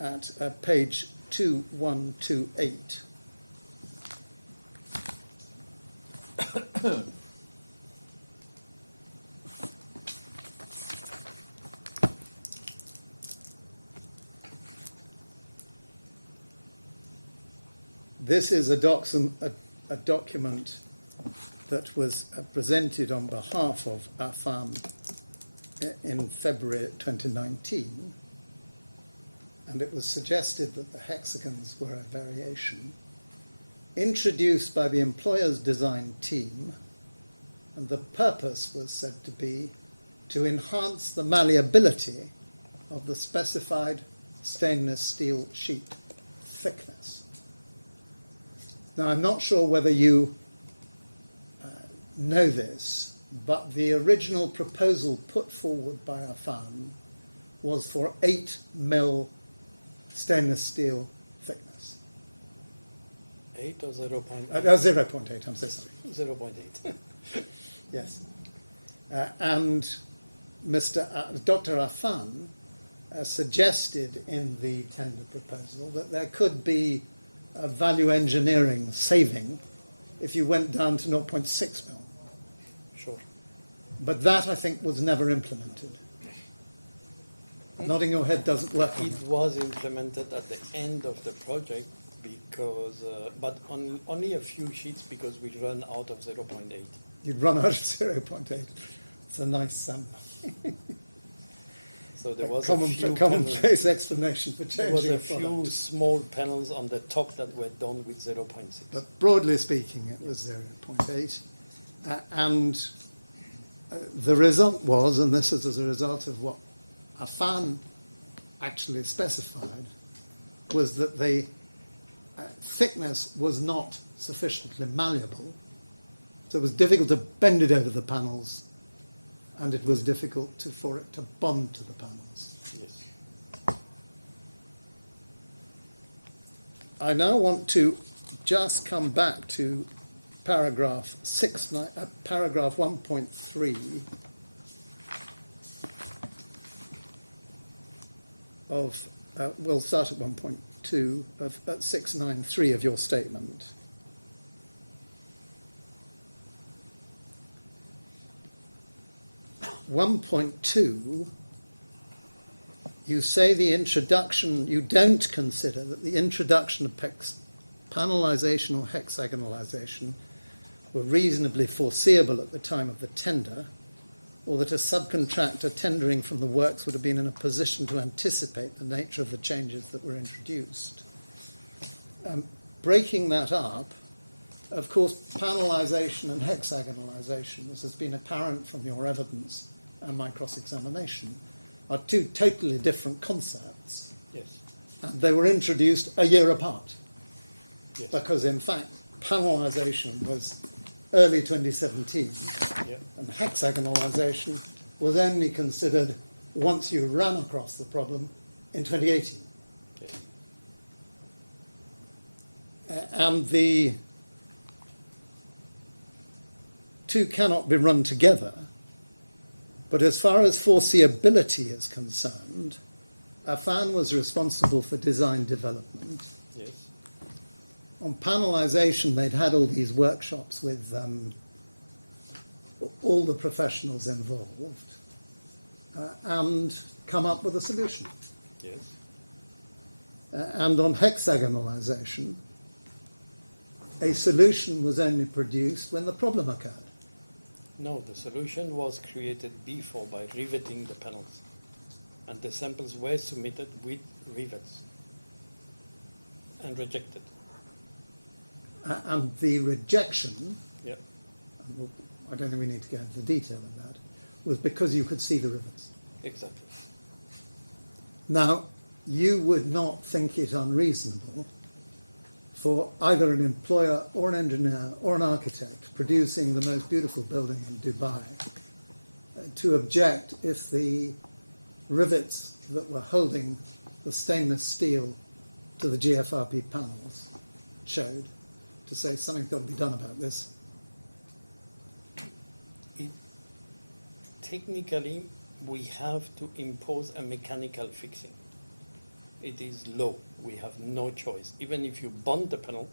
at page 2128? This is a document that was presented on behalf of Affan in February 2019, and it was suggested that the hexagons were a variation introduced by the employer's design team, and the purpose was said to be to enhance the malleability of the specified stainless steel sheet thickness. Now, I'm not sure whether you know this, but the original proposal put forward by Affan was for 8 mil stainless steel thickness. 8 or 0.8? 0.8, I'm so sorry. 0.8. Yes. And Dr. Affan suggested in the tender proposal that there could be a value engineering saving if you went down to 0.6 mil. Sure. But that, I think, was never implemented. Nodding your head doesn't work. It was implemented at the end of the project because, but on only a few sheets because we ran out of 0.8. You'd run out of 0.8. It's a nice so there was commonplace explanation for changing. There was a product. few small panels on the top that were done with 0.6. But broadly speaking, it was 0.8. And the result was, and this is as a result of what Affan actually specified, was that the thickness was not sufficiently malleable. So it was difficult to bend it over the panels, and it was difficult for it to bond to the panels. Yes. I now want to just come back to paragraph 1.3 of, we'll start at 1.2 of 693 of your statement. (1.2), you say the introduction, you don't consider that the introduction of panelization or hexagonalization were reasonably foreseeable at the time of the tender, or that a subcontractor tendering from the works would have been in a position to anticipate the nature of the changes that were introduced. Breaking that up, of course, panelization and hexagonalization, as has been apparent from your evidence and my cross-examination, are two totally different concepts. Yes. And they were introduced a year apart. Yes. Because, in fact, panelization was early 2017, and hexagonalization was only considered once you ran across the problem in 2018. Yes. And the two cannot be run together, but as far as foreseeability is concerned, Affan was responsible for design development. Yes. On panelization, they'd had all these workshops with all the professionals involved. and come up with a solution. Yes. And on hexagonalization, a solution was only produced when the problem occurred. No, the solution was created before by riveting the panels. And the samples were submitted with rivets and rejected. And the rejection, Yep. I don't think we need to go into the detail of that, was because you could see the rivets. Exactly. Now, you would not think it unreasonable for either an employer or an engineer or an architect producing the most beautiful building in Dubai to object if the rivets that were holding the stainless steel to the GFRP panels showed, to say something's got to be done about this. Technically, we have to impose a mechanical fixing. It is law. We have no choice. Even if you bond the panel,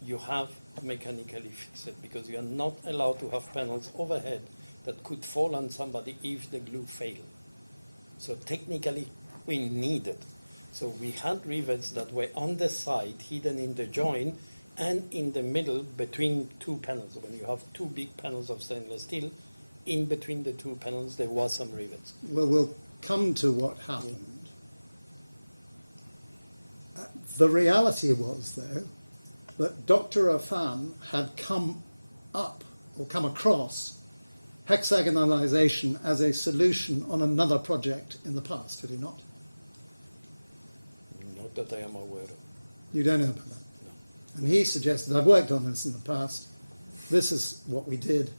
you have to mechanically fix it because you are not allowed to have panels overhead that could fall on somebody if the glue failed. So technically, we need it. So we had rivets that were on the side, hidden in the joint, and in the middle between two panels. When you have two big panels of stainless steel, in between the two panels there was some rivets. Well, we'll come to what happened. The reality was, though, that Dr. Affan had come up or come across hexagonalization as a solution on another project in the past, had he not? Not that I am aware of. You don't know about that? No. And he suggested, I've worked on this in the past, this is what we did,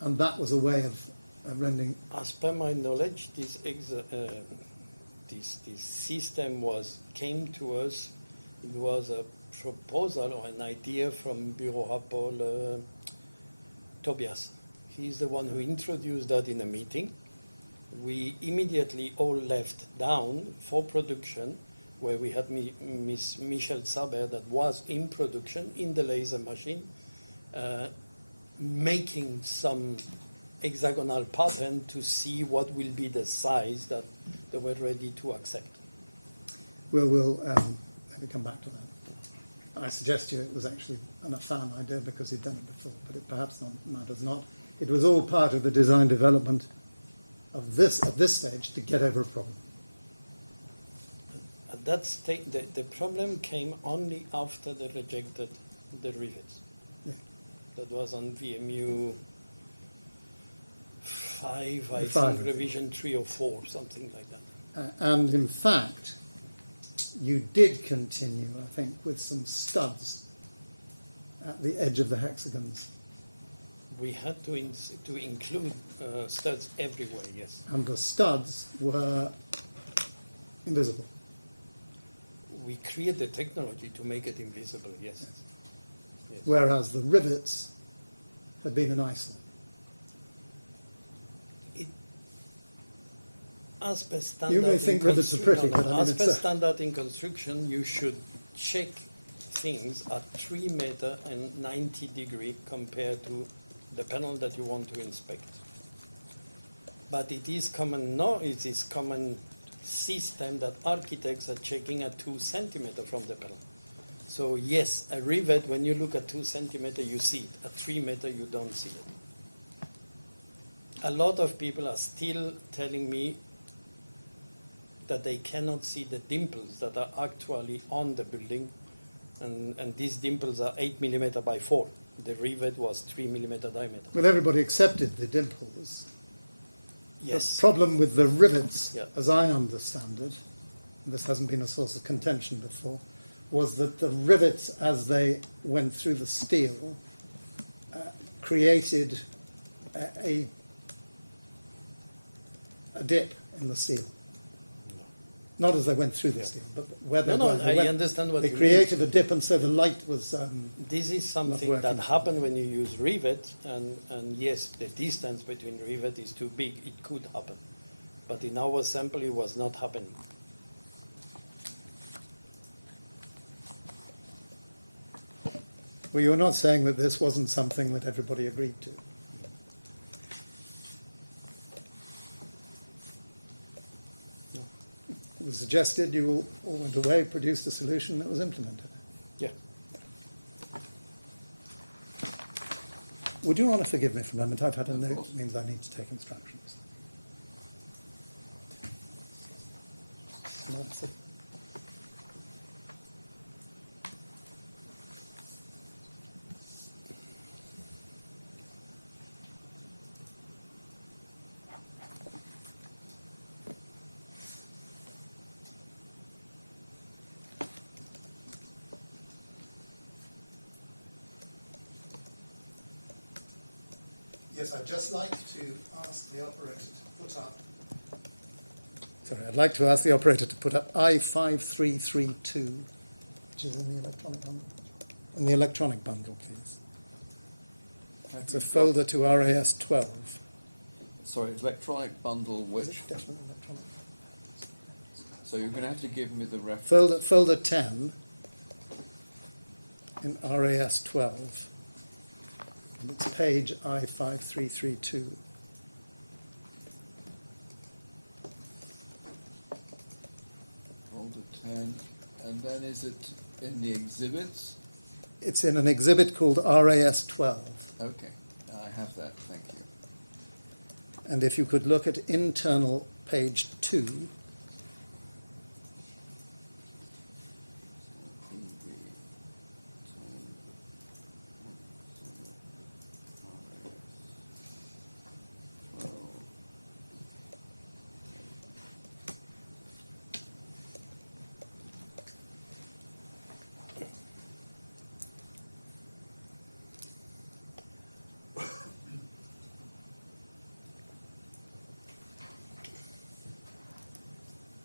and that was a way of rendering. As per my knowledge, this system came to us. It was a proposal or an idea from Bureau Rapport Tobias. He's the one who introduced that in a meeting. We immediately all left down for production, where we had Miss Michelle Saber that was in production in the laser machine, making some hexagonal pattern to see what will be the size that they were ready to accept. We'll let me come back to that. I suggest to you it was actually an Affan idea because he'd done it before, but it perhaps matters not. It was all part of the design development of this at this stage to get over a problem. At that stage, the problem came only after they rejected the rivets. Yeah. That was on VMU 5, I Five. think, revision 3 or 4, something like that. And in fact, you did continue, I think, with some studs at the edge of the hexagons. We had to include studs everywhere, yes. And the studs were invisible. We created the technology to make it invisible, yes. Yes. Whereas the rivets had been an eyesore. As per standard, You may think rivets are pretty, but I mean, as per it's standard in construction, you should check things at 3 meter and 90 degree compared to the panel that you want to inspect. But it is common it is common system that architects are checking at 2 centimeter from the panel. So yes, a rivet, when you look at 2 centimeter, you see it. At 3 meter, you don't see it. A lot of people are still telling me that they cannot see the dimples that are actually on the building, and these dimples are 8 millimeter by 4. The rivet was 3 millimeter diameter. Well, everybody accepted the dimples. Yes. The problem with the rivets, Yeah. as I understand it, and this hasn't been a source of contention before, was that the rivets, as they went through the steel, created a dip in the steel. Not as they went through the steel, but where they went. I understand what they you created a dip, and so the light was. This is something that happened when you use rivet, and yes, the distance between rivet is too big. It could happen, but in our sample, it was not happening. Well, you're not saying that this wasn't something that everybody agreed to. was suggested, you all went away, produced a solution that was implemented. Yeah. Would you want to forgive me for a moment? I've had a note that means I need to take instructions. Merci. Yes, I'd just like to ask the operator to put up. Sorry, I'd like to ask the operator to put up I5332, which is in the electronic bundle. In the electronic bundle, please. It's a folder to RAS 12. Sorry, electronic bundle which? Is it definitely electronic? So you're going to have to give me the reference. Folder 10 in RAS 12. And it's page I5332. Folder 10. And then is it in the exhibits? It's in an exhibit called RAS 12. Okay, I have that, thank you. And if you could look at internal page 2.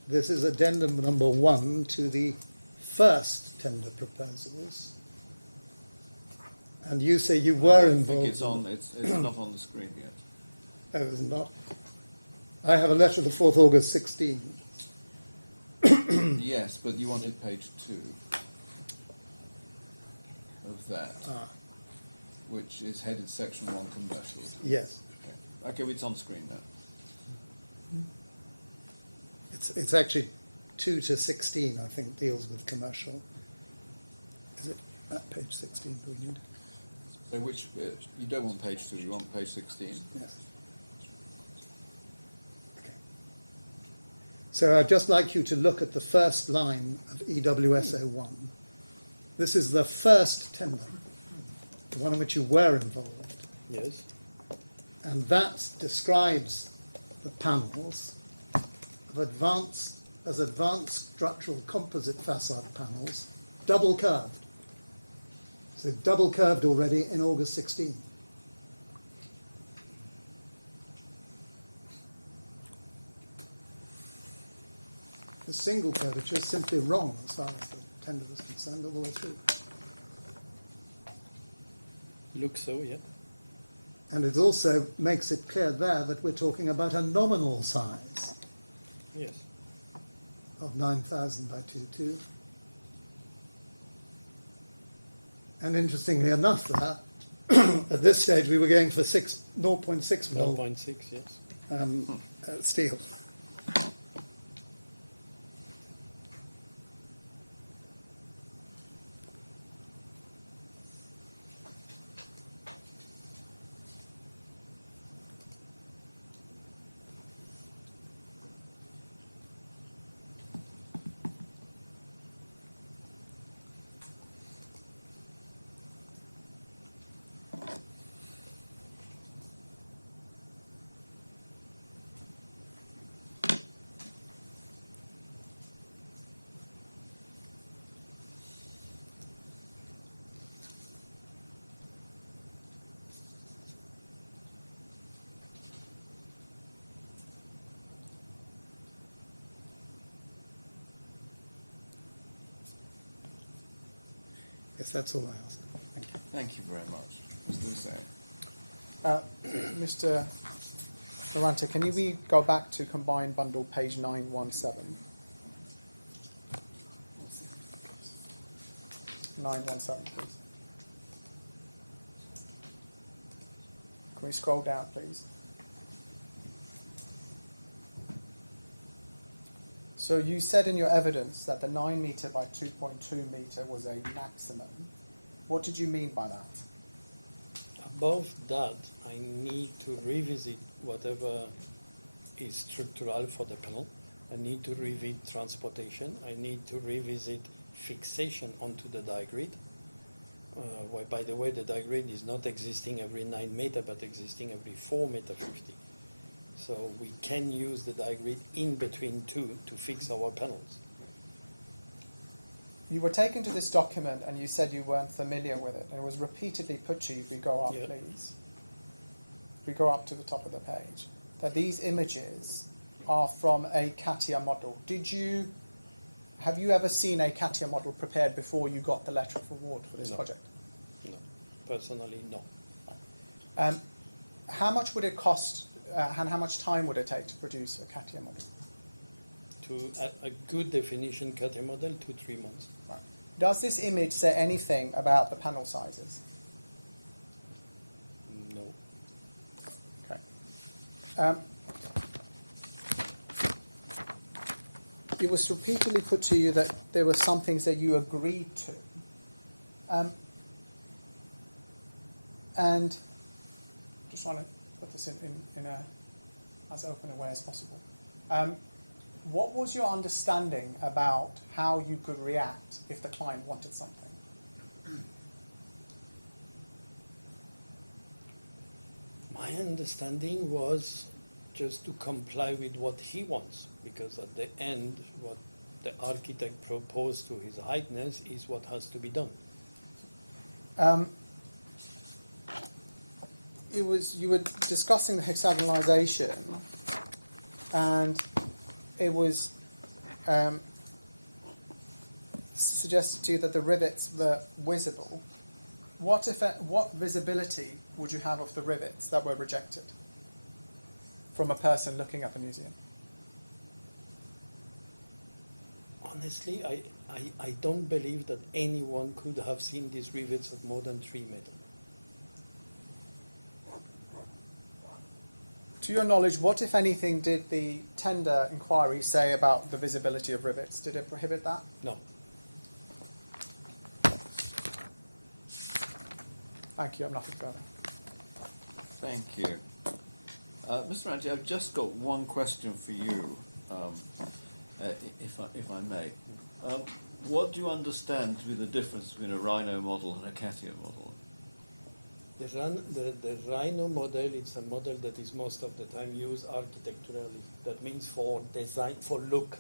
This is addendum number 1 to the first tender proposals. And you say you were involved. I think it's not on the screen yet. Oh, it's not? I have a letter of the 4th August 16. Yes, but you wanted page 2 of that, which is headed section 1 commercial. Yes. Okay, well, it's on screen now. It's actually 2 to 16, I think, deals with commercial. Is it at page 16 do we need? So which, you don't want page 2, you want page 16? Yes. Okay. So I'd just like you to look at the first line of EWS01. This is the first tender, the one in which you were involved. Yes. And that describes the panels as advanced structural composite facade panels, double curved. So double curved already in August 16. The single curvature is simply wrong as far as the tender is concerned all the way through. Looks so, yeah. And it also makes it clear there that we're talking about a nominal size. Yes. Of 9,000 by 2.2. And interestingly enough, that at this stage we were going for 0.6 mil. 0.6, yes. Steel. Yes, that's all I ask. Thank you. Thank you very much. Mr. Hussain. Mr. Durante, can you go back to combined bundle page 917? 917, please. Can we scroll down, please? So you said in your evidence that the 9 metre by 2.2 metre was a maximum. What did you mean by that? Above that, I need to revisit whatever is structural for the panel. I need to revisit transportation. I need to revisit fixation onto the digrid. Where, by the way, the digrid is not existing every 9 meter, but existing every 4 meter 50. So we can use the digrid in between two to fix our panels. You were taken to this document and you said you weren't familiar with it. And it was repeatedly put to you, if we go up, please. If we go up to the top of the page, that these images are from a CATIA model. Have you ever seen a CATIA model prepared before you got the letter of award for this project? No, personally, no. How much would it cost and how much time would it take to produce a CATIA model? A good definition CATIA model, 2-3 months. Right. Does this image say anything about the panel sizes? No. Okay. It was repeatedly put to you that there were some things that you agreed to. And just want to put this in a as open a way as possible. What was your understanding about how you could react if the client wanted something? My understanding was just to comply with what he wants, because at the end, what the architect proposed to His Highness is what has to be done. You were discussing the hexagonalization, and it was suggested to you that the rivets were visible. What visibility would you have of the rivets that were rejected from a person looking at the museum? Honestly, I don't believe that anyone could have seen these rivets at more than 3 meters. To your knowledge, what, if anything, did the tender inquiry say about the visibility of rivets? Did it prohibit that? No. Thank you. I'm nothing further. Thank you. Mr. Ranti, I've just got one question for you, if I may. What do you understand to be the difference between a Rhino model and a CATIA model? The Rhino model, it's a model that is most of the time used architecturally. That means for design, for look.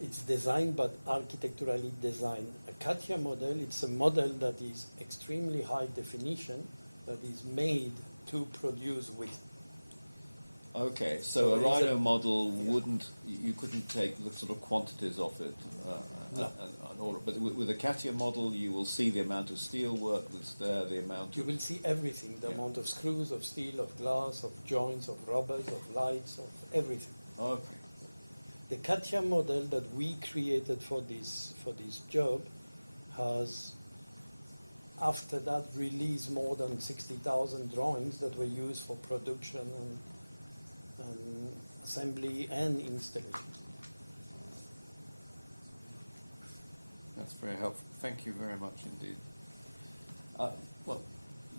It's designed but architecturally designed. A CATIA model, it's a model that is extremely high definition, that is made to produce width. Okay, so a Rhino model you couldn't take the sort of quantities of it, no. But with a CATIA model you will see the amount of steel work that's there, the amount You will see everything, the amount of screws, of steel, of glass, of joints, of rubbers, of lights, of everything. Okay. The CATIA model that we created for this job has, after that, released more than 60,000 drawings that were used for production and assembly and installation. That's very helpful. Thank you very much indeed. Well,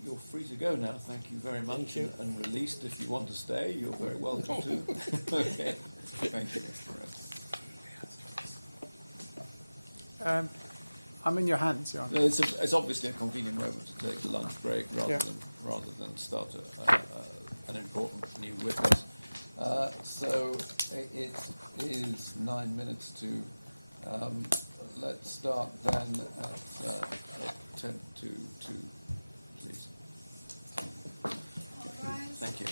you're free to go now. Thank you very much. Thank you. And released if you want to stay, you're very welcome to. Okay. Thank you, Mr. Red. I'm in your hands, Jan. It's obviously a convenient moment to take the lunch break rather than start an important new witness. So it is 9 minutes to. Let's start then at 10 to 2, please. All rise. Thank you.